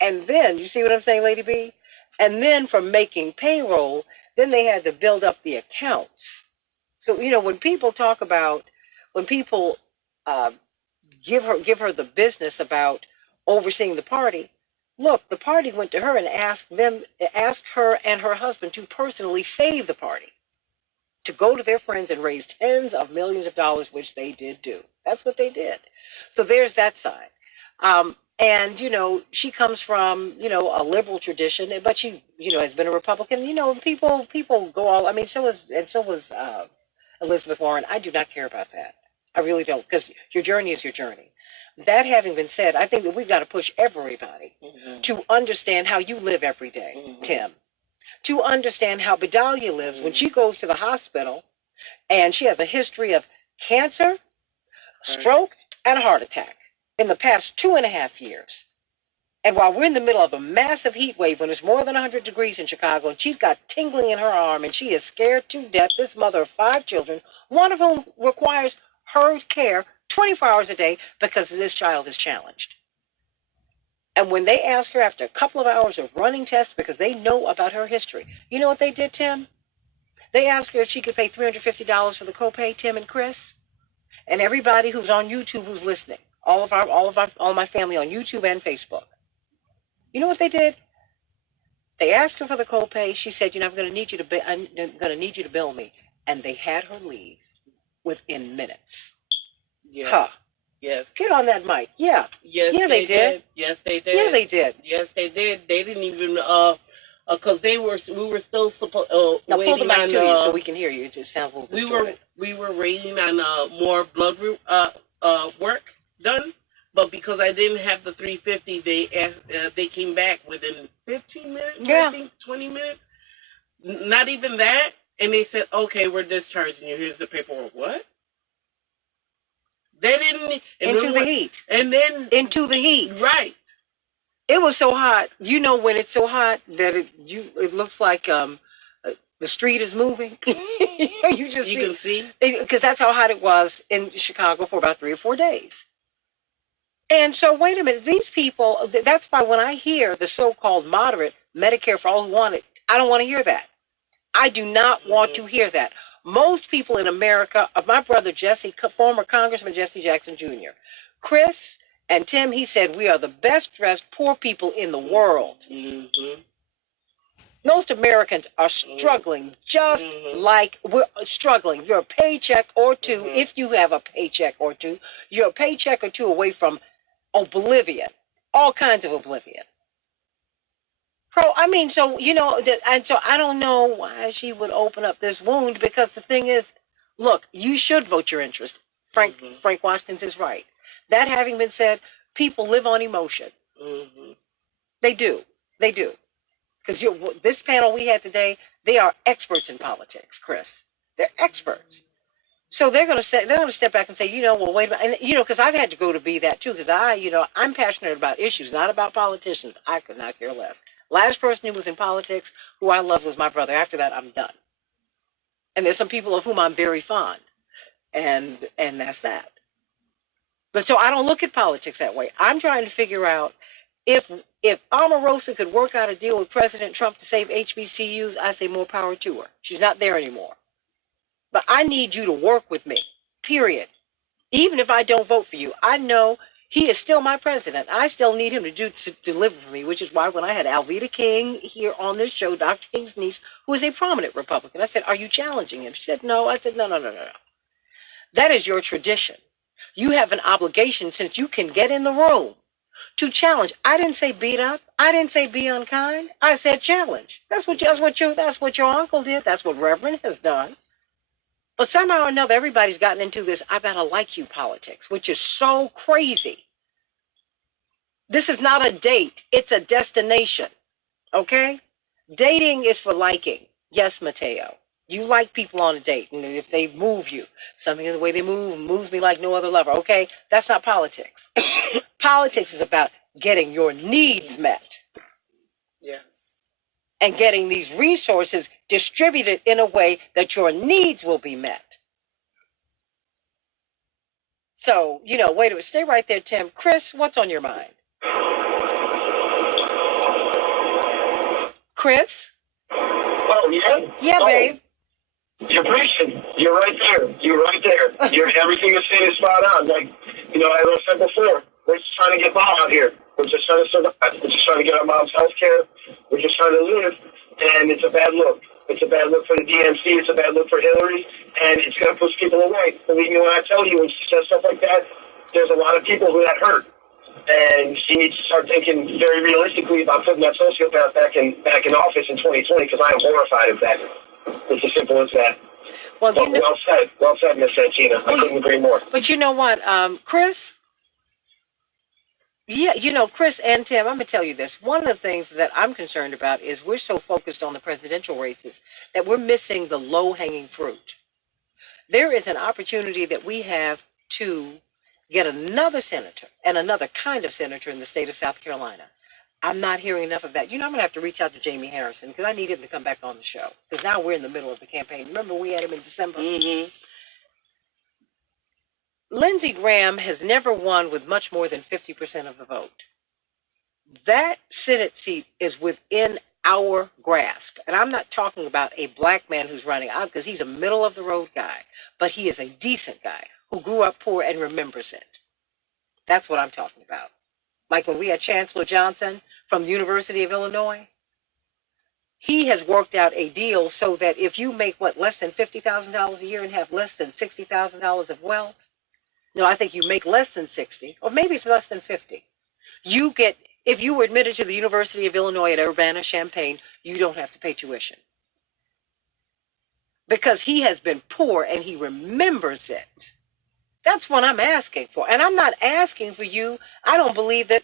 And then, you see what I'm saying, Lady B? And then from making payroll, then they had to build up the accounts. So, you know, when people give her the business about overseeing the party, look, the party went to her and asked her and her husband to personally save the party, to go to their friends and raise tens of millions of dollars, which they did do. That's what they did. So there's that side. And, you know, she comes from, you know, a liberal tradition, but she, you know, has been a Republican. You know, people go all, I mean, so was Elizabeth Warren. I do not care about that. I really don't, because your journey is your journey. That having been said, I think that we've got to push everybody to understand how you live every day, Tim. To understand how Bedalia lives when she goes to the hospital and she has a history of cancer, stroke, and a heart attack in the past 2.5 years. And while we're in the middle of a massive heat wave when it's more than 100 degrees in Chicago, and she's got tingling in her arm and she is scared to death, this mother of 5 children, one of whom requires her care 24 hours a day because this child is challenged. And when they asked her after a couple of hours of running tests, because they know about her history, you know what they did, Tim? They asked her if she could pay $350 for the copay, Tim and Chris, and everybody who's on YouTube who's listening, all my family on YouTube and Facebook. You know what they did? They asked her for the copay. She said, "I'm going to need you to bill me," and they had her leave within minutes. Yes. Huh? Yes. Get on that mic. Yeah. Yes. Yeah, they did. Yes, they did. Yeah, they did. Yes, they did. They didn't even because we were still supposed Now waiting pull the mic on to you so we can hear you. It just sounds a little distorted. we were waiting on more blood work done, but because I didn't have the 350, they came back within 15 minutes. Yeah. I think 20 minutes. Not even that, and they said, "Okay, we're discharging you. Here's the paperwork." What? They didn't Into the heat. And then into the heat. Right. It was so hot. You know when it's so hot that it looks like the street is moving. You can see because that's how hot it was in Chicago for about 3 or 4 days. And so wait a minute, these people. That's why when I hear the so-called moderate Medicare for all who want it, I don't want to hear that. I do not want to hear that. Most people in America, my brother Jesse, former Congressman Jesse Jackson Jr., Chris and Tim, he said, we are the best dressed poor people in the world. Mm-hmm. Most Americans are struggling just like we're struggling. You're a paycheck or two, if you have a paycheck or two, you're a paycheck or two away from oblivion, all kinds of oblivion. I mean, so, and so I don't know why she would open up this wound, because the thing is, look, you should vote your interest. Frank Watkins is right. That having been said, people live on emotion. Mm-hmm. They do. They do. Because this panel we had today, they are experts in politics, Chris. They're experts. So they're going to step back and say, well, wait a minute. And, because I've had to go to be that too, because I'm passionate about issues, not about politicians. I could not care less. Last person who was in politics who I loved was my brother. After that, I'm done. And there's some people of whom I'm very fond. And that's that. But so I don't look at politics that way. I'm trying to figure out if Omarosa could work out a deal with President Trump to save HBCUs, I say more power to her. She's not there anymore. But I need you to work with me, period. Even if I don't vote for you, I know he is still my president. I still need him to deliver for me, which is why when I had Alveda King here on this show, Dr. King's niece, who is a prominent Republican, I said, are you challenging him? She said, no. I said, no. That is your tradition. You have an obligation, since you can get in the room, to challenge. I didn't say beat up. I didn't say be unkind. I said challenge. That's what your uncle did. That's what Reverend has done. But somehow or another, everybody's gotten into this "I've got to like you" politics, which is so crazy. This is not a date. It's a destination. Okay? Dating is for liking. Yes, Mateo. You like people on a date, and if they move you, something in the way they moves me like no other lover. Okay? That's not politics. Politics is about getting your needs met. Yes. And getting these resources distributed in a way that your needs will be met. So, wait a minute. Stay right there, Tim. Chris, what's on your mind? Chris? Oh, yeah? Yeah, babe. You're preaching. You're right there. Everything you're saying is spot on. Like, as I said before, we're just trying to get by out here. We're just trying to survive. We're just trying to get our mom's health care. We're just trying to live. And it's a bad look. It's a bad look for the DNC. It's a bad look for Hillary. And it's going to push people away. Believe me when I tell you, when she says stuff like that, there's a lot of people who that hurt. And she needs to start thinking very realistically about putting that sociopath back in office in 2020, because I am horrified of that. It's as simple as that. Well said, Miss Santita. I couldn't agree more. But you know what, Chris? Yeah, Chris and Tim, I'm going to tell you this. One of the things that I'm concerned about is we're so focused on the presidential races that we're missing the low-hanging fruit. There is an opportunity that we have to get another senator and another kind of senator in the state of South Carolina. I'm not hearing enough of that. I'm going to have to reach out to Jamie Harrison, because I need him to come back on the show. Because now we're in the middle of the campaign. Remember, we had him in December? Mm-hmm. Lindsey Graham has never won with much more than 50% of the vote. That Senate seat is within our grasp. And I'm not talking about a black man who's running out because he's a middle of the road guy, but he is a decent guy who grew up poor and remembers it. That's what I'm talking about. Like when we had Chancellor Johnson from the University of Illinois, he has worked out a deal so that if you make less than $50,000 a year and have less than $60,000 of wealth, no, I think you make less than 60, or maybe it's less than 50. You get, if you were admitted to the University of Illinois at Urbana-Champaign, you don't have to pay tuition. Because he has been poor and he remembers it. That's what I'm asking for. And I'm not asking for you. I don't believe that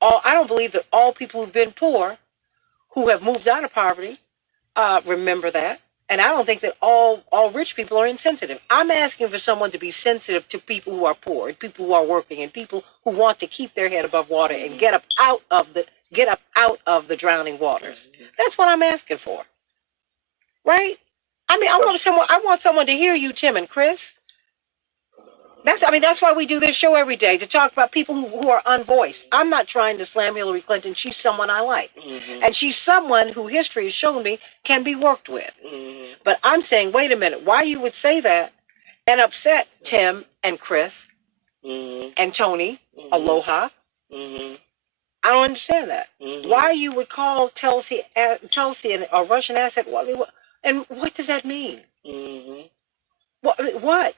all people who've been poor, who have moved out of poverty, remember that. And I don't think that all rich people are insensitive. I'm asking for someone to be sensitive to people who are poor and people who are working and people who want to keep their head above water and get up out of the drowning waters. That's what I'm asking for. Right? I mean, I want someone to hear you, Tim and Chris. That's why we do this show every day, to talk about people who are unvoiced. I'm not trying to slam Hillary Clinton. She's someone I like. Mm-hmm. And she's someone who history has shown me can be worked with. Mm-hmm. But I'm saying, wait a minute, why you would say that and upset Tim and Chris and Tony, Aloha? Mm-hmm. I don't understand that. Mm-hmm. Why you would call Tulsi a Russian asset? And what does that mean? Mm-hmm. What?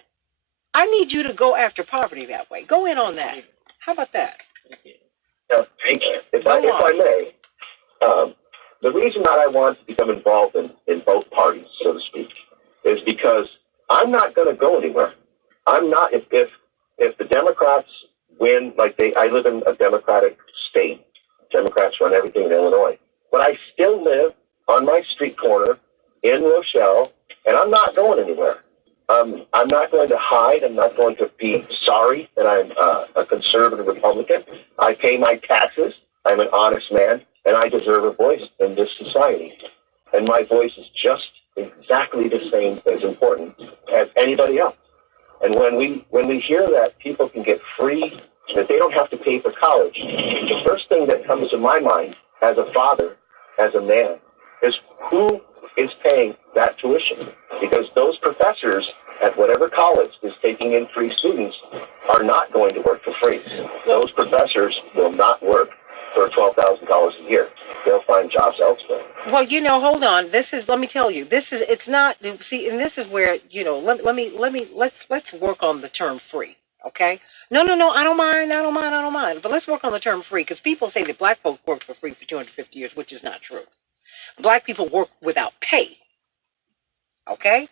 I need you to go after poverty that way. Go in on that. How about that? Thank you. If I may, the reason that I want to become involved in both parties, so to speak, is because I'm not going to go anywhere. I'm not. If the Democrats win, I live in a Democratic state. Democrats run everything in Illinois, but I still live on my street corner in Rochelle, and I'm not going anywhere. I'm not going to hide. I'm not going to be sorry that I'm a conservative Republican. I pay my taxes. I'm an honest man, and I deserve a voice in this society. And my voice is just exactly the same as important as anybody else. And when we hear that people can get free, that they don't have to pay for college, the first thing that comes to my mind as a father, as a man, is who is paying that tuition, because those professors at whatever college is taking in free students are not going to work for free. Those professors will not work for $12,000 a year. They'll find jobs elsewhere. Well, hold on. Let me tell you, it's not, see, and this is where, let's work on the term free. Okay? No, I don't mind. But let's work on the term free, because people say that black folks worked for free for 250 years, which is not true. Black people work without pay. Okay?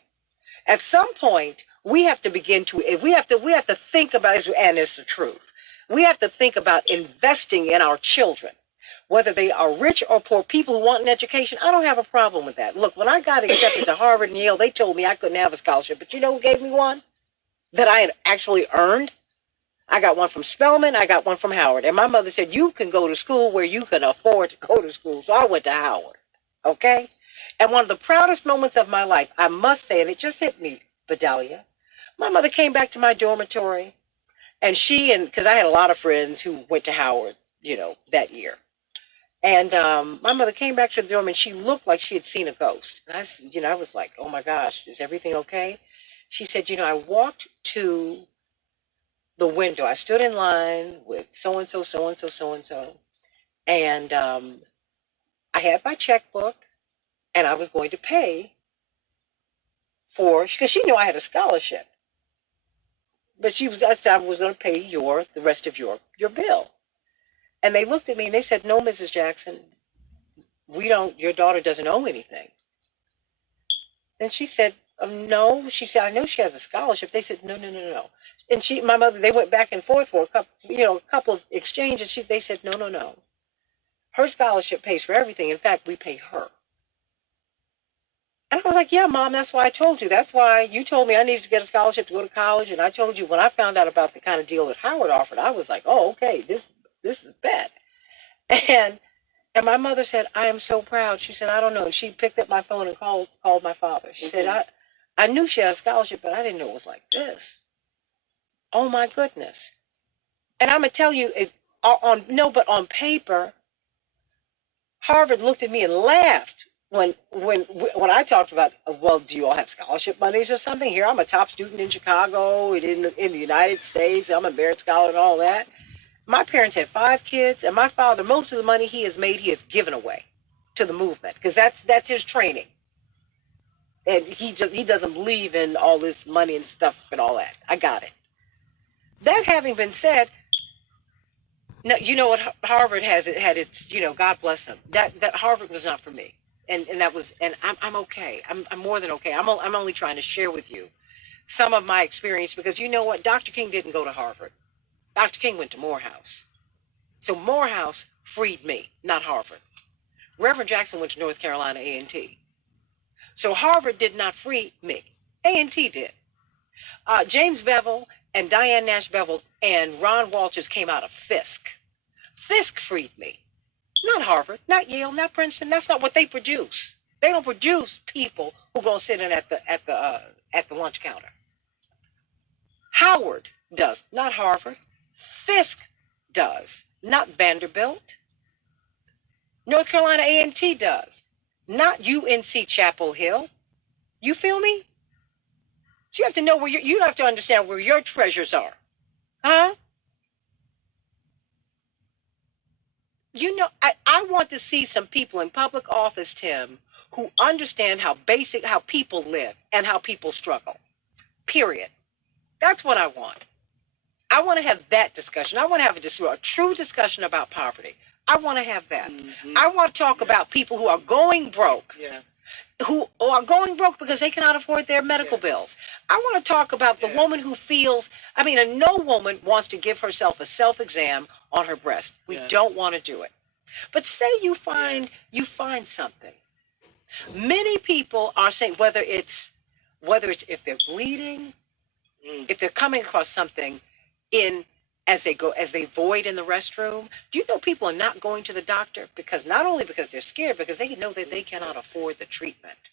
At some point, we have to think about, and it's the truth, we have to think about investing in our children, whether they are rich or poor. People who want an education, I don't have a problem with that. Look, when I got accepted to Harvard and Yale, they told me I couldn't have a scholarship, but you know who gave me one that I had actually earned? I got one from Spelman, I got one from Howard, and my mother said, you can go to school where you can afford to go to school, so I went to Howard. Okay? And one of the proudest moments of my life, I must say, and it just hit me, Vidalia, my mother came back to my dormitory, and because I had a lot of friends who went to Howard, that year. And my mother came back to the dorm, and she looked like she had seen a ghost. And I was like, oh my gosh, is everything okay? She said, I walked to the window. I stood in line with so-and-so, so-and-so, so-and-so, and I had my checkbook, and I was going to pay because she knew I had a scholarship. But I said I was going to pay the rest of your bill. And they looked at me and they said, no, Mrs. Jackson, your daughter doesn't owe anything. And she said, no. She said, I know she has a scholarship. They said, no. And my mother, they went back and forth for a couple of exchanges. They said, no. Her scholarship pays for everything. In fact, we pay her. And I was like, yeah, Mom, that's why I told you. That's why you told me I needed to get a scholarship to go to college. And I told you when I found out about the kind of deal that Howard offered, I was like, oh, okay, this is bad. And my mother said, I am so proud. She said, I don't know. And she picked up my phone and called my father. She said, I knew she had a scholarship, but I didn't know it was like this. Oh, my goodness. And I'm going to tell you, but on paper, Harvard looked at me and laughed when I talked about, well, do you all have scholarship monies or something? Here, I'm a top student in Chicago, in the United States. I'm a merit scholar and all that. My parents had 5 kids, and my father, most of the money he has made, he has given away to the movement, because that's his training. And he doesn't believe in all this money and stuff and all that. I got it. That having been said, no, you know what, Harvard had its, God bless them. That Harvard was not for me. And that was, and I'm okay. I'm more than okay. I'm only trying to share with you some of my experience, because you know what? Dr. King didn't go to Harvard. Dr. King went to Morehouse. So Morehouse freed me, not Harvard. Reverend Jackson went to North Carolina A&T. So Harvard did not free me. A&T did. James Bevel and Diane Nash Bevel and Ron Walters came out of Fisk. Fisk freed me. Not Harvard, not Yale, not Princeton. That's not what they produce. They don't produce people who go sit in at the lunch counter. Howard does, not Harvard. Fisk does, not Vanderbilt. North Carolina A&T does, not UNC Chapel Hill. You feel me? So you have to know where you have to understand where your treasures are. Huh? You know, I want to see some people in public office, Tim, who understand how people live and how people struggle. Period. That's what I want. I want to have that discussion. I want to have a true discussion about poverty. I want to have that. Mm-hmm. I want to talk about people who are going broke. Yes. Who are going broke because they cannot afford their medical bills. I want to talk about the woman who feels, no woman wants to give herself a self-exam on her breast. We don't want to do it. But say you find something. Many people are saying, whether it's if they're bleeding, if they're coming across something as they void in the restroom. Do you know people are not going to the doctor not only because they're scared, because they know that they cannot afford the treatment.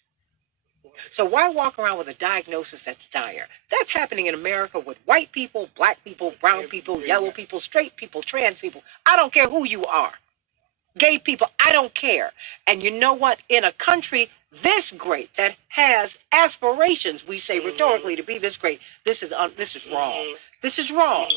So why walk around with a diagnosis that's dire? That's happening in America with white people, black people, brown people, yellow people, straight people, trans people. I don't care who you are. Gay people, I don't care. And you know what? In a country this great that has aspirations, we say rhetorically, to be this great, this is wrong. This is wrong.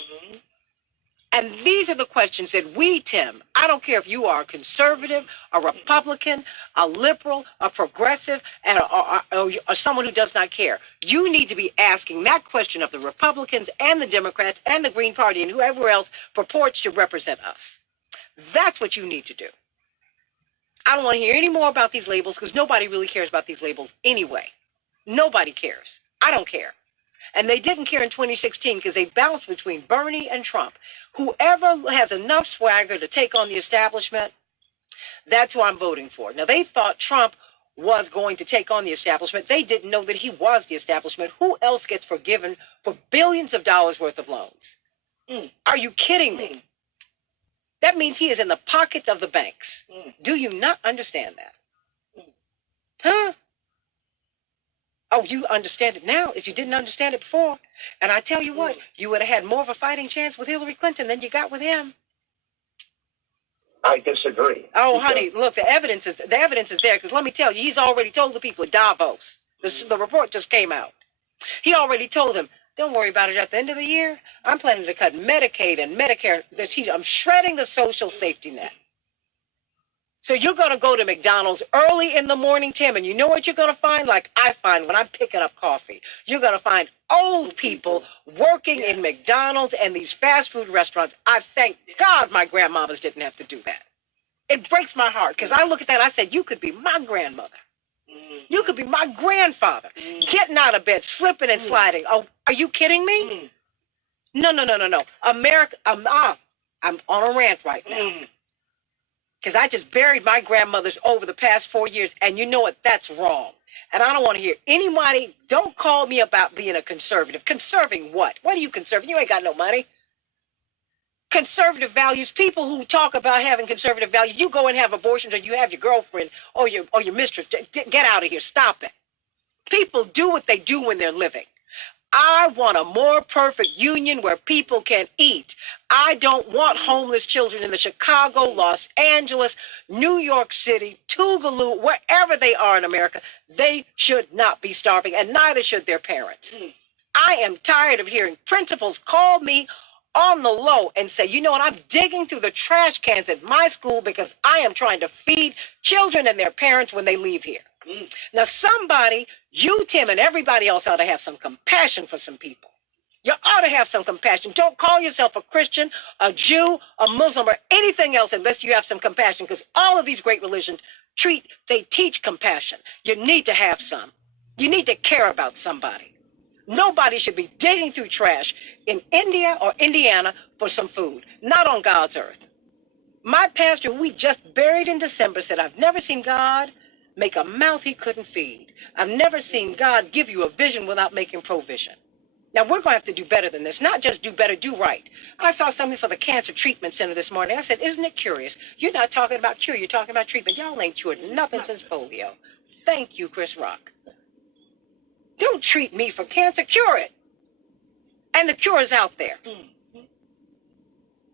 And these are the questions that we, Tim, I don't care if you are a conservative, a Republican, a liberal, a progressive, or someone who does not care. You need to be asking that question of the Republicans and the Democrats and the Green Party and whoever else purports to represent us. That's what you need to do. I don't want to hear any more about these labels, because nobody really cares about these labels anyway. Nobody cares. I don't care. And they didn't care in 2016 because they bounced between Bernie and Trump. Whoever has enough swagger to take on the establishment, that's who I'm voting for. Now, they thought Trump was going to take on the establishment. They didn't know that he was the establishment. Who else gets forgiven for billions of dollars worth of loans? Are you kidding me? That means he is in the pockets of the banks. Do you not understand that? Huh? Oh, you understand it now if you didn't understand it before. And I tell you what, you would have had more of a fighting chance with Hillary Clinton than you got with him. I disagree. Oh, honey, look, the evidence is there, because let me tell you, he's already told the people at Davos. The report just came out. He already told them, don't worry about it at the end of the year. I'm planning to cut Medicaid and Medicare. I'm shredding the social safety net. So you're going to go to McDonald's early in the morning, Tim, and you know what you're going to find? Like I find when I'm picking up coffee. You're going to find old people working in McDonald's and these fast food restaurants. I thank God my grandmamas didn't have to do that. It breaks my heart, because I look at that, I said, you could be my grandmother. You could be my grandfather, getting out of bed, slipping and sliding. Oh, are you kidding me? No. America, I'm on a rant right now. Because I just buried my grandmothers over the past 4 years, and you know what? That's wrong. And I don't want to hear anybody, don't call me about being a conservative. Conserving what? What are you conserving? You ain't got no money. Conservative values, people who talk about having conservative values, you go and have abortions, or you have your girlfriend or your mistress. Get out of here. Stop it. People do what they do when they're living. I want a more perfect union where people can eat. I don't want homeless children in the Chicago, Los Angeles, New York City, Tougaloo, wherever they are in America. They should not be starving, and neither should their parents. I am tired of hearing principals call me on the low and say, you know what, I'm digging through the trash cans at my school because I am trying to feed children and their parents when they leave here. Now, somebody, you, Tim, and everybody else ought to have some compassion for some people. You ought to have some compassion. Don't call yourself a Christian, a Jew, a Muslim, or anything else unless you have some compassion, because all of these great religions they teach compassion. You need to have some. You need to care about somebody. Nobody should be digging through trash in India or Indiana for some food, not on God's earth. My pastor, who we just buried in December, said, I've never seen God make a mouth he couldn't feed. I've never seen God give you a vision without making provision. Now, we're going to have to do better than this. Not just do better, do right. I saw something for the Cancer Treatment Center this morning. I said, isn't it curious? You're not talking about cure. You're talking about treatment. Y'all ain't cured nothing since polio. Thank you, Chris Rock. Don't treat me for cancer. Cure it. And the cure is out there.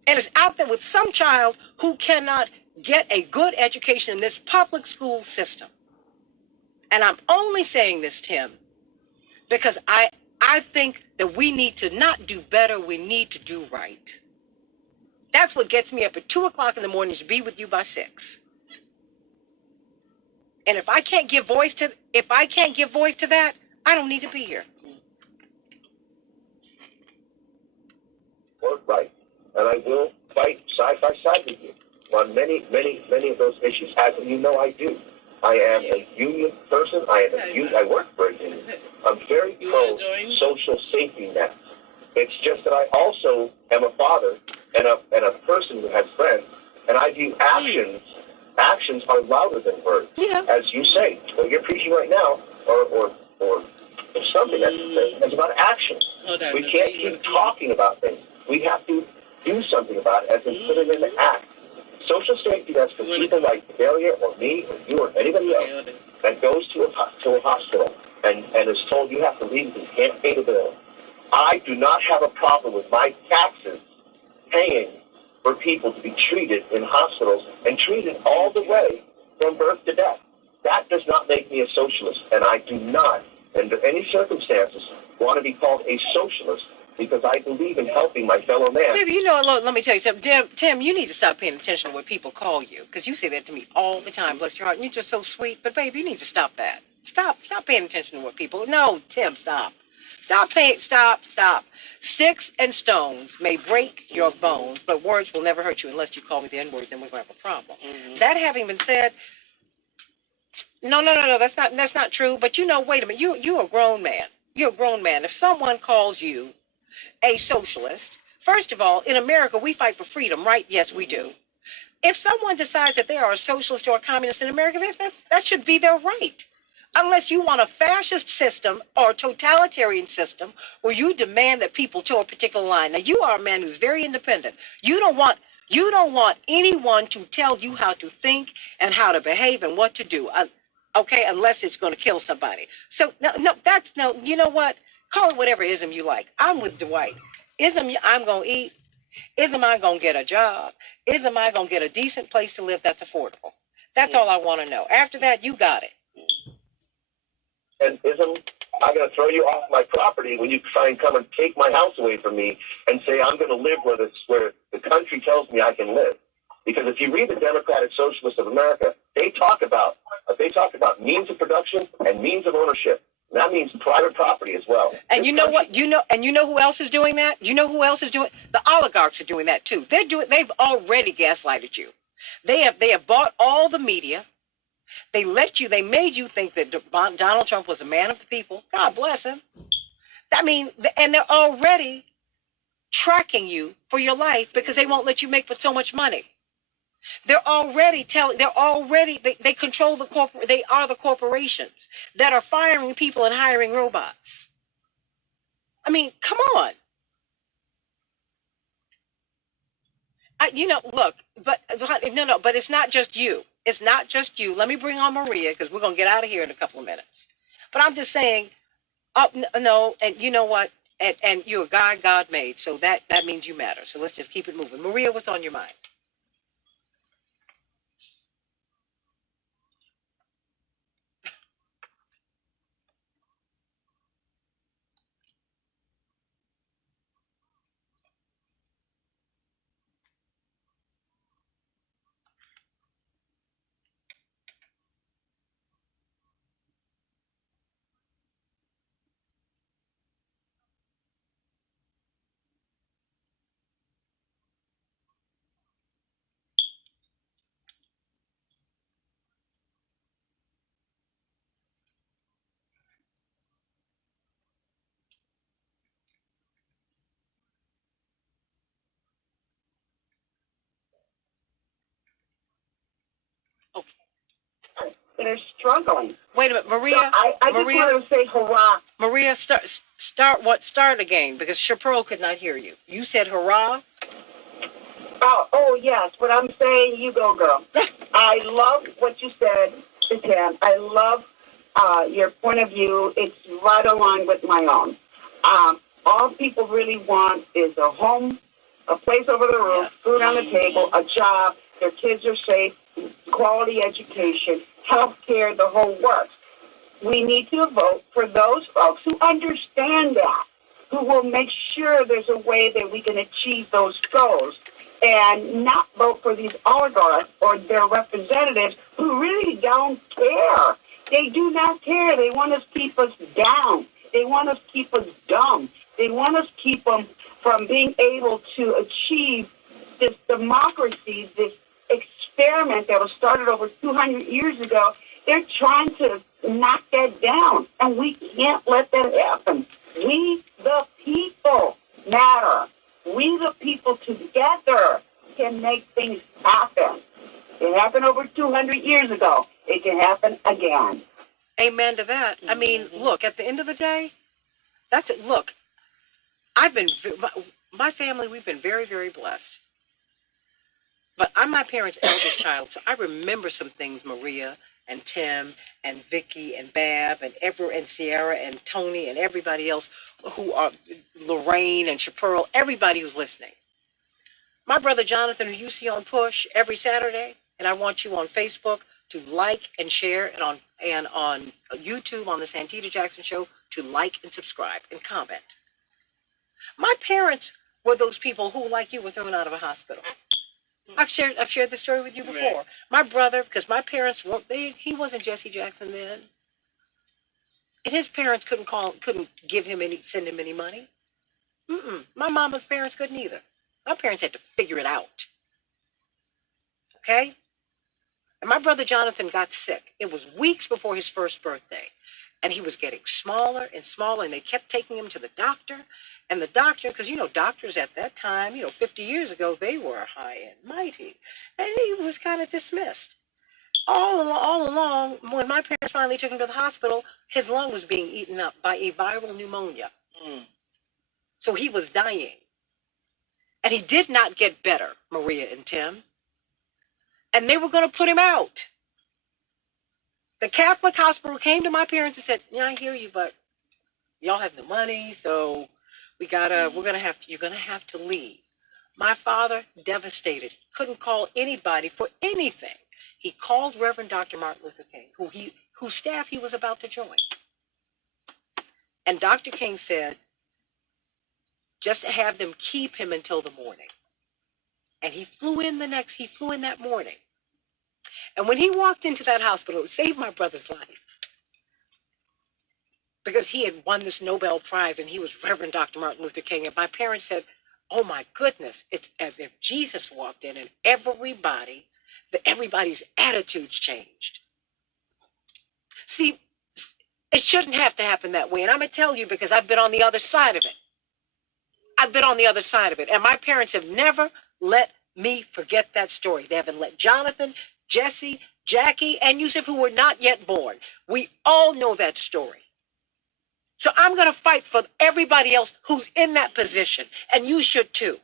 And it's out there with some child who cannot get a good education in this public school system. And I'm only saying this, Tim, because I think that we need to not do better, we need to do right. That's what gets me up at 2 o'clock in the morning to be with you by 6. And if I can't give voice to that, I don't need to be here. Right. And I will fight side by side with you on many of those issues, as you know I do. I am a union person. I work for a union. I'm very pro social safety net. It's just that I also am a father and a person who has friends, and I view actions are louder than words. Yeah. As you say, what you're preaching right now, or something that's about action. We can't keep talking about things. We have to do something about it, as in put it into act. Social safety nets for people like Delia or me or you or anybody else that goes to a hospital and is told you have to leave because you can't pay the bill. I do not have a problem with my taxes paying for people to be treated in hospitals and treated all the way from birth to death. That does not make me a socialist, and I do not, under any circumstances, want to be called a socialist, because I believe in helping my fellow man. Baby, you know, let me tell you something. Tim, you need to stop paying attention to what people call you, because you say that to me all the time. Bless your heart. And you're just so sweet. But, baby, you need to stop that. Stop paying attention to what people... No, Tim, stop. Stop. Sticks and stones may break your bones, but words will never hurt you unless you call me the N-word, then we're going to have a problem. Mm-hmm. That having been said... No, that's not true. But, you know, wait a minute. You're a grown man. You're a grown man. If someone calls you a socialist, first of all, in America, we fight for freedom, right? Yes, we do. If someone decides that they are a socialist or a communist in America, that should be their right. Unless you want a fascist system or a totalitarian system where you demand that people toe a particular line. Now, you are a man who's very independent. You don't want anyone to tell you how to think and how to behave and what to do. Okay, unless it's going to kill somebody. So, no, you know what? Call it whatever ism you like. I'm with Dwight. Ism I'm going to eat. Ism I'm going to get a job. Ism I'm going to get a decent place to live that's affordable. That's all I want to know. After that, you got it. And ism I'm going to throw you off my property when you try and come and take my house away from me and say I'm going to live where the country tells me I can live. Because if you read the Democratic Socialists of America, they talk about means of production and means of ownership. And that means private property as well. And you know what? You know who else is doing that? You know who else is doing? The oligarchs are doing that too. They've already gaslighted you. They have bought all the media. They made you think that Donald Trump was a man of the people. God bless him. I mean, and they're already tracking you for your life because they won't let you make but so much money. They control they are the corporations that are firing people and hiring robots. I mean, come on. Look, but it's not just you. It's not just you. Let me bring on Maria because we're going to get out of here in a couple of minutes. But I'm just saying, Oh, no, and you know what? And you're a guy God made, so that means you matter. So let's just keep it moving. Maria, what's on your mind? They're struggling. Wait a minute, Maria. So I Maria, just want to say hurrah. Maria, start again because Chaparral could not hear you. You said hurrah. Oh yes. What I'm saying, you go, girl. I love what you said, Tim. I love your point of view. It's right along with my own. All people really want is a home, a place over the roof, food on the table, a job, their kids are safe, quality education, health care, the whole works. We need to vote for those folks who understand that, who will make sure there's a way that we can achieve those goals, and not vote for these oligarchs or their representatives who really don't care. They do not care. They want us to keep us down. They want us to keep us dumb. They want us to keep them from being able to achieve this democracy, this experiment that was started over 200 years ago. They're trying to knock that down, and we can't let that happen. We, the people, matter. We, the people, together can make things happen. It happened over 200 years ago. It can happen again. Amen to that. I mean, look, at the end of the day, that's it. Look, I've been, my family, we've been very, very blessed. But I'm my parents' eldest child, so I remember some things, Maria and Tim and Vicky and Bab and Ever and Sierra and Tony and everybody else who are, Lorraine and Chaparral, everybody who's listening. My brother Jonathan, who you see on Push every Saturday, and I want you on Facebook to like and share, and on YouTube on the Santita Jackson Show to like and subscribe and comment. My parents were those people who, like you, were thrown out of a hospital. I've shared this story with you before. Right. My brother, because my parents weren't, he wasn't Jesse Jackson then, and his parents couldn't send him any money. My mama's parents couldn't either. My parents had to figure it out. Okay? And my brother Jonathan got sick. It was weeks before his first birthday. And he was getting smaller and smaller, and they kept taking him to the doctor. And the doctor, because, doctors at that time, 50 years ago, they were high and mighty. And he was kind of dismissed. All along, when my parents finally took him to the hospital, his lung was being eaten up by a viral pneumonia. So he was dying. And he did not get better, Maria and Tim. And they were going to put him out. The Catholic hospital came to my parents and said, "Yeah, I hear you, but y'all have no money, so you're going to have to leave." My father, devastated, couldn't call anybody for anything. He called Reverend Dr. Martin Luther King, whose staff he was about to join. And Dr. King said, just have them keep him until the morning. And he flew in that morning. And when he walked into that hospital, it saved my brother's life. Because he had won this Nobel Prize and he was Reverend Dr. Martin Luther King. And my parents said, "Oh my goodness, it's as if Jesus walked in and everybody's attitudes changed." See, it shouldn't have to happen that way. And I'm going to tell you because I've been on the other side of it. And my parents have never let me forget that story. They haven't let Jonathan, Jesse, Jackie, and Yusuf, who were not yet born. We all know that story. So I'm going to fight for everybody else who's in that position. And you should too.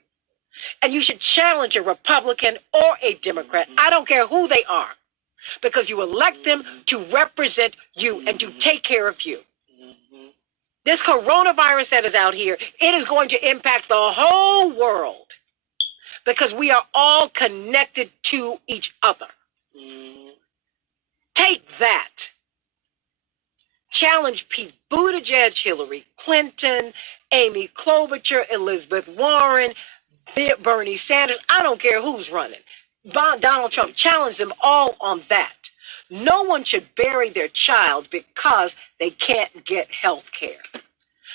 And you should challenge a Republican or a Democrat. I don't care who they are. Because you elect them to represent you and to take care of you. This coronavirus that is out here, it is going to impact the whole world because we are all connected to each other. Take that. Challenge Pete Buttigieg, Hillary Clinton, Amy Klobuchar, Elizabeth Warren, Bernie Sanders. I don't care who's running. Donald Trump. Challenge them all on that. No one should bury their child because they can't get health care.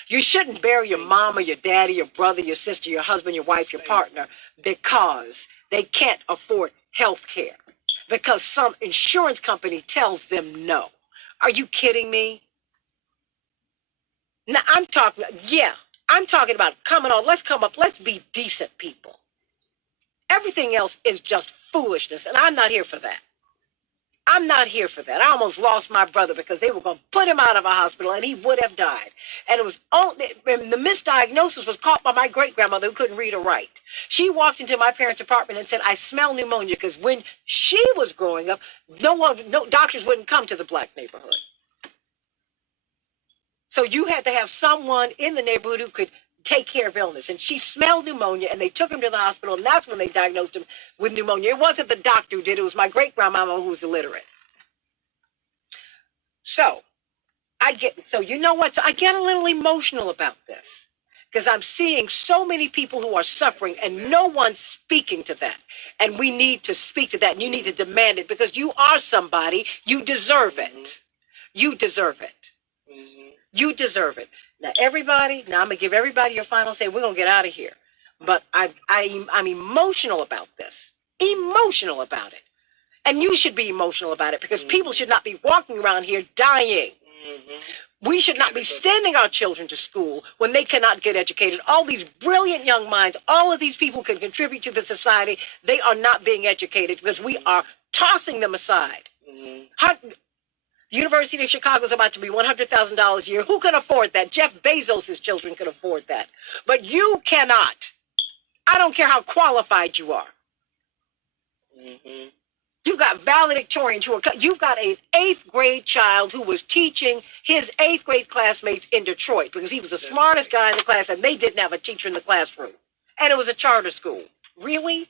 You shouldn't bury your mom or your daddy, your brother, your sister, your husband, your wife, your partner because they can't afford health care. Because some insurance company tells them no. Are you kidding me? Now, I'm talking about coming on. Let's come up. Let's be decent people. Everything else is just foolishness, and I'm not here for that. I'm not here for that. I almost lost my brother because they were going to put him out of a hospital, and he would have died. And it was the misdiagnosis was caught by my great-grandmother who couldn't read or write. She walked into my parents' apartment and said, "I smell pneumonia," because when she was growing up, no doctors wouldn't come to the black neighborhood. So you had to have someone in the neighborhood who could take care of illness. And she smelled pneumonia, and they took him to the hospital, and that's when they diagnosed him with pneumonia. It wasn't the doctor who did it. It was my great-grandmama who was illiterate. So you know what? So I get a little emotional about this because I'm seeing so many people who are suffering and no one's speaking to that. And we need to speak to that, and you need to demand it because you are somebody. You deserve it. You deserve it. You deserve it. Now, everybody, I'm going to give everybody your final say. We're going to get out of here. But I'm emotional about this. Emotional about it. And you should be emotional about it because people should not be walking around here dying. We should not be sending our children to school when they cannot get educated. All these brilliant young minds, all of these people can contribute to the society. They are not being educated because we are tossing them aside. University of Chicago is about to be $100,000 a year. Who can afford that? Jeff Bezos' children can afford that. But you cannot. I don't care how qualified you are. You've got valedictorians you've got an 8th grade child who was teaching his 8th grade classmates in Detroit because he was the smartest guy in the class and they didn't have a teacher in the classroom. And it was a charter school. Really?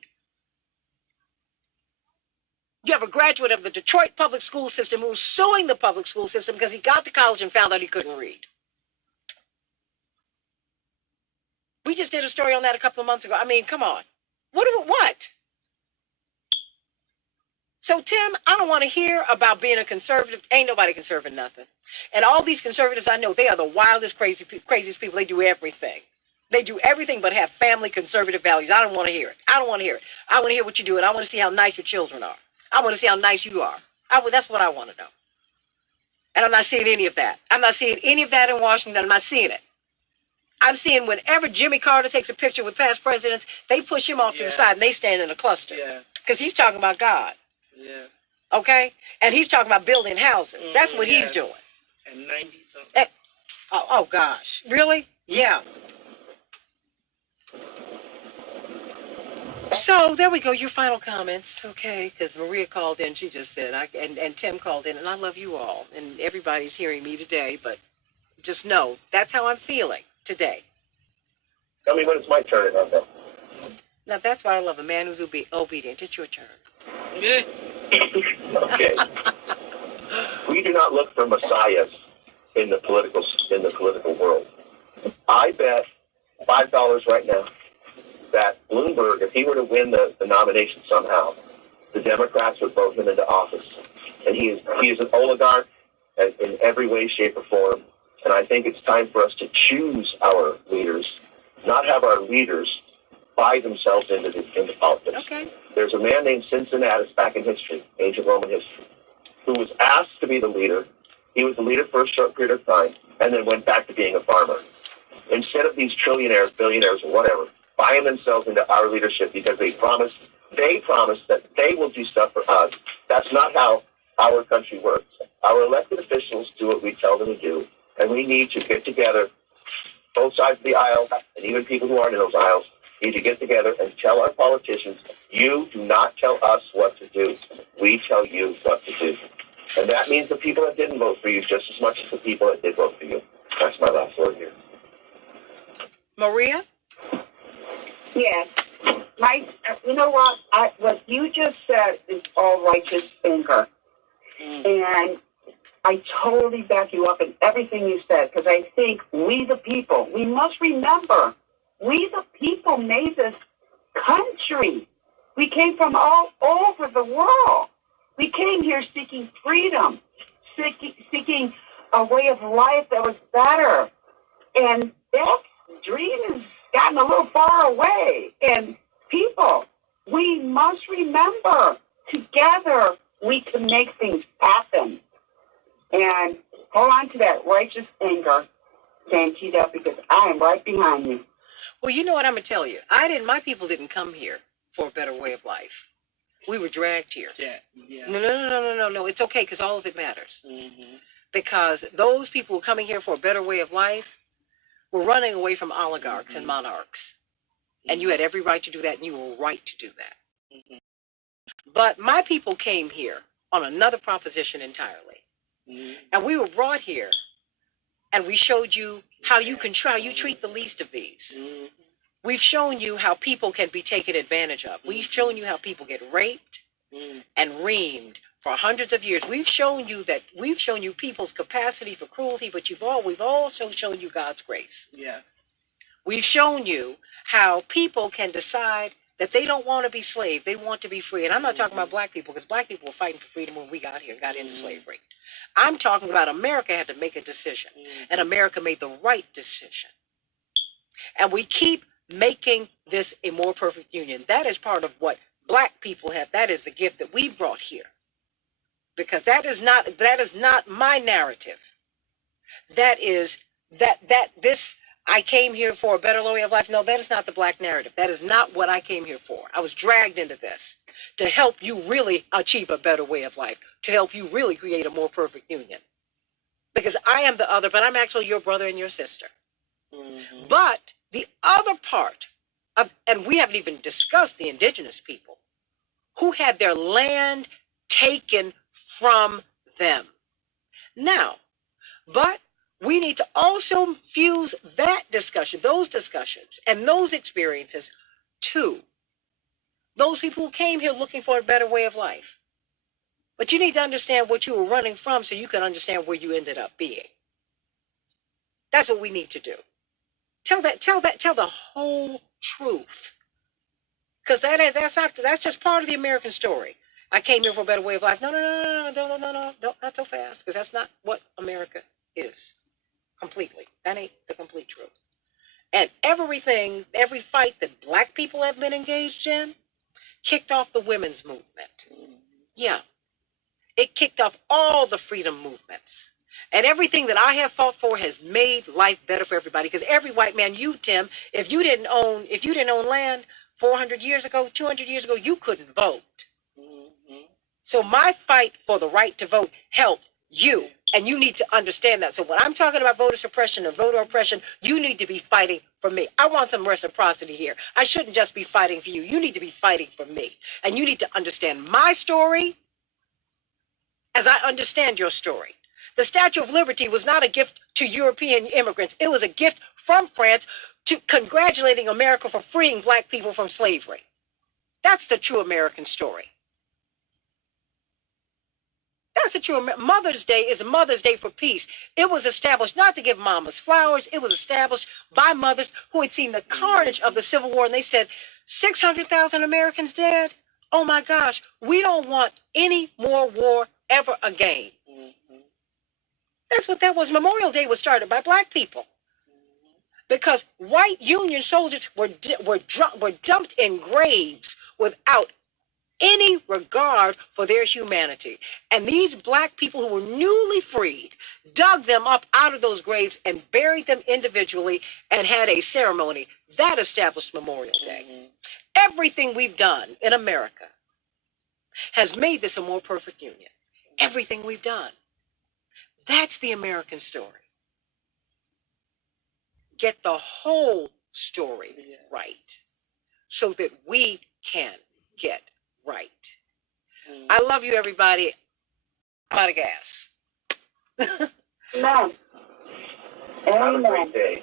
You have a graduate of the Detroit public school system who's suing the public school system because he got to college and found out he couldn't read. We just did a story on that a couple of months ago. I mean, come on. What? So, Tim, I don't want to hear about being a conservative. Ain't nobody conserving nothing. And all these conservatives I know, they are the wildest, craziest people. They do everything. They do everything but have family conservative values. I don't want to hear it. I want to hear what you do, and I want to see how nice your children are. I want to see how nice you are. That's what I want to know. And I'm not seeing any of that. I'm not seeing any of that in Washington. I'm not seeing it. I'm seeing whenever Jimmy Carter takes a picture with past presidents, they push him off to the side and they stand in a cluster. Because he's talking about God. Yes. Okay? And he's talking about building houses. That's what he's doing. And 90-something. Oh, gosh. Really? Yeah. So there we go. Your final comments. Okay? Because Maria called in. She just said, and Tim called in, and I love you all. And everybody's hearing me today, but just know that's how I'm feeling today. Tell me when it's my turn, Hunter. Now, that's why I love a man who's obedient. It's your turn. Okay. We do not look for messiahs in the political world. I bet $5 right now that Bloomberg, if he were to win the nomination somehow, the Democrats would vote him into office. And he is an oligarch in every way, shape, or form. And I think it's time for us to choose our leaders, not have our leaders buy themselves into politics. Okay. There's a man named Cincinnatus back in history, ancient Roman history, who was asked to be the leader. He was the leader for a short period of time and then went back to being a farmer. Instead of these trillionaires, billionaires, or whatever, buying themselves into our leadership because they promised that they will do stuff for us. That's not how our country works. Our elected officials do what we tell them to do, and we need to get together, both sides of the aisle, and even people who aren't in those aisles, need to get together and tell our politicians, you do not tell us what to do. We tell you what to do. And that means the people that didn't vote for you just as much as the people that did vote for you. That's my last word here. Maria? Yes. You know what? What you just said is all righteous anger. And I totally back you up in everything you said, because I think we the people, we must remember, we the people made this country. We came from all over the world. We came here seeking freedom, seeking a way of life that was better. And that dream has gotten a little far away. And people, we must remember, together we can make things happen. And hold on to that righteous anger, Santita, because I am right behind you. Well, you know what I'm going to tell you. My people didn't come here for a better way of life. We were dragged here. Yeah. No. It's okay, because all of it matters. Because those people who are coming here for a better way of life were running away from oligarchs and monarchs. And you had every right to do that, and you were right to do that. But my people came here on another proposition entirely. And we were brought here, and we showed you how you can treat the least of these. We've shown you how people can be taken advantage of. We've shown you how people get raped and reamed for hundreds of years. We've shown you people's capacity for cruelty, but we've also shown you God's grace. Yes. We've shown you how people can decide that they don't want to be slaves. They want to be free. And I'm not talking about black people, because black people were fighting for freedom when we got here and got into slavery. I'm talking about America had to make a decision, and America made the right decision. And we keep making this a more perfect union. That is part of what black people have. That is the gift that we brought here. Because that is not my narrative. I came here for a better way of life. No, that is not the black narrative. That is not what I came here for. I was dragged into this to help you really achieve a better way of life, to help you really create a more perfect union. Because I am the other, but I'm actually your brother and your sister. But the other part and we haven't even discussed the indigenous people who had their land taken from them. Now, but we need to also fuse that discussion, those discussions, and those experiences to those people who came here looking for a better way of life. But you need to understand what you were running from so you can understand where you ended up being. That's what we need to do. Tell the whole truth. Because that's just part of the American story. I came here for a better way of life. No, not so fast, because that's not what America is. Completely. That ain't the complete truth. And every fight that black people have been engaged in kicked off the women's movement. Yeah. It kicked off all the freedom movements. And everything that I have fought for has made life better for everybody. Because every white man, you, Tim, if you didn't own land 400 years ago, 200 years ago, you couldn't vote. So my fight for the right to vote helped you. And you need to understand that. So when I'm talking about voter suppression or voter oppression, you need to be fighting for me. I want some reciprocity here. I shouldn't just be fighting for you. You need to be fighting for me. And you need to understand my story as I understand your story. The Statue of Liberty was not a gift to European immigrants. It was a gift from France to congratulating America for freeing black people from slavery. That's the true American story. That's the true Mother's Day is Mother's Day for peace. It was established not to give mamas flowers. It was established by mothers who had seen the carnage of the Civil War, and they said, 600,000 Americans dead? Oh my gosh, we don't want any more war ever again. That's what that was. Memorial Day was started by black people because white Union soldiers were dumped in graves without any regard for their humanity. And these black people who were newly freed dug them up out of those graves and buried them individually and had a ceremony. That established Memorial Day. Everything we've done in America has made this a more perfect union. Everything we've done. That's the American story. Get the whole story right so that we can get right. I love you, everybody. I'm out of gas. No. Have a great day.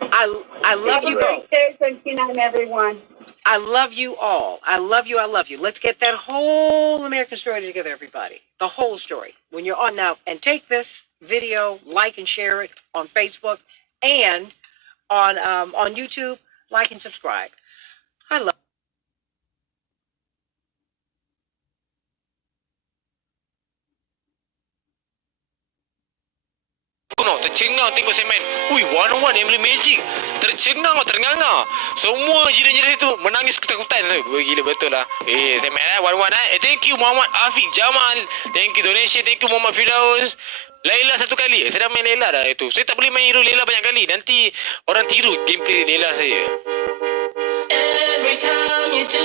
I love you both. Good night, everyone. I love you all. I love you. I love you. Let's get that whole American story together, everybody. The whole story. When you're on now, and take this video, like and share it on Facebook and on YouTube. Like and subscribe. I love. Tercengang tengok semen. Ui, one-on-one yang boleh magic. Tercengang atau ternganga. Semua jiran-jiran itu menangis ketakutan tu. Gila betul lah. Semen one-on-one thank you Muhammad Afiq Jamal. Thank you donation. Thank you Muhammad Firdaus. Laila satu kali. Saya dah main Laila dah itu. Saya tak boleh main hero Laila banyak kali. Nanti orang tiru gameplay Laila saya. Every time you do